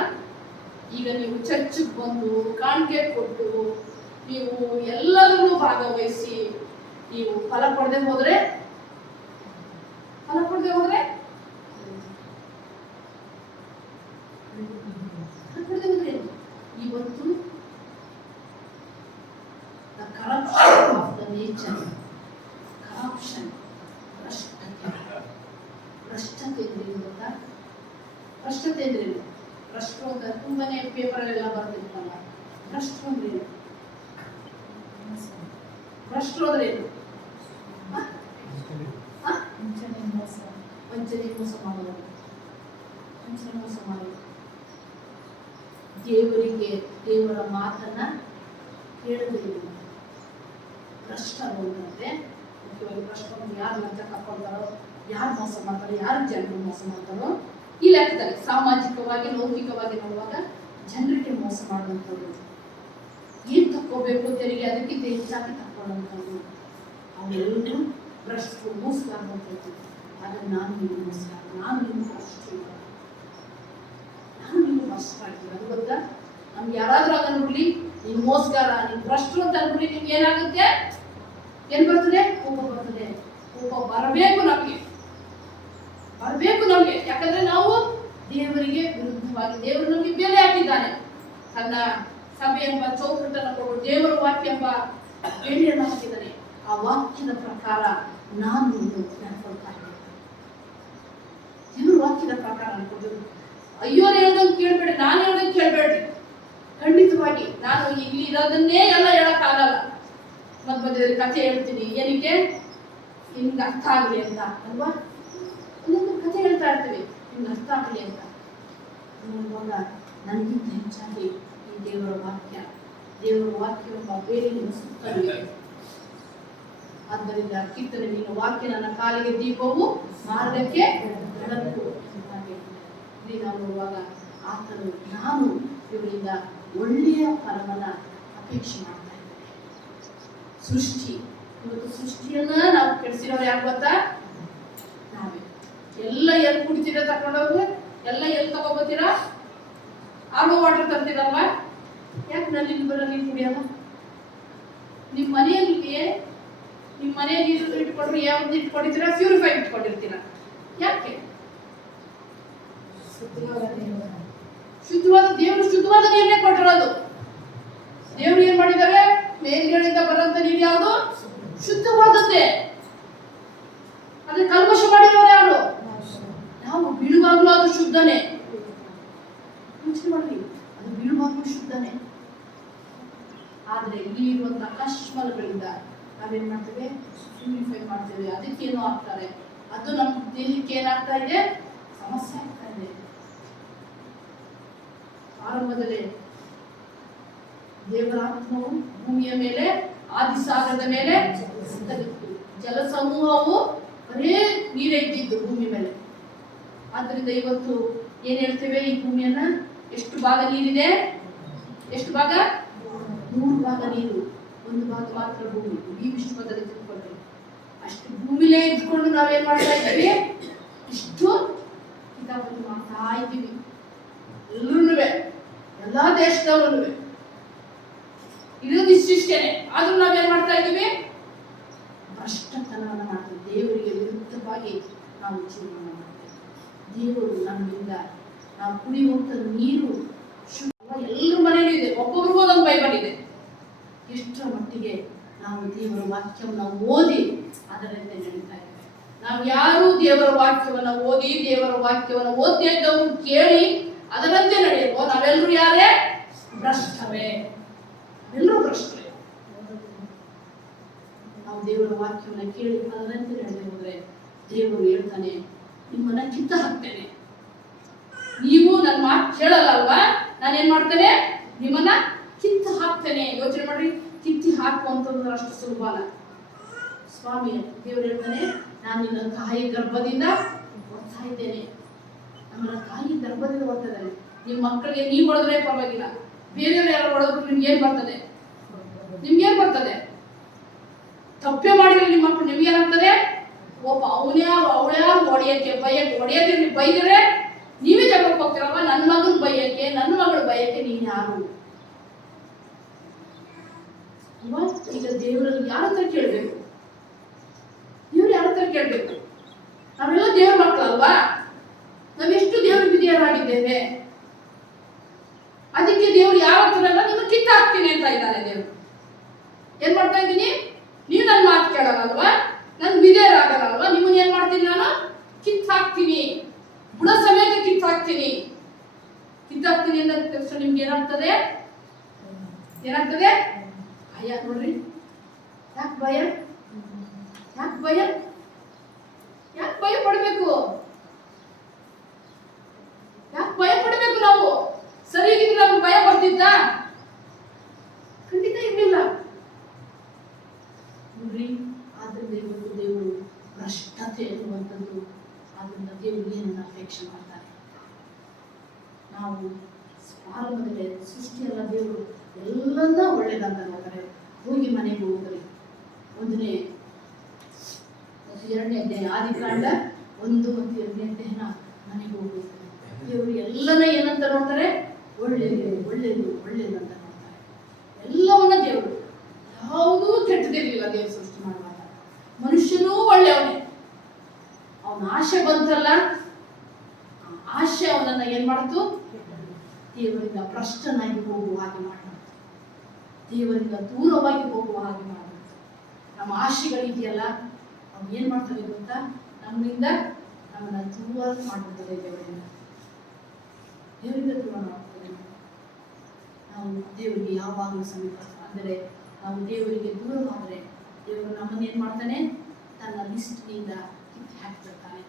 ಈಗ ನೀವು ಚರ್ಚಿಗೆ ಬಂದು ಕಾಣಿಕೆ ಕೊಟ್ಟು ನೀವು ಎಲ್ಲರನ್ನೂ ಭಾಗವಹಿಸಿ ನೀವು ಫಲ ಕೊಡದೆ ಹೋದ್ರೆ ಇವತ್ತು the corruption of the nature, corruption, ಭ್ರಷ್ಟತೆ ಅಂದ್ರೆ ಗೊತ್ತಾ? ಭ್ರಷ್ಟತೆ ಅಂದ್ರೆ ಭ್ರಷ್ಟರು ಅಂತ ತುಂಬಾನೇ ಪೇಪರಲ್ಲೆಲ್ಲ ಬರ್ತಿರ್ತಲ್ಲ. ಭ್ರಷ್ಟರು ಅಂದ್ರೆ ಏನು? ಭ್ರಷ್ಟರು ಅಂದ್ರೆ ಏನು? ವಂಚನೆ ಮೋಸ ಮಾಡೋದು. ದೇವರ ಮಾತನ್ನ ಕೇಳೋದಿಲ್ಲ. ಭ್ರಷ್ಟರು ಅಂತಂದ್ರೆ ಮುಖ್ಯವಾಗಿ ಭ್ರಷ್ಟರು ಯಾರು ಲಂಚ ಕಳ್ಕೊಳ್ತಾರೋ, ಯಾರು ಮೋಸ ಮಾಡ್ತಾರೋ, ಯಾರು ಜನರು ಮೋಸ ಮಾಡ್ತಾರೋ ಈ ಲೆಕ್ಕದಲ್ಲಿ ಸಾಮಾಜಿಕವಾಗಿ ಲೌಕಿಕವಾಗಿ ನೋಡುವಾಗ ಜನರಿಗೆ ಮೋಸ ಮಾಡುವಂಥದ್ದು, ಏನ್ ತಕ್ಕೋಬೇಕು ತೆರಿಗೆ ಅದಕ್ಕಿಂತ ಹೆಚ್ಚಾಗಿ ತಕ್ಕೊಳ್ಳುವಂಥದ್ದು, ಅವೆಲ್ಲರೂ ಭ್ರಷ್ಟರು ಮೋಸಗಾರಂಥದ್ದು. ಆದರೆ ನಾನು ನೀವು ಮೋಸಗಾರ, ನಾನು ನೀವು ಭ್ರಷ್ಟರು, ನಾನು ನೀವು ಭ್ರಷ್ಟರಾಗ್ತೀವಿ. ಅದು ಗೊತ್ತಾ? ನಮ್ಗೆ ಯಾರಾದ್ರೂ ಅದನ್ನು ನೋಡ್ಲಿ, ನೀನು ಮೋಸಗಾರ, ನೀನು ಭ್ರಷ್ಟರು ಅಂತ ಅನ್ಬಿಡಿ, ನಿಮ್ಗೆ ಏನಾಗುತ್ತೆ, ಏನ್ ಬರ್ತದೆ? ಕೋಪ ಬರ್ತದೆ. ಕೋಪ ಬರಬೇಕು ನಮ್ಗೆ. ಯಾಕಂದ್ರೆ ನಾವು ದೇವರಿಗೆ ವಿರುದ್ಧವಾಗಿ, ದೇವರು ನಮ್ಗೆ ಬೆಲೆ ಹಾಕಿದ್ದಾನೆ. ತನ್ನ ಸಭೆ ಎಂಬ ಚೌಕಟ್ಟನ್ನು ಕೊಡು, ದೇವರ ವಾಕ್ಯ ಎಂಬ ಬೆಲೆಯನ್ನು ಹಾಕಿದ್ದಾನೆ. ಆ ವಾಕ್ಯದ ಪ್ರಕಾರ ನಾನು ನಡ್ಕೊಳ್ತಾ ಇದ್ದೇನೆ. ದೇವರ ವಾಕ್ಯದ ಪ್ರಕಾರ ಅನ್ಕೊಳ್ಬೇಕು. ಅಯ್ಯೋ ಹೇಳ್ದಂಗೆ ಕೇಳ್ಬೇಡಿ, ನಾನು ಹೇಳ್ದಂಗೆ ಕೇಳ್ಬೇಡ್ರಿ. ಖಂಡಿತವಾಗಿ ನಾನು ಇಲ್ಲಿ ಇರೋದನ್ನೇ ಎಲ್ಲ ಹೇಳಕ್ಕಾಗಲ್ಲ. ಮಧ್ಯ ಕಥೆ ಹೇಳ್ತೀನಿ, ಏನಕ್ಕೆ ನಿಮ್ಗೆ ಅರ್ಥ ಆಗಲಿ ಅಂತ ಅಲ್ವಾ? ಒಂದೊಂದು ಕಥೆ ಹೇಳ್ತಾ ಇರ್ತೀವಿ, ನಿಮ್ಗೆ ಅರ್ಥ ಆಗಲಿ ಅಂತ. ನೋಡುವಾಗ ನನಗಿಂತ ಹೆಚ್ಚಾಗಿ ಈ ದೇವರ ವಾಕ್ಯವೆಂಬ ಬೇರೆ ನಿಮ್ಮ ಸುತ್ತಲಿದೆ. ಆದ್ದರಿಂದ ಕೀರ್ತನೆ, ನಿನ್ನ ವಾಕ್ಯ ನನ್ನ ಕಾಲಿಗೆ ದೀಪವು, ಮಾರ್ಗಕ್ಕೆ ಬೆಳಕು. ಇಲ್ಲಿ ನಾವು ನೋಡುವಾಗ ಆತನು ನಾನು ಇವರಿಂದ ಒಳ್ಳೆಯ ಫಲವನ್ನ ಅಪೇಕ್ಷೆ ಮಾಡ್ತಾ ಇದ್ದೇನೆ. ಇವತ್ತು ಸೃಷ್ಟಿಯನ್ನ ನಾವು ಕೆಡಿಸಿರೋರು ಯಾರು ಗೊತ್ತಾ? ನಾವೇ. ಎಲ್ಲ ಎಲ್ಲಿ ಕುಡಿತೀರಾ ತಕೊಂಡೋಗಿ, ಎಲ್ಲ ಎಲ್ಲಿ ತಗೋಬೋತೀರಾ? RO water ತರ್ತೀರಲ್ವಾ? ಯಾಕೆ ನಲ್ಲಿ ಬರೋ ನೀರು ಕುಡಿಯಲ್ಲ? ನಿಮ್ಮ ಮನೆಯಲ್ಲಿ ನೀರು ಇಟ್ಕೊಂಡ್ರೆ ಯಾವ್ದು ಇಟ್ಕೊಂಡಿರ್ತೀರಾ? ಪ್ಯೂರಿಫೈ ಇಟ್ಕೊಂಡಿರ್ತೀರಾ. ಯಾಕೆ? ಶುದ್ಧವಾದ ದೇವರು ಶುದ್ಧವಾದ ನೀರನ್ನೇ ಕೊಟ್ಟಿರೋದು. ದೇವರು ಏನ್ ಮಾಡಿದ್ದಾರೆ? ಮೇಲ್ಗಡೆಯಿಂದ ಬರುವಂತ ನೀರು ಯಾವುದು? ಶುದ್ಧವಾದದ್ದೇ. ಅದೇ ಕಲ್ಮಶ ಮಾಡಿರೋರು ಯಾರು? ನಾವು. ಬೀಳುವಾಗ್ಲೂ ಅದು ಶುದ್ಧನೇ. ಯೋಚನೆ ಮಾಡಿ, ಅದು ಬೀಳುವಾಗ್ಲೂ ಶುದ್ಧನೇ. ಆದ್ರೆ ಇಲ್ಲಿ ಇರುವಂತಹ ಅಕಸ್ಮಾತ್ಗಳಿಂದ ನಾವೇನ್ ಮಾಡ್ತೇವೆ? ಪ್ಯೂರಿಫೈ ಮಾಡ್ತೇವೆ. ಅದಕ್ಕೇನೋ ಆಗ್ತಾರೆ, ಅದು ನಮ್ಮ ದೇಹಕ್ಕೆ ಏನಾಗ್ತಾ ಇದೆ? ಸಮಸ್ಯೆ ಆಗ್ತಾ ಇದೆ. ಆರಂಭದಲ್ಲಿ ದೇವರ ಆತ್ಮವು ಭೂಮಿಯ ಮೇಲೆ, ಆದಿಸಾಗರದ ಮೇಲೆ ಸತ್ತಲಿತ್ತು. ಜಲ ಸಮೂಹವು ಬರೇ ನೀರೇ ಇದ್ದಿದ್ದು ಭೂಮಿ ಮೇಲೆ. ಆದ್ದರಿಂದ ಇವತ್ತು ಏನ್ ಹೇಳ್ತೇವೆ? ಈ ಭೂಮಿಯನ್ನ ಎಷ್ಟು ಭಾಗ ನೀರಿದೆ? ಎಷ್ಟು ಭಾಗ? 3 ಭಾಗ ನೀರು, 1 ಭಾಗ ಮಾತ್ರ ಭೂಮಿ. ಈ ವಿಶ್ವದಲ್ಲಿ ತಿಳ್ಕೊಂಡ್ರೆ ಅಷ್ಟು ಭೂಮಿಲೇ ಇದ್ಕೊಂಡು ನಾವೇನ್ ಮಾಡ್ತಾ ಇದ್ದೀವಿ? ಇಷ್ಟು ಕಿತಾಬಲ್ಲಿ ಮಾಡ್ತಾ ಇದ್ದೀವಿ. ಎಲ್ಲರೂ, ಎಲ್ಲಾ ದೇಶದವರು ಇರೋದು ಇಷ್ಟಿಷ್ಟೇನೆ. ಆದ್ರೂ ನಾವೇನ್ ಮಾಡ್ತಾ ಇದ್ದೀವಿ? ಭ್ರಷ್ಟತನವನ್ನು ಮಾಡ್ತೀವಿ. ದೇವರಿಗೆ ವಿರುದ್ಧವಾಗಿ ನಾವು ಜೀವನ ಮಾಡ್ತೇವೆ. ದೇವರು ನಮ್ಮಿಂದ ನಾವು ಕುಡಿಯುವಂತ ನೀರು ಎಲ್ಲರ ಮನೆಯಲ್ಲೂ ಇದೆ. ಒಬ್ಬೊಬ್ರಿಗೂ ಒಂದೊಂದು ಬೈಬಲ್ ಇದೆ. ಎಷ್ಟರ ಮಟ್ಟಿಗೆ ನಾವು ದೇವರ ವಾಕ್ಯವನ್ನು ಓದಿ ಅದರಂತೆ ನಡೀತಾ ಇದ್ದೇವೆ. ನಾವು ಯಾರು ದೇವರ ವಾಕ್ಯವನ್ನು ಓದಿ ದೇವರ ವಾಕ್ಯವನ್ನು ಓದ್ತಾ ಇದ್ದವರು ಕೇಳಿ ಅದರಂತೆ ನಡೆಯುವ ನಾವೆಲ್ಲರೂ ಯಾರೇ? ಭ್ರಷ್ಟರೇ. ಎಲ್ಲರೂ ಭ್ರಷ್ಟರೇ. ನಾವು ದೇವರ ವಾಕ್ಯವನ್ನು ಕೇಳಿ ಅದರಂತೆ ನಡೆದು ಹೋದ್ರೆ ದೇವರು ಹೇಳ್ತಾನೆ, ನಿಮ್ಮನ್ನ ಕಿತ್ತ ಹಾಕ್ತೇನೆ. ನೀವು ನನ್ನ ಮಾತು ಕೇಳಲ್ಲ ಅಲ್ವಾ, ನಾನೇನ್ ಮಾಡ್ತೇನೆ? ನಿಮ್ಮನ್ನ ಕಿತ್ತು ಹಾಕ್ತೇನೆ. ಯೋಚನೆ ಮಾಡ್ರಿ, ಕಿತ್ತಿ ಹಾಕುವಂತಂದ್ರೆ ಅಷ್ಟು ಸುಲಭ ಅಲ್ಲ ಸ್ವಾಮಿ. ದೇವರು ಹೇಳ್ತಾನೆ, ನಾನು ನಿನ್ನ ತಾಯಿ ಗರ್ಭದಿಂದ ಓದ್ತಾ ಇದ್ದೇನೆ. ನಮ್ಮನ್ನ ತಾಯಿ ಗರ್ಭದಿಂದ ಓದ್ತಾ ಇದ್ದಾನೆ. ನಿಮ್ಮ ಮಕ್ಕಳಿಗೆ ನೀವು ಹೊಡೆದ್ರೆ ಪರವಾಗಿಲ್ಲ, ಬೇರೆಯವ್ರು ಯಾರು ಹೊಡೆದ್ರು ನಿಮ್ಗೇನ್ ಬರ್ತದೆ? ನಿಮ್ಗೇನ್ ಬರ್ತದೆ? ತಪ್ಪೆ ಮಾಡಿದ್ರೆ ನಿಮ್ಮ ಮಕ್ಕಳು ನಿಮ್ಗೇನಾಗ್ತದೆ? ಒಬ್ಬ ಅವನ್ಯಾರು ಅವಳ್ಯಾರು ಹೊಡೆಯೋದಿರ್ಲಿ, ಬೈದರೆ ನೀವೇ ಜಗಳಕ್ಕೆ ಹೋಗ್ತೀರಲ್ವ. ನನ್ನ ಮಗನ ಬೈಯಕ್ಕೆ, ನನ್ನ ಮಗಳ ಬೈಯಕ್ಕೆ ನೀನ್ ಯಾರು? ಈಗ ದೇವರಲ್ಲಿ ಯಾರ ಹತ್ರ ಕೇಳ್ಬೇಕು? ದೇವ್ರು ಯಾರ ಹತ್ರ ಕೇಳ್ಬೇಕು? ನಾವೆಲ್ಲ ದೇವ್ರ ಮಕ್ಕಳಲ್ವಾ? ನಾವೆಷ್ಟು ದೇವ್ರ ವಿಧಿಯರಾಗಿದ್ದೇವೆ. ಅದಕ್ಕೆ ದೇವ್ರು ಯಾರ ಹತ್ರ ನಿಮ್ಮ ಕಿತ್ತ ಹಾಕ್ತೀನಿ ಅಂತ ಇದ್ದಾನೆ. ದೇವ್ರು ಏನ್ ಮಾಡ್ತಾ ಇದ್ದೀನಿ? ನೀವು ನನ್ನ ಮಾತು ಕೇಳಲ್ಲಲ್ವಾ, ನನ್ ವಿಧೇಯರಾಗಲ್ಲಲ್ವಾ, ನಿಮ್ಮನ್ನ ಏನ್ ಮಾಡ್ತೀನಿ? ನಾನು ಕಿತ್ತ ಹಾಕ್ತೀನಿ, ಬುಡ ಸಮೇತ ಕಿತ್ತ ಹಾಕ್ತೀನಿ. ಕಿತ್ತಾಕ್ತೀನಿ ಅಂದ ತಕ್ಷಣ ನಿಮ್ಗೆ ಏನಾಗ್ತದೆ? ಭಯ. ನೋಡ್ರಿ, ಯಾಕೆ ಭಯ? ಯಾಕೆ ಭಯ ಪಡ್ಬೇಕು? ಯಾಕೆ ಭಯ ಪಡ್ಬೇಕು? ನಾವು ಸರಿಯಾಗಿದ್ರೆ ನಮ್ಗೆ ಭಯ ಬರ್ತಿದ್ದ? ಖಂಡಿತ ಇರ್ಲಿಲ್ಲ. ನೋಡ್ರಿ, ಆದ್ರಿಂದ ಇವತ್ತು ದೇವರು ಭ್ರಷ್ಟತೆ ಎನ್ನುವಂಥದ್ದು, ಆದ್ರಿಂದ ದೇವರು ಏನನ್ನ ಅಪೇಕ್ಷೆ ಮಾಡ್ತಾರೆ? ನಾವು ಆರಂಭದಲ್ಲಿ ಸೃಷ್ಟಿಯಲ್ಲ, ದೇವರು ಎಲ್ಲನ್ನ ಒಳ್ಳೇದಂತ ನೋಡ್ತಾರೆ. ಹೋಗಿ ಮನೆಗೆ ಹೋಗ್ತಾರೆ. 1ನೇ ಮತ್ತು 2ನೇ ಅಧ್ಯಾಯ, ಆದಿಕಾಂಡ 1 ಮತ್ತು 2ನೇ ಅಧ್ಯಾಯ ಮನೆಗೆ ಹೋಗ್ತಾರೆ. ದೇವರು ಎಲ್ಲನ ಏನಂತ ನೋಡ್ತಾರೆ? ಒಳ್ಳೇದು ಒಳ್ಳೇದು ಒಳ್ಳೇದು ಅಂತ ನೋಡ್ತಾರೆ. ಎಲ್ಲವನ್ನ ದೇವರು, ಯಾವುದೂ ಕೆಟ್ಟದಿರ್ಲಿಲ್ಲ ದೇವರು ಸೃಷ್ಟಿ ಮಾಡುವಾಗ. ಮನುಷ್ಯನೂ ಒಳ್ಳೆಯವನೇ. ಅವನ ಆಶೆ ಬಂತಲ್ಲ, ಆಶೆ ಅವನನ್ನ ಏನ್ ಮಾಡ್ತು? ದೇವರಿಂದ ಭ್ರಷ್ಟನಾಗಿ ಹೋಗುವ ಹಾಗೆ ಮಾಡ್ತು. ದೇವರಿಂದ ದೂರವಾಗಿ ಹೋಗುವ ಹಾಗೆ ಮಾಡ್ತು. ನಮ್ಮ ಆಶೆಗಳಿದೆಯಲ್ಲ, ಅವು ಏನ್ ಮಾಡ್ತವೆ ಗೊತ್ತಾ? ನಮ್ಮಿಂದ ನಮ್ಮನ್ನ ದೂರ ಮಾಡ್ಬಿಡ್ತದೆ. ದೇವರಿಂದ ದೂರ ಮಾಡ್ತದೆ. ನಾವು ದೇವರಿಗೆ ಯಾವಾಗಲೂ ಸಮೀಪ, ಅಂದರೆ ನಾವು ದೇವರಿಗೆ ದೂರವಾದರೆ ದೇವರು ನಮ್ಮನ್ನೇನ್ ಮಾಡ್ತಾನೆ? ತನ್ನ ಲಿಸ್ಟ್ನಿಂದ ಕಿತ್ತು ಹಾಕ್ಬಿಡ್ತಾನೆ.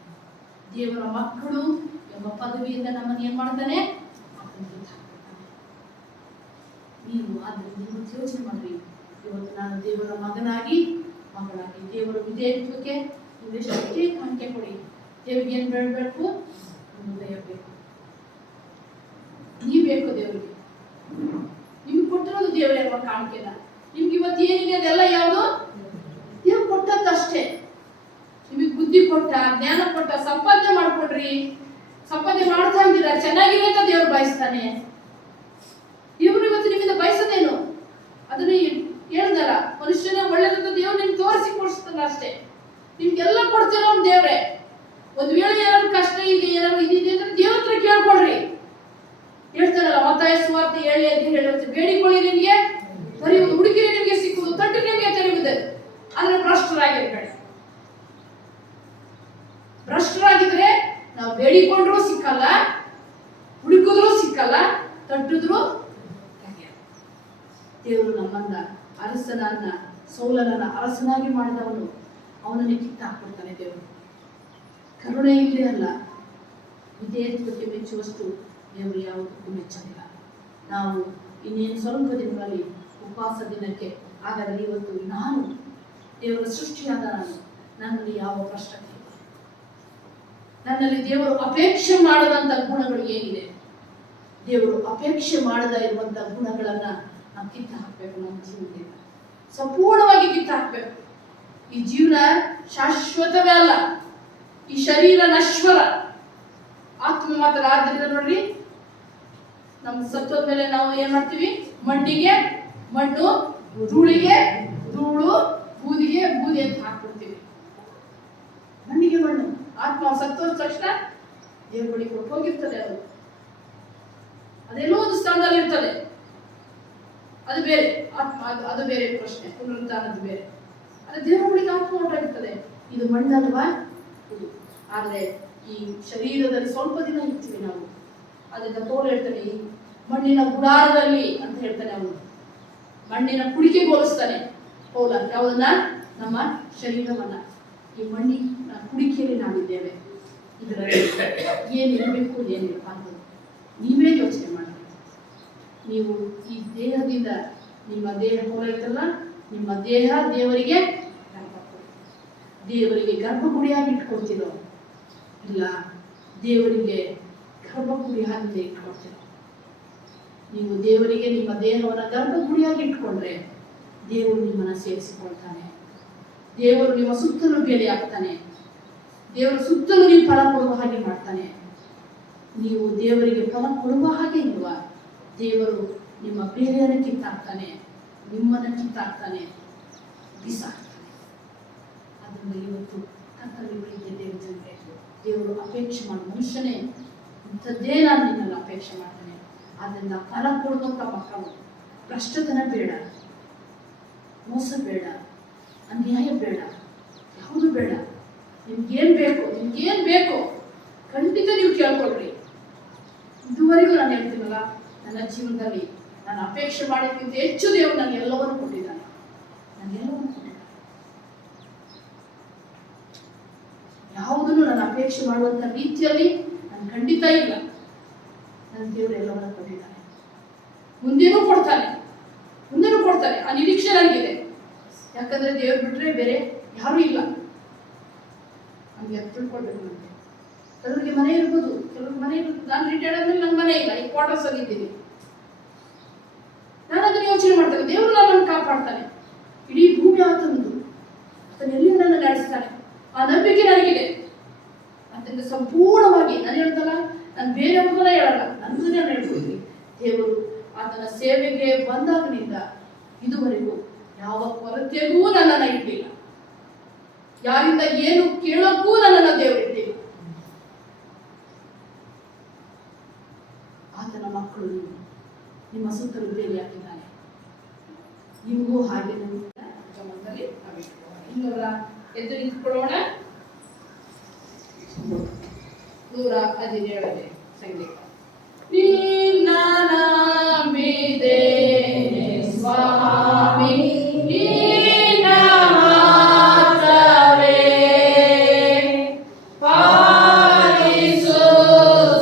ದೇವರ ಮಕ್ಕಳು ಎಂಬ ಪದವಿಯಿಂದ ನಮ್ಮನ್ನು ಏನ್ ಮಾಡ್ತಾನೆ? ಕಿತ್ತು ಹಾಕ್ಬಿಡ್ತಾನೆ. ನೀವು ಆದ್ದರಿಂದ ಇವತ್ತು ಯೋಚನೆ ಮಾಡ್ರಿ, ಇವತ್ತು ನಾನು ದೇವರ ಮಗನಾಗಿ ಮಗಳಾಗಿ ದೇವರ ವಿಧೇಯತ್ವಕ್ಕೆ ನೀವೆಷ್ಟೇ ಕಾಣಿಕೆ ಕೊಡಿ. ದೇವರಿಗೆ ಏನ್ ಬೇಡಬೇಕು? ಹೃದಯ ಬೇಕು. ನೀವು ಬೇಕು ದೇವರಿಗೆ. ನಿಮ್ಗೆ ಕೊಟ್ಟಿರೋದು ದೇವರೇ ಎಂಬ ಕಾಣಿಕೆನ. ನಿಮ್ಗೆ ಇವತ್ತು ಏನಿದೆ ಅದೆಲ್ಲ ಯಾವುದು? ದೇವ್ರು ಕೊಟ್ಟದ್ದಷ್ಟೇ. ನಿಮಗೆ ಬುದ್ಧಿ ಕೊಟ್ಟ, ಜ್ಞಾನ ಕೊಟ್ಟ, ಸಂಪಾದನೆ ಮಾಡ್ಕೊಡ್ರಿ. ಸಂಪಾದನೆ ಮಾಡ್ತಾ ಇದ್ದೀರಾ, ಚೆನ್ನಾಗಿದೆ ಅಂತ ದೇವ್ರು ಬಯಸ್ತಾನೆ. ದೇವ್ರು ಇವತ್ತು ನಿಮ್ಮಿಂದ ಬಯಸೋದೇನು? ಅದನ್ನ ಹೇಳ್ದಲ್ಲ, ಮನುಷ್ಯನೇ ಒಳ್ಳೇದಂತ ದೇವ್ರು ನಿಮ್ಗೆ ತೋರಿಸಿ ಕೊಡಿಸ್ತಾನ ಅಷ್ಟೇ. ನಿಮ್ಗೆಲ್ಲ ಕೊಡ್ತಿರೋ ಒಂದು ದೇವ್ರೆ. ಒಂದ್ ವೇಳೆ ಏನಾದ್ರು ಕಷ್ಟ ಇದೆ, ಏನಾದ್ರು ಇದಿದೆ ಅಂದ್ರೆ ದೇವ್ರ ಹತ್ರ ಕೇಳ್ಕೊಳ್ರಿ. ಹೇಳ್ತಾರಲ್ಲ ಮತ್ತಾಯ ಸುವಾರ್ತೆ 7:7 ಬೇಡಿಕೊಳ್ಳಿ ನಿಮ್ಗೆ ದೊರೆಯುವುದು, ಹುಡುಕಿರಿ ನಿಮ್ಗೆ ಸಿಕ್ಕುವುದು, ತಟ್ಟು ನಿಮ್ಗೆ ತೆರೆಯುವುದು. ಅಂದ್ರೆ ಭ್ರಷ್ಟರಾಗಿರ್ಬೇಡಿ. ಭ್ರಷ್ಟರಾಗಿದ್ರೆ ನಾವು ಬೇಡಿಕೊಂಡ್ರೂ ಸಿಕ್ಕಲ್ಲ, ಹುಡುಕಿದ್ರು ಸಿಕ್ಕಲ್ಲ, ತಟ್ಟಿದ್ರು. ದೇವರು ನಮ್ಮನ್ನ ಅರಸನನ್ನ, ಸೌಲನನ್ನ ಅರಸನಾಗಿ ಮಾಡಿದವನು, ಅವನನ್ನೇ ಕಿತ್ತಾಕ್ಬಿಡ್ತಾನೆ. ದೇವರು ಕರುಣೆ ಇಲ್ಲದೆ ಅಲ್ಲ, ವಿಧೇಯತ್ವಕ್ಕೆ ಮೆಚ್ಚುವಷ್ಟು ದೇವರು ಯಾವುದಕ್ಕೂ ಮೆಚ್ಚಲಿಲ್ಲ. ನಾವು ಇನ್ನೇನು ಸ್ವಲ್ಪ ದಿನಗಳಲ್ಲಿ ಉಪವಾಸ ದಿನಕ್ಕೆ, ಹಾಗಾದರೆ ಇವತ್ತು ನಾನು ದೇವರ ಸೃಷ್ಟಿಯಾದ ನನ್ನಲ್ಲಿ ಯಾವ ಭ್ರಷ್ಟತೆ ಇಲ್ಲ. ನನ್ನಲ್ಲಿ ದೇವರು ಅಪೇಕ್ಷೆ ಮಾಡದಂತ ಗುಣಗಳು ಏನಿದೆ? ದೇವರು ಅಪೇಕ್ಷೆ ಮಾಡದ ಇರುವಂತಹ ಗುಣಗಳನ್ನ ನಾವು ಕಿತ್ತ ಹಾಕ್ಬೇಕು. ನಮ್ಮ ಜೀವನದಿಂದ ಸಂಪೂರ್ಣವಾಗಿ ಕಿತ್ತ ಹಾಕ್ಬೇಕು. ಈ ಜೀವನ ಶಾಶ್ವತವೇ ಅಲ್ಲ, ಈ ಶರೀರ ನಶ್ವರ, ಆತ್ಮ ಮಾತ್ರ. ಆದ್ದರಿಂದ ನೋಡ್ರಿ, ನಮ್ಮ ಸತ್ತೋದ ಮೇಲೆ ನಾವು ಏನ್ ಮಾಡ್ತೀವಿ? ಮಣ್ಣಿಗೆ ಮಣ್ಣು, ಧೂಳಿಗೆ ಧೂಳು, ಬೂದಿಗೆ ಬೂದಿ ಅಂತ ಹಾಕ್ಬಿಡ್ತೀವಿ. ಮಣ್ಣಿಗೆ ಮಣ್ಣು. ಆತ್ಮ ಸತ್ತೋದ ತಕ್ಷಣ ದೇವ್ರ ಬಳಿ ಕೊಟ್ಟು ಹೋಗಿರ್ತದೆ. ಅದು ಅದೆಲ್ಲೋ ಒಂದು ಸ್ಥಾನದಲ್ಲಿ ಇರ್ತದೆ. ಅದು ಬೇರೆ ಆತ್ಮ, ಅದು ಬೇರೆ ಪ್ರಶ್ನೆ, ಪುನರುತ್ಥಾನದ್ದು ಬೇರೆ. ಅದು ದೇವರ ಬಳಿಗೆ ಆತ್ಮ ಹೊರಟಾಗುತ್ತದೆ. ಇದು ಮಣ್ಣಲ್ವಾ? ಇದು. ಆದರೆ ಈ ಶರೀರದಲ್ಲಿ ಸ್ವಲ್ಪ ದಿನ ಇರ್ತೀವಿ ನಾವು. ಅದರಿಂದ ತೋಳು ಹೇಳ್ತಾನೆ, ಈ ಮಣ್ಣಿನ ಗುಡಾರದಲ್ಲಿ ಅಂತ ಹೇಳ್ತಾನೆ ಅವನು. ಮಣ್ಣಿನ ಕುಡಿಕೆ ಹೋಲಿಸ್ತಾನೆ ಪೌಲ. ಯಾವುದನ್ನ? ನಮ್ಮ ಶರೀರವನ್ನ. ಈ ಮಣ್ಣಿನ ಕುಡಿಕೆಯಲ್ಲಿ ನಾವಿದ್ದೇವೆ. ಇದರಲ್ಲಿ ಏನಿರಬೇಕು ಏನಿರಬಾರ್ದು ನೀವೇ ಯೋಚನೆ ಮಾಡಿ. ನೀವು ಈ ದೇಹದಿಂದ, ನಿಮ್ಮ ದೇಹ ಹೋರಾಯ್ತಲ್ಲ, ನಿಮ್ಮ ದೇಹ ದೇವರಿಗೆ ಗರ್ಭಗುಡಿಯಾಗಿ ಇಟ್ಕೊಳ್ತಿರೋ, ಇಲ್ಲ ದೇವರಿಗೆ ಗರ್ಭಗುಡಿಯಾಗಿ ಇಟ್ಕೊಳ್ತಿರೋ. ನೀವು ದೇವರಿಗೆ ನಿಮ್ಮ ದೇಹವನ್ನು ಗರ್ಭಗುಡಿಯಾಗಿ ಇಟ್ಕೊಂಡ್ರೆ ದೇವರು ನಿಮ್ಮನ್ನು ಸೇರಿಸಿಕೊಳ್ತಾನೆ. ದೇವರು ನಿಮ್ಮ ಸುತ್ತಲೂ ಬೇಲೆ ಆಗ್ತಾನೆ. ದೇವರ ಸುತ್ತಲೂ ನೀವು ಫಲ ಕೊಡುವ ಹಾಗೆ ಮಾಡ್ತಾನೆ. ನೀವು ದೇವರಿಗೆ ಫಲ ಕೊಡುವ ಹಾಗೆ ಇಲ್ವ, ದೇವರು ನಿಮ್ಮ ಬೇರೆಯನ್ನು ಕಿತ್ತಾಕ್ತಾನೆ, ನಿಮ್ಮನ್ನು ಕಿತ್ತಾಕ್ತಾನೆ, ಬಿಸಾಕ್ತಾನೆ. ಅದರಿಂದ ಇವತ್ತು ಕರ್ತವ್ಯಗಳಿಗೆ ದೇವರು ಅಪೇಕ್ಷೆ ಮಾಡಿ, ಮನುಷ್ಯನೇ ಇಂಥದ್ದೇ ನಾನು ನಿನ್ನನ್ನು ಅಪೇಕ್ಷೆ ಮಾಡ್ತಾನೆ. ಆದ್ದರಿಂದ ಫಲ ಕೊಡುವಂಥ ಮಕ್ಕಳು, ಭ್ರಷ್ಟತನ ಬೇಡ, ಮೋಸ ಬೇಡ, ಅನ್ಯಾಯ ಬೇಡ, ಯಾವುದು ಬೇಡ. ನಿಮ್ಗೇನು ಬೇಕು ಖಂಡಿತ ನೀವು ಕೇಳ್ಕೊಳ್ರಿ. ಇದುವರೆಗೂ ನಾನು ಹೇಳ್ತೀನಲ್ಲ, ನನ್ನ ಜೀವನದಲ್ಲಿ ನಾನು ಅಪೇಕ್ಷೆ ಮಾಡಿದ್ದಕ್ಕಿಂತ ಹೆಚ್ಚು ದೇವರು ನನಗೆ ಎಲ್ಲವನ್ನು ಕೊಟ್ಟಿದ್ದಾನೆ. ಯಾವುದನ್ನು ನಾನು ಅಪೇಕ್ಷೆ ಮಾಡುವಂಥ ರೀತಿಯಲ್ಲಿ ನಾನು ಖಂಡಿತ ಇಲ್ಲ. ನನ್ನ ದೇವರು ಎಲ್ಲವನ್ನು ಕೊಟ್ಟಿದ್ದಾನೆ, ಮುಂದೇನೂ ಕೊಡ್ತಾನೆ. ಆ ನಿರೀಕ್ಷೆ ನನಗಿದೆ. ಯಾಕಂದ್ರೆ ದೇವ್ರು ಬಿಟ್ರೆ ಬೇರೆ ಯಾರೂ ಇಲ್ಲ. ನಮ್ಗೆ ತಿಳ್ಕೊಳ್ಬೇಕು. ನಮಗೆ ಕೆಲವರಿಗೆ ಮನೆ ಇರ್ಬೋದು, ಕೆಲವ್ರಿಗೆ ಮನೆ ಇರ್ಬೋದು. ನಾನು ರಿಟೈರ್ಡ್ ಆದ್ಮೇಲೆ ನನ್ನ ಮನೆ ಇಲ್ಲ, ಈ ಕ್ವಾರ್ಟರ್ಸ್ ಅಲ್ಲಿ ಇದ್ದೀನಿ. ನಾನು ಅದನ್ನು ಯೋಚನೆ ಮಾಡ್ತೇನೆ, ದೇವರು ನನ್ನನ್ನು ಕಾಪಾಡ್ತಾನೆ. ಇಡೀ ಭೂಮಿ ಆತಂದು, ಆತನ ಎಲ್ಲಿ ನನ್ನ ನಡೆಸ್ತಾನೆ, ಆ ನಂಬಿಕೆ ನನಗಿದೆ. ಅದರಿಂದ ಸಂಪೂರ್ಣವಾಗಿ ನಾನು ಹೇಳ್ತಲ್ಲ, ನಾನು ಬೇರೆಯವ್ರನ್ನ ಹೇಳಲ್ಲ, ನನ್ನನ್ನೇ ನಾನು ಹೇಳ್ಕೊಳ್ತೀನಿ. ದೇವರು ಆತನ ಸೇವೆಗೆ ಬಂದಾಗನಿಂದ ಇದುವರೆಗೂ ಯಾವ ಕೊರತೆಗೂ ನನ್ನನ್ನು ಇಟ್ಟಿಲ್ಲ. ಯಾರಿಂದ ಏನು ಕೇಳೋಕ್ಕೂ ನನ್ನನ್ನು ದೇವರು ಇಟ್ಟಿಲ್ಲ. ಆತನ ಮಕ್ಕಳು ನಿಮ್ಮ ಸುತ್ತಲೂ ಬೇರೆ ಹಾಕಿದ್ದಾನೆ. ನಿಮಗೂ ಹಾಗೆ ಗಮನದಲ್ಲಿ ಇನ್ನೂರ ಎದ್ದು ನಿಂತ್ಕೊಳ್ಳೋಣ. 117ನೇ ಸಂಗೀತ. ನಿನ್ನ ನಂಬಿದ್ದೇನೆ ಸ್ವಾಮಿ, ನಿನ್ನ ಮಾತ್ರವೇ ಪಾಲಿಸು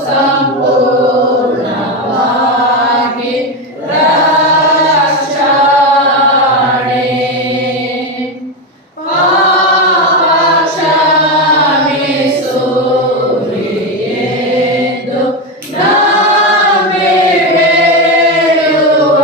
ಸಂಪೂರ್ಣವಾಗಿ ರಕ್ಷಣೆ. ಪಾಪ ಕ್ಷಮಿಸು ಎಂದು ನಂಬಿ ಬೇಡುವ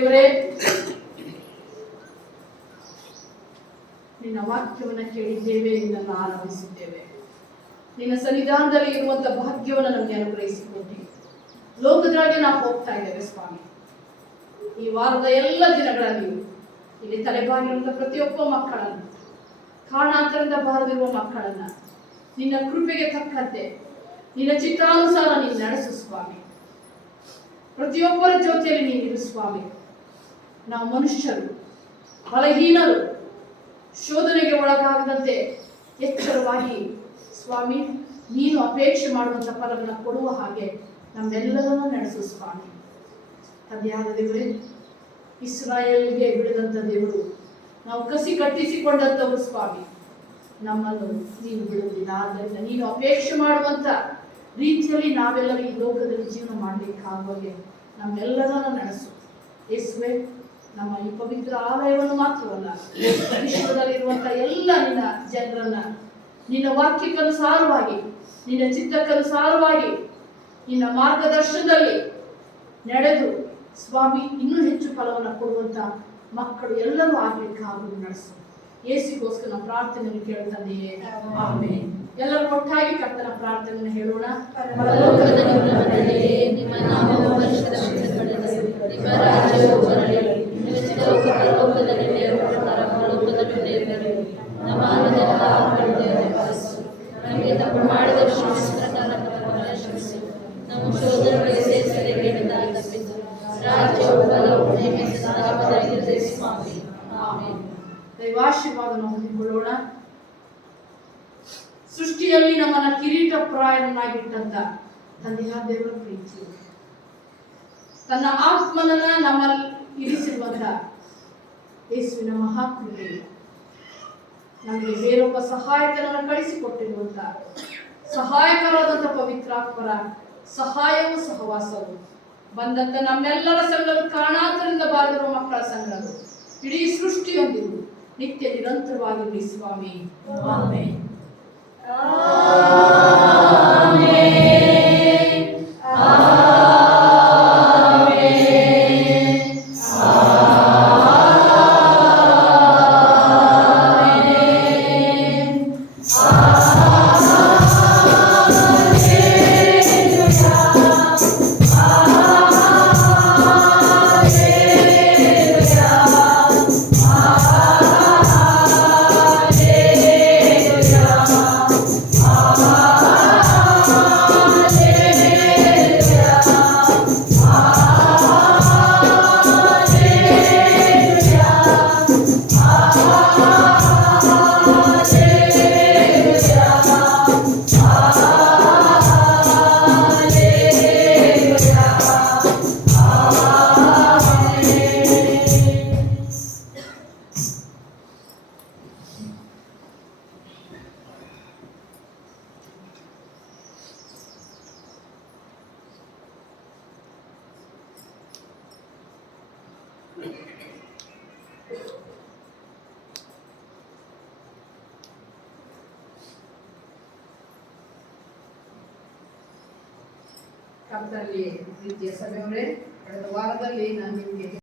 ದೇವರೇ, ನಿನ್ನ ವಾಕ್ಯವನ್ನು ಕೇಳಿದ್ದೇವೆ, ನಿನ್ನನ್ನು ಆರಾಧಿಸಿದ್ದೇವೆ. ನಿನ್ನ ಸನ್ನಿಧಾನದಲ್ಲಿ ಇರುವಂತ ಭಾಗ್ಯವನ್ನು ನಮಗೆ ಅನುಗ್ರಹಿಸಿಕೊಟ್ಟಿ ಲೋಕದೊಳಗೆ ನಾವು ಹೋಗ್ತಾ ಇದ್ದೇವೆ ಸ್ವಾಮಿ. ಈ ವಾರದ ಎಲ್ಲ ದಿನಗಳಲ್ಲಿ ಇಲ್ಲಿ ತಲೆಬಾಗಿರುವಂತ ಪ್ರತಿಯೊಬ್ಬ ಮಕ್ಕಳನ್ನು, ಕಾರಣಾಂತರದಿಂದ ಬಾರದಿರುವ ಮಕ್ಕಳನ್ನ ನಿನ್ನ ಕೃಪೆಗೆ ತಕ್ಕಂತೆ ನಿನ್ನ ಚಿತ್ತಾನುಸಾರ ನೀನು ನಡೆಸು ಸ್ವಾಮಿ. ಪ್ರತಿಯೊಬ್ಬರ ಜೊತೆಯಲ್ಲಿ ನೀನಿರು ಸ್ವಾಮಿ. ನಾವು ಮನುಷ್ಯರು, ಬಲಹೀನರು, ಶೋಧನೆಗೆ ಒಳಗಾಗದಂತೆ ಎಚ್ಚರವಾಗಿ ಸ್ವಾಮಿ ನೀನು ಅಪೇಕ್ಷೆ ಮಾಡುವಂತ ಫಲವನ್ನು ಕೊಡುವ ಹಾಗೆ ನಮ್ಮೆಲ್ಲರನ್ನು ನಡೆಸು ಸ್ವಾಮಿ. ತಂದೆಯಾದ ದೇವರೇ, ಇಸ್ರಾಯೇಲ್ಗೆ ಬಿಡದಂತ ದೇವರು, ನಾವು ಕಸಿ ಕಟ್ಟಿಸಿಕೊಂಡಂತವರು ಸ್ವಾಮಿ, ನಮ್ಮನ್ನು ನೀನು ಬಿಡುವುದಿಲ್ಲ. ಆದ್ದರಿಂದ ನೀನು ಅಪೇಕ್ಷೆ ಮಾಡುವಂತ ರೀತಿಯಲ್ಲಿ ನಾವೆಲ್ಲರೂ ಈ ಲೋಕದಲ್ಲಿ ಜೀವನ ಮಾಡಲಿಕ್ಕಾಗುವಾಗೆ ನಮ್ಮೆಲ್ಲರನ್ನು ನಡೆಸು ಯೇಸುವೆ. ನಮ್ಮ ಈ ಪವಿತ್ರ ಆಲಯವನ್ನು ಮಾತ್ರವಲ್ಲ, ವಿಶ್ವದಲ್ಲಿರುವಂತ ಎಲ್ಲ ನಿನ್ನ ಜನರನ್ನ ನಿನ್ನ ವಾಕ್ಯಕ್ಕನುಸಾರವಾಗಿ, ನಿನ್ನ ಚಿತ್ತಕ್ಕನುಸಾರವಾಗಿ, ನಿನ್ನ ಮಾರ್ಗದರ್ಶನದಲ್ಲಿ ನಡೆದು ಸ್ವಾಮಿ ಇನ್ನೂ ಹೆಚ್ಚು ಫಲವನ್ನು ಕೊಡುವಂತ ಮಕ್ಕಳು ಎಲ್ಲರೂ ಆಗ್ಲಿಕ್ಕಾಗುವುದು ನಡೆಸು. ಯೇಸುಗೋಸ್ಕರ ನಮ್ಮ ಪ್ರಾರ್ಥನೆಯನ್ನು ಕೇಳ್ತಂದೆಯೇ, ಆಮೆನ್. ಎಲ್ಲರೂ ಒಟ್ಟಾಗಿ ಕರ್ತನ ಪ್ರಾರ್ಥನೆಯನ್ನು ಹೇಳೋಣ. ಪರಲೋಕದಲ್ಲಿ ನಿಮ್ಮ ತಂದೆಯೇ, ನಿಮ್ಮ ನಾಮವು ಪರಿಶುದ್ಧಪಡಿಸಲ್ಪಡಲಿ, ನಿಮ್ಮ ರಾಜ್ಯವು ಬರಲಿ, ನಿಮ್ಮ ಚಿತ್ತವು ಪರಲೋಕದಲ್ಲಿ ನೆರವೇರುವ ಪ್ರಕಾರ ಭೂಲೋಕದಲ್ಲೂ ನೆರವೇರಲಿ. ನಮ್ಮ ಅನುದಿನದ ಆಹಾರವನ್ನು ದಯಪಾಲಿಸು. ನಮಗೆ ತಪ್ಪು ಮಾಡಿದವರು ಕ್ಷಮಿಸಿದ ಪ್ರಕಾರ ನಮ್ಮನ್ನು ಕ್ಷಮಿಸು. ನಮ್ಮ ಶೋಧನೆಗಳಿಗೆ ಸೇರಿಸದೆ ಕೆಟ್ಟದಾಗಿ ತಪ್ಪಿಸು. ರಾಜ್ಯವು ಬಲವು ಮಹಿಮೆ ಸದಾ ಕಾಲದಲ್ಲಿರುತ್ತದೆ ಸ್ವಾಮಿ. ಆಮೆನ್. ದೈವಾಶೀರ್ವಾದವನ್ನು ಹೊಂದಿಕೊಳ್ಳೋಣ. ಸೃಷ್ಟಿಯಲ್ಲಿ ನಮ್ಮನ್ನ ಕಿರೀಟಪ್ರಾಯನಾಗಿಟ್ಟಂತ ತಂದೆಯಾದ ದೇವರ ಪ್ರೀತಿ, ತನ್ನ ಆತ್ಮನನ್ನ ನಮ್ಮಲ್ಲಿ ಇರಿಸಿರುವಂತ ಯೇಸುವಿನ ಮಹಾಕೃಪೆ, ನಮಗೆ ಬೇರೊಬ್ಬ ಸಹಾಯಕರನ್ನು ಕಳಿಸಿಕೊಟ್ಟಿರುವಂತ ಸಹಾಯಕರಾದಂಥ ಪವಿತ್ರಾತ್ಮರ ಸಹಾಯವೂ ಸಹವಾಸವು ಬಂದಂತ ನಮ್ಮೆಲ್ಲರ ಸಂಘವು, ಕಾರಣಾಂತರದಿಂದ ಬಾರದಿರುವ ಮಕ್ಕಳ ಸಂಘವು, ಇಡೀ ಸೃಷ್ಟಿಯೊಂದಿಗೂ ನಿತ್ಯ ನಿರಂತರವಾಗಿರಲಿ ಸ್ವಾಮಿ. ಆಮೆನ್. ಕರ್ತನಲ್ಲಿ ಪ್ರೀತಿಯ ಸಭೆಯವರೇ, ಕಳೆದ ವಾರದಲ್ಲಿ ನಾನು ನಿಮಗೆ